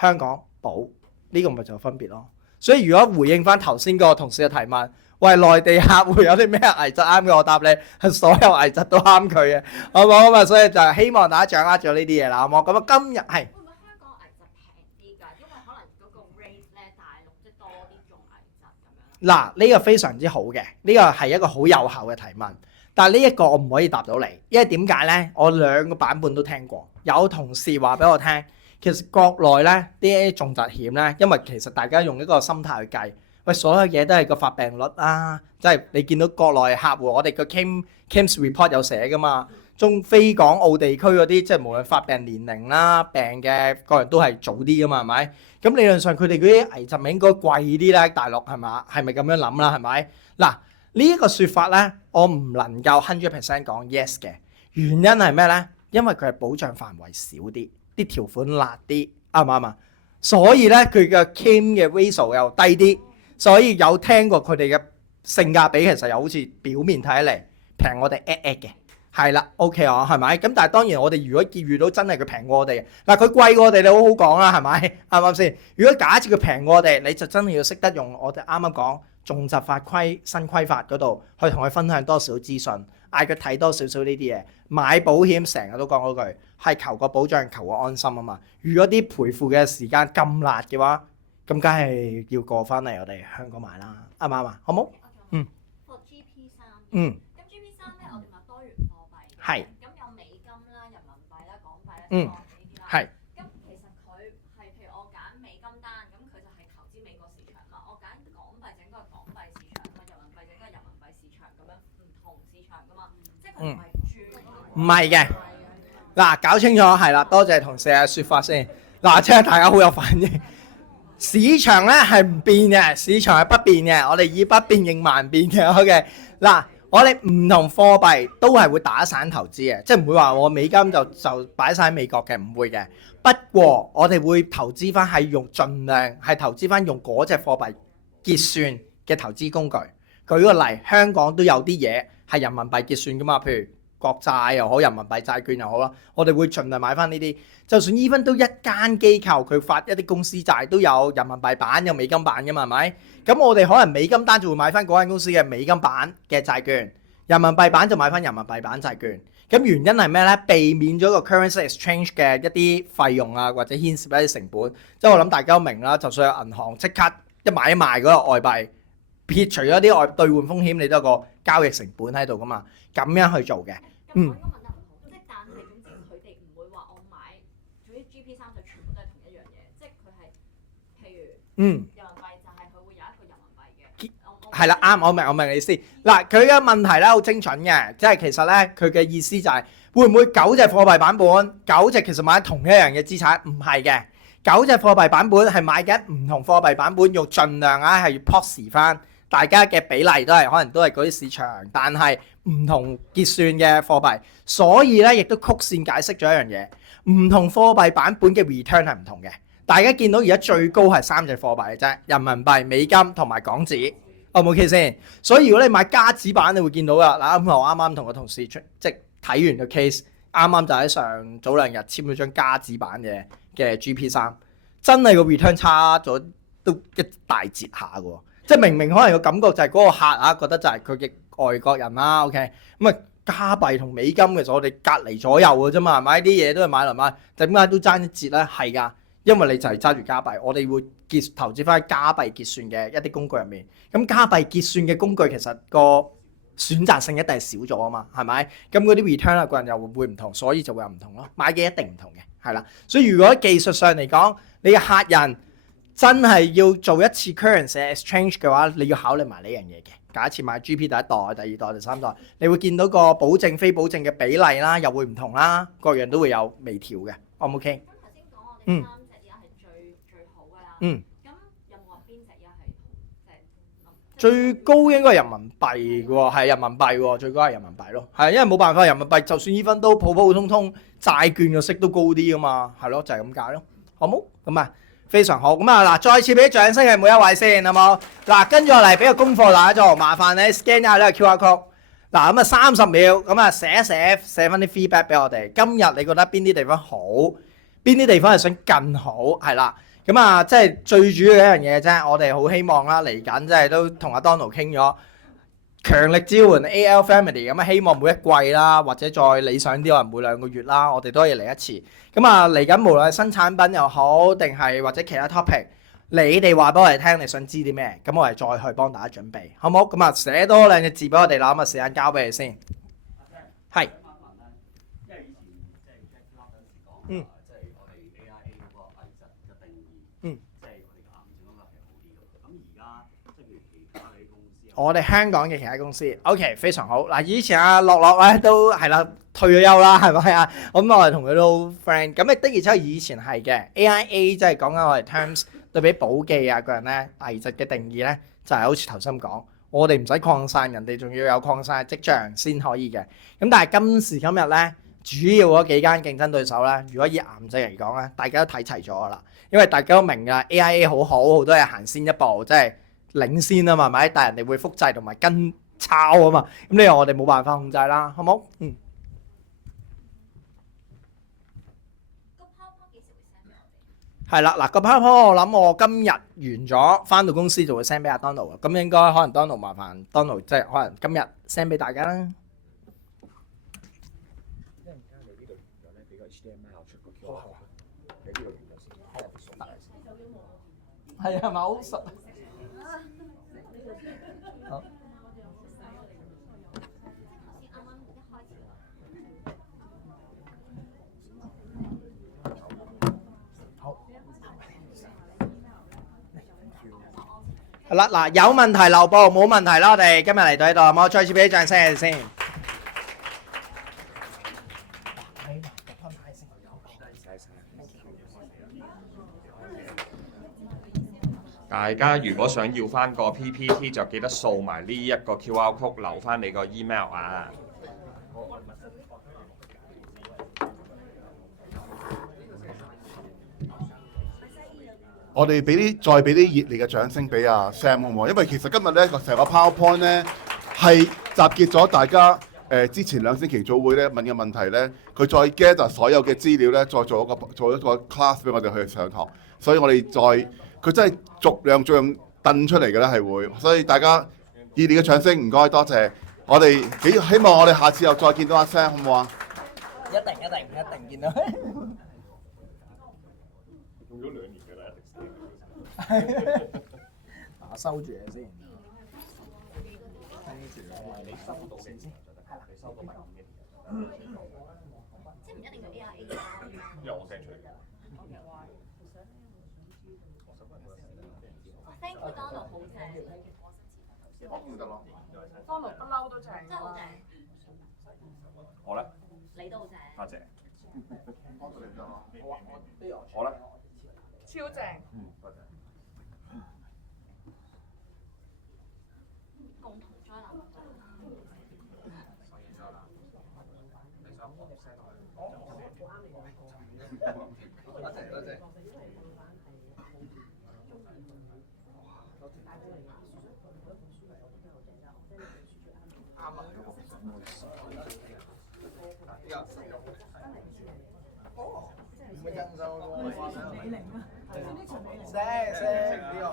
香港保，呢個咪就分別咯。所以如果回應翻頭先個同事嘅提問，喂，內地客戶有啲咩危疾啱嘅？我答你係所有危疾都啱佢嘅，好唔好咁啊？所以就希望大家掌握咗呢啲嘢啦，好唔好？咁啊，今日係會唔會香港危疾平啲㗎？因為可能嗰個 rate 咧大陸即係多啲種危疾咁樣。嗱，呢個非常之好嘅，呢個係一個好有效嘅提問。但係呢一個我唔可以答到你，因為點解咧？我兩個版本都聽過，有同事話俾我聽，其實國內咧啲重疾險咧，因為其實大家用一個心態去計，喂，所有嘢都係個發病率啊，即係你見到國內客戶，我哋個 claims report 有寫噶嘛，中非港澳地區嗰啲，即係無論發病年齡啦、病嘅個人都係早啲噶嘛，係咪？咁理論上佢哋嗰啲危疾咪應該貴啲咧？大陸係嘛？係咪咁樣諗啦？係咪？嗱。呢一個説法咧，我唔能夠100% 講 yes 嘅，原因係咩咧？因為佢係保障範圍少啲，啲條款辣啲，啱唔啱啊？所以咧，佢嘅 claim 嘅 ratio 又低啲，所以有聽過佢哋嘅性價比其實又好似表面睇嚟平我哋嘅，係啦 ，OK 啊，係咪？咁但係當然我哋如果遇到真係佢平過我哋，嗱佢貴過我哋你好好講啦，係咪？啱唔啱先？如果假設佢平過我哋，你就真係要識得用我哋啱啱講重疾法規新規法嗰度去同佢分享多少資訊，嗌佢睇多少少呢啲嘢。買保險成日都講嗰句係求個保障求個安心啊嘛。如果啲賠付嘅時間咁辣嘅話，咁梗係要過翻嚟我哋香港買啦，啱唔啱啊？好冇？嗯。個 GP3。嗯。咁 GP3咧，我哋話多元貨幣。係。咁有美金啦、人民幣啦、港幣啦、嗯。呢啲啦。係。咁其實佢係譬如我揀美金單，咁佢就係投資美國市場嘛。我揀港幣整個港幣市場嘛，人民幣整個人民幣市場咁樣唔同市場噶嘛，即係佢唔係轉。唔係嘅。嗱，搞清楚係啦，多謝同事嘅説法先。嗱，即係大家好有反應。市場咧係唔變嘅，市場係不變嘅。我哋以不變應萬變嘅。OK，嗱，我哋唔同貨幣都係會打散投資嘅，即係唔會話我美金就擺晒喺美國嘅，唔會嘅。不過我哋會投資翻係用盡量係投資翻用嗰隻貨幣結算嘅投資工具。舉個例，香港都有啲嘢係人民幣結算噶嘛，譬如國債又好，人民幣債券又好啦，我哋會盡量買翻呢啲。就算 even 都一間機構佢發一啲公司債都有人民幣版有美金版嘅嘛，係咪？咁我哋可能美金單就會買翻嗰間公司嘅美金版嘅債券，人民幣版就買翻人民幣版債券。咁原因係咩咧？避免咗個 currency exchange 嘅一啲費用啊，或者牽涉一啲成本。即係我諗大家都明啦，就算有銀行即刻一買一賣嗰個外幣，撇除咗啲外兌換風險，你都有個交易成本喺度噶嘛，咁樣去做嘅。嗯。咁我應該問得唔好，即係但係總之佢哋唔會話我買總之 GP3就全部都係同一樣嘢，即係佢係譬如人民幣就係佢會有一個人民幣嘅。係啦，啱，我明你意思。嗱，佢嘅問題咧好精準嘅，即係其實咧佢嘅意思就係會唔會9隻貨幣版本9隻其實買同一樣嘅資產？唔係嘅，9隻貨幣版本係買緊唔同貨幣版本，用盡量係要 proxy 翻。大家嘅比例都係可能都係嗰啲市場，但係唔同結算嘅貨幣，所以咧亦都曲線解釋咗一樣嘢，唔同貨幣版本嘅 return 係唔同嘅。大家見到而家最高係3隻貨幣嘅啫，人民幣、美金同埋港紙，O 唔 OK 先？所以如果你買加紙版，你會見到噶嗱，咁我啱啱同個同事即係睇完個 case，啱啱就喺早2日簽咗張加紙版嘅 GP3，真係個 return 差咗都一大截下嘅喎。即係明明可能個感覺就係嗰個客啊覺得就係佢嘅外國人啦，OK，咁啊加幣同美金其實我哋隔離左右嘅啫嘛，買啲嘢都係買嚟買，點解都爭一截咧？係㗎，因為你就係揸住加幣，我哋會投資翻喺加幣結算嘅一啲工具入面。咁加幣結算嘅工具其實個選擇性一定係少咗啊嘛，係咪？咁嗰啲 return 啊個人又會唔同，所以就會有唔同咯。買嘅一定唔同嘅，係啦。所以如果技術上嚟講，你嘅客人真係要做一次 currency exchange 嘅話，你要考慮埋呢樣嘢嘅。假設買 GP 第一代、第二代、第3代，你會見到個保證非保證嘅比例啦，又會唔同啦，各樣都會有微調嘅。O 唔 OK？咁頭先講我哋3隻而家係最好㗎啦。咁有冇話邊隻而家係最高應該係人民幣喎，係人民幣喎，最高係人民幣咯。係因為冇辦法，人民幣就算even都普普通通債券嘅息都高啲㗎嘛，係咯，就係咁解咯，好冇？咁啊。非常好，咁啊嗱，再次俾啲掌聲係每一位先，好冇？嗱，跟住落嚟俾個功課大家做，麻煩你 scan 下呢個 QR code。嗱，咁啊30秒，咁啊寫翻啲 feedback 俾我哋。今日你覺得邊啲地方好，邊啲地方係想更好，係啦。咁啊，即係最主要嘅一樣嘢啫。我哋好希望啦，嚟緊即係都同阿 Donald 傾咗，強力支援 AL Family， 咁啊希望每一季啦，或者再理想啲，可能每2個月啦，我哋都可以嚟一次。咁啊，嚟緊無論係新產品又好，定係或者其他 topic， 你哋話俾我哋聽，你想知啲咩？咁我哋再去幫大家準備，好唔好？咁啊，寫多2隻字俾我哋啦，咁啊時間交俾你先。係。因為以前即係 Jack Club 嗰陣時講，即係我哋 AIA 嗰個危疾嘅定義，即係我哋嘅癌症嗰個係好啲嘅。咁而家即係譬如其他嗰啲公司，我哋香港嘅其他公司 ，OK 非常好。嗱，以前阿樂樂咧都係啦。退咗休啦，係咪啊？咁我哋同佢都 friend。咁亦的而且確以前係嘅 AIA， 即係講緊我哋 terms 對比保記啊個人咧危疾嘅定義咧，就係好似頭先講，我哋唔使擴散，人哋仲要有擴散嘅跡象先可以嘅。咁但係今時今日咧，主要嗰幾間競爭對手咧，如果以癌症嚟講咧，大家都睇齊咗㗎啦，因為大家都明㗎 AIA 好多嘢行先一步，即係領先啊嘛，係咪？但係人哋會複製同埋跟抄啊嘛，咁呢個我哋冇辦法控制啦，好冇？係啦，嗱個 PowerPoint 我諗我今日完咗，翻到公司就會 send 俾阿 Donald， 咁應該可能 Donald 麻煩 Donald 即係可能今日 send 俾大家啦。因為而家你呢度完咗咧，俾個 HDMI 出個 QR code，你呢度完咗先。係啊，咪好實。好。係啦，嗱有問題留步，冇問題啦。我哋今日嚟到呢度，我再次俾啲掌聲先。大家如果想要翻個 PPT， 就記得掃埋呢一個 QR code， 留翻你個 email 啊。我哋再俾啲熱烈嘅掌聲俾阿 Sam 好唔好？因為其實今日咧成個 PowerPoint 咧係集結咗大家之前2星期組會咧問嘅問題咧，佢再 gather 所有嘅資料咧，再做一個 class 俾我哋去上堂。所以我哋佢真係逐樣掟出嚟嘅啦，係會。所以大家熱烈嘅掌聲，唔該多謝。我哋希望我哋下次又再見到阿 Sam 好唔好啊？一定見到。用咗2年嘅啦，嗱，收住嘢先。你收到先，你收到咪咁嘅。即係唔一定要 AIA 因為我 send 出嚟嘅。Thank you Donald 好正，我唔得咯。Donald 不嬲都正，真係好正。我咧？你都好正。多謝。我我咧？超正。多謝。共同災難。多謝。啱啊！美玲啊，知唔知陳美玲？識呢個。